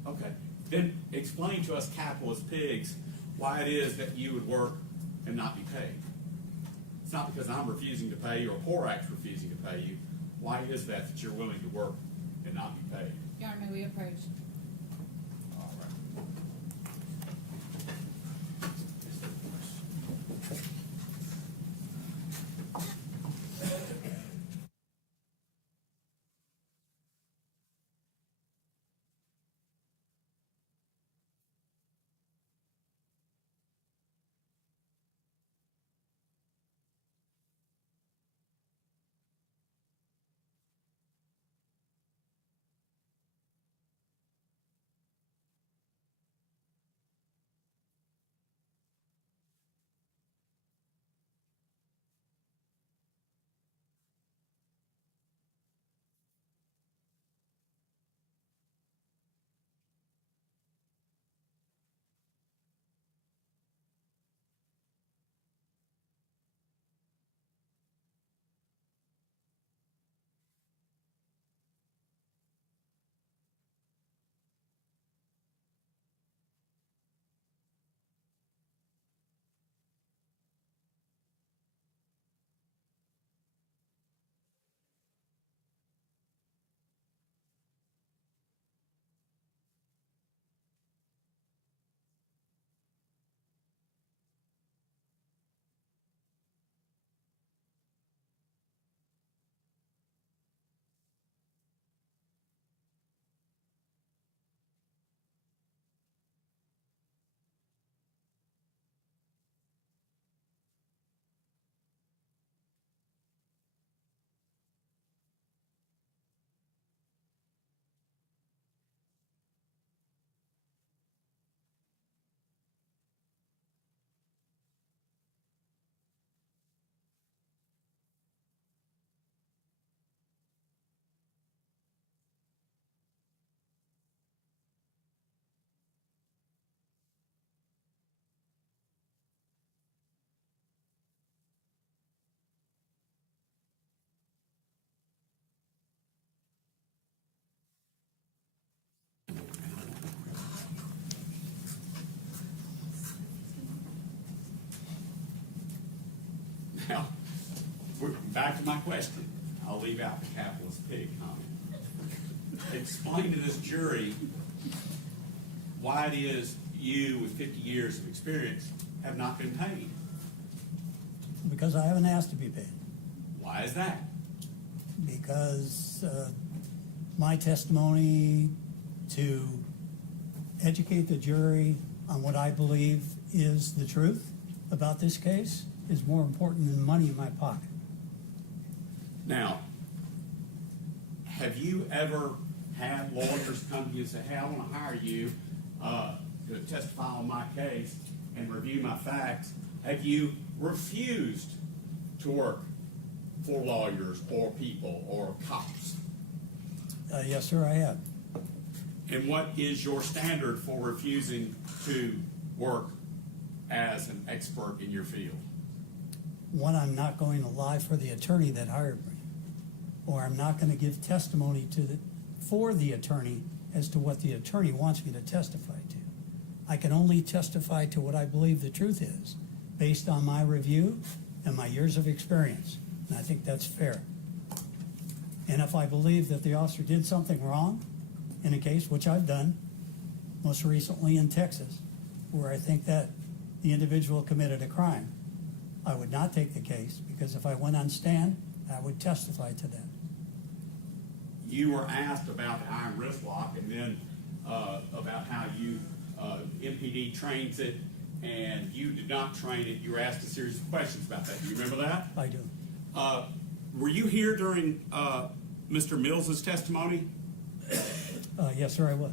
Okay. Then explain to us capitalist pigs why it is that you would work and not be paid. It's not because I'm refusing to pay you or Poor Act's refusing to pay you. Why is that you're willing to work and not be paid? Your Honor, may we approach? All right. Now, we're back to my question. I'll leave out the capitalist pig comment. Explain to this jury why it is you, with 50 years of experience, have not been paid. Because I haven't asked to be paid. Why is that? Because my testimony to educate the jury on what I believe is the truth about this case is more important than money in my pocket. Now, have you ever had lawyers come to you and say, hey, I want to hire you to testify on my case, and review my facts, have you refused to work for lawyers or people or cops? Yes, sir, I have. And what is your standard for refusing to work as an expert in your field? One, I'm not going to lie for the attorney that hired me, or I'm not going to give testimony for the attorney as to what the attorney wants me to testify to. I can only testify to what I believe the truth is, based on my review and my years of experience, and I think that's fair. And if I believe that the officer did something wrong in a case, which I've done, most recently in Texas, where I think that the individual committed a crime, I would not take the case, because if I went on stand, I would testify to that. You were asked about the iron wrist lock, and then about how you MPD trains it, and you did not train it. You were asked a series of questions about that. Do you remember that? I do. Were you here during Mr. Mills's testimony? Yes, sir, I was.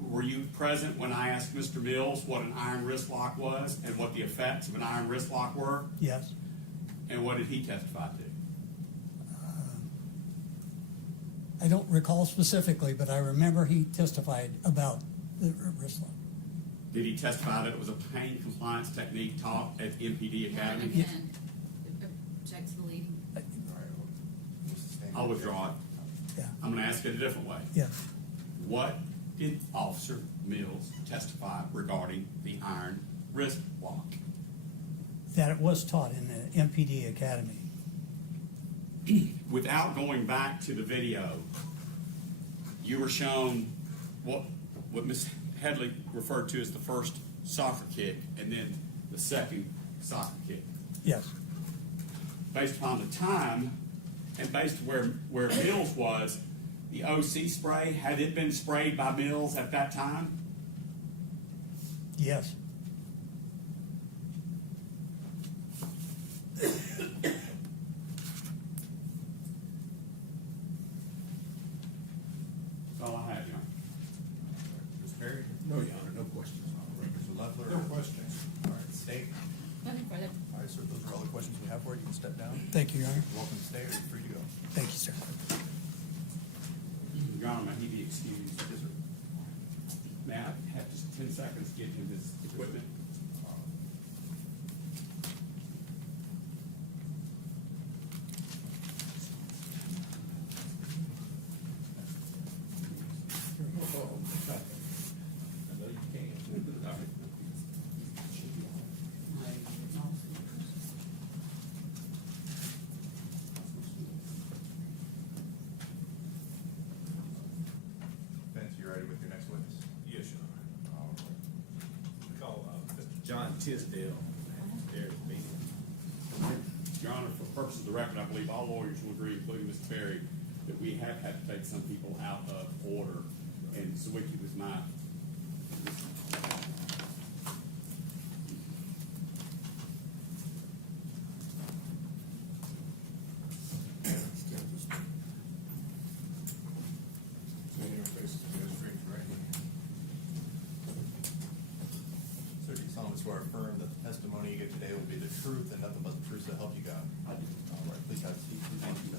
Were you present when I asked Mr. Mills what an iron wrist lock was and what the effects of an iron wrist lock were? Yes. And what did he testify to? I don't recall specifically, but I remember he testified about the wrist lock. Did he testify that it was a pain compliance technique taught at MPD Academy? Again, object to the leading. I'll withdraw it. Yeah. I'm going to ask it a different way. Yeah. What did Officer Mills testify regarding the iron wrist lock? That it was taught in the MPD Academy. Without going back to the video, you were shown what Ms. Headley referred to as the first soccer kick and then the second soccer kick. Yes. Based upon the time and based where Mills was, the OC spray, had it been sprayed by Mills at that time? Yes. That's all I have, Your Honor. Mr. Perry? No, Your Honor, no questions. Mr. Leffler? No questions. All right, State? Nothing further. All right, sir, those are all the questions we have for you. You can step down. Thank you, Your Honor. Welcome to stay, or you're free to go. Thank you, sir. Your Honor, may he be excused? Yes, sir. May I have just 10 seconds to get him his equipment? I know you can. All right. Vince, you ready with your next witness? Yes, Your Honor. All right. We call Mr. John Tisdale. There's me. Your Honor, for the purpose of the record, I believe all lawyers will agree, including Mr. Perry, that we have had to take some people out of order, and Sawicki was my. Sir, do you solemnly swear or affirm that the testimony you give today will be the truth and nothing but the truth to help you God? I do. All right, please have a seat. Thank you.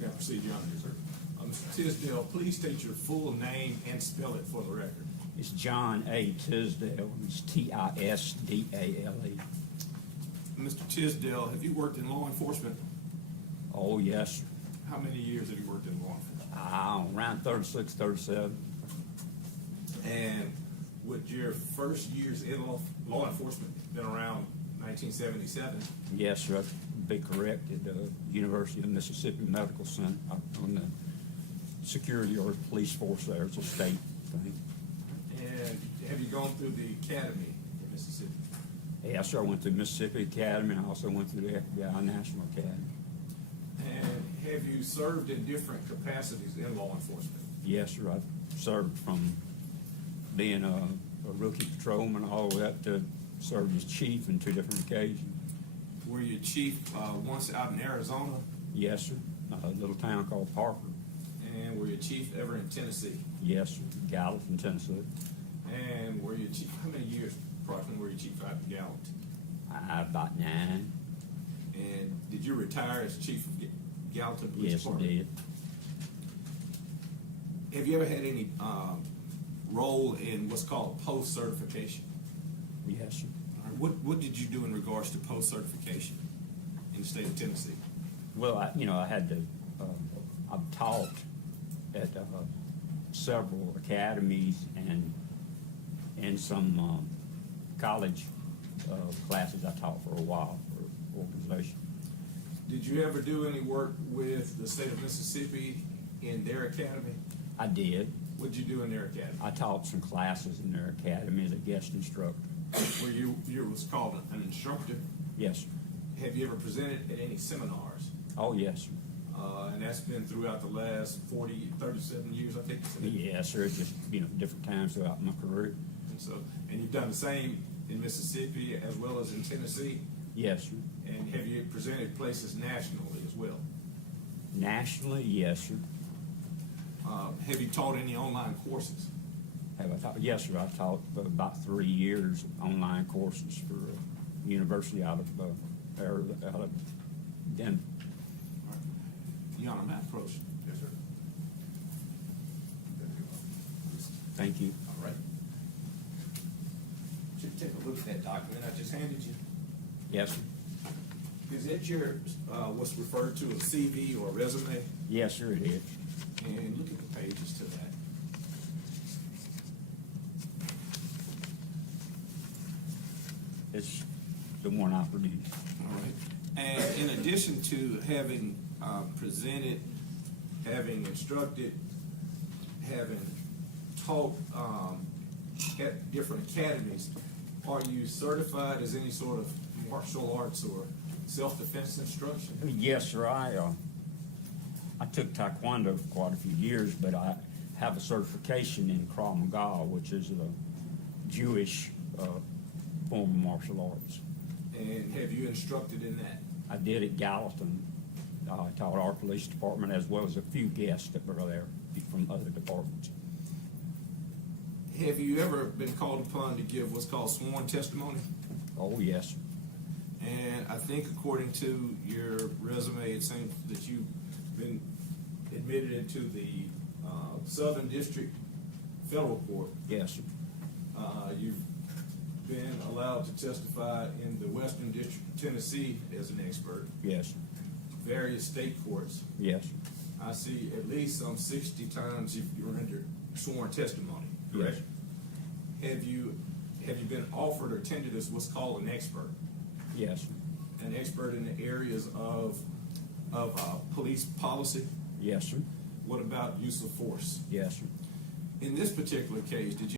Now proceed, Your Honor. Yes, sir. Mr. Tisdale, please state your full name and spell it for the record. It's John A. Tisdale. It's Tisdale. Mr. Tisdale, have you worked in law enforcement? Oh, yes. How many years have you worked in law enforcement? Around 36, 37. And would your first years in law enforcement been around 1977? Yes, sir. That'd be correct. At the University of Mississippi Medical Center on the security or police force there. It's a state thing. And have you gone through the academy in Mississippi? Yes, sir. I went to Mississippi Academy, and I also went through the FBI National Academy. And have you served in different capacities in law enforcement? Yes, sir. I've served from being a rookie patrolman all the way up to served as chief on 2 different occasions. Were you chief once out in Arizona? Yes, sir. A little town called Parker. And were you chief ever in Tennessee? Yes, sir. Gallatin, Tennessee. And were you chief, how many years approximately were you chief out in Gallatin? About 9. And did you retire as chief of Gallatin Police Yes, I Department? did. Have you ever had any role in what's called post-certification? Yes, sir. What did you do in regards to post-certification in the state of Tennessee? Well, I had to, I've taught at several academies and some college classes I taught for a while for organization. Did you ever do any work with the state of Mississippi in their academy? I did. What did you do in their academy? I taught some classes in their academy as a guest instructor. Were you was called an instructor? Yes, sir. Have you ever presented at any seminars? Oh, yes, sir. And that's been throughout the last 37 years, I think. Yes, sir. Just, different times throughout my career. And you've done the same in Mississippi as well as in Tennessee? Yes, sir. And have you presented places nationally as well? Nationally, yes, sir. Have you taught any online courses? Have I taught? Yes, sir. I taught for about 3 years online courses for a university out of Denver. Your Honor, may I approach? Yes, sir. Thank you. All right. Should take a look at that document I just handed you. Yes, sir. Is it your what's referred to as CV or resume? Yes, sir, it is. And look at the pages to that. It's the one I produced. All right. And in addition to having presented, having instructed, having taught at different academies, are you certified as any sort of martial arts or self-defense instruction? Yes, sir. I took Taekwondo for quite a few years, but I have a certification in Krav Maga, which is a Jewish form of martial arts. And have you instructed in that? I did at Gallatin. I taught our police department as well as a few guests that were there from other departments. Have you ever been called upon to give what's called sworn testimony? Oh, yes, sir. And I think according to your resume, it seems that you've been admitted into the Southern District Federal Court. Yes, sir. You've been allowed to testify in the Western District of Tennessee as an expert. Yes, sir. Various state courts. Yes, sir. I see at least some 60 times you've rendered sworn testimony, correct? Yes. Have you been offered or tendered as what's called an expert? Yes, sir. An expert in the areas of police policy? Yes, sir. What about use of force? Yes, sir. In this particular case, did you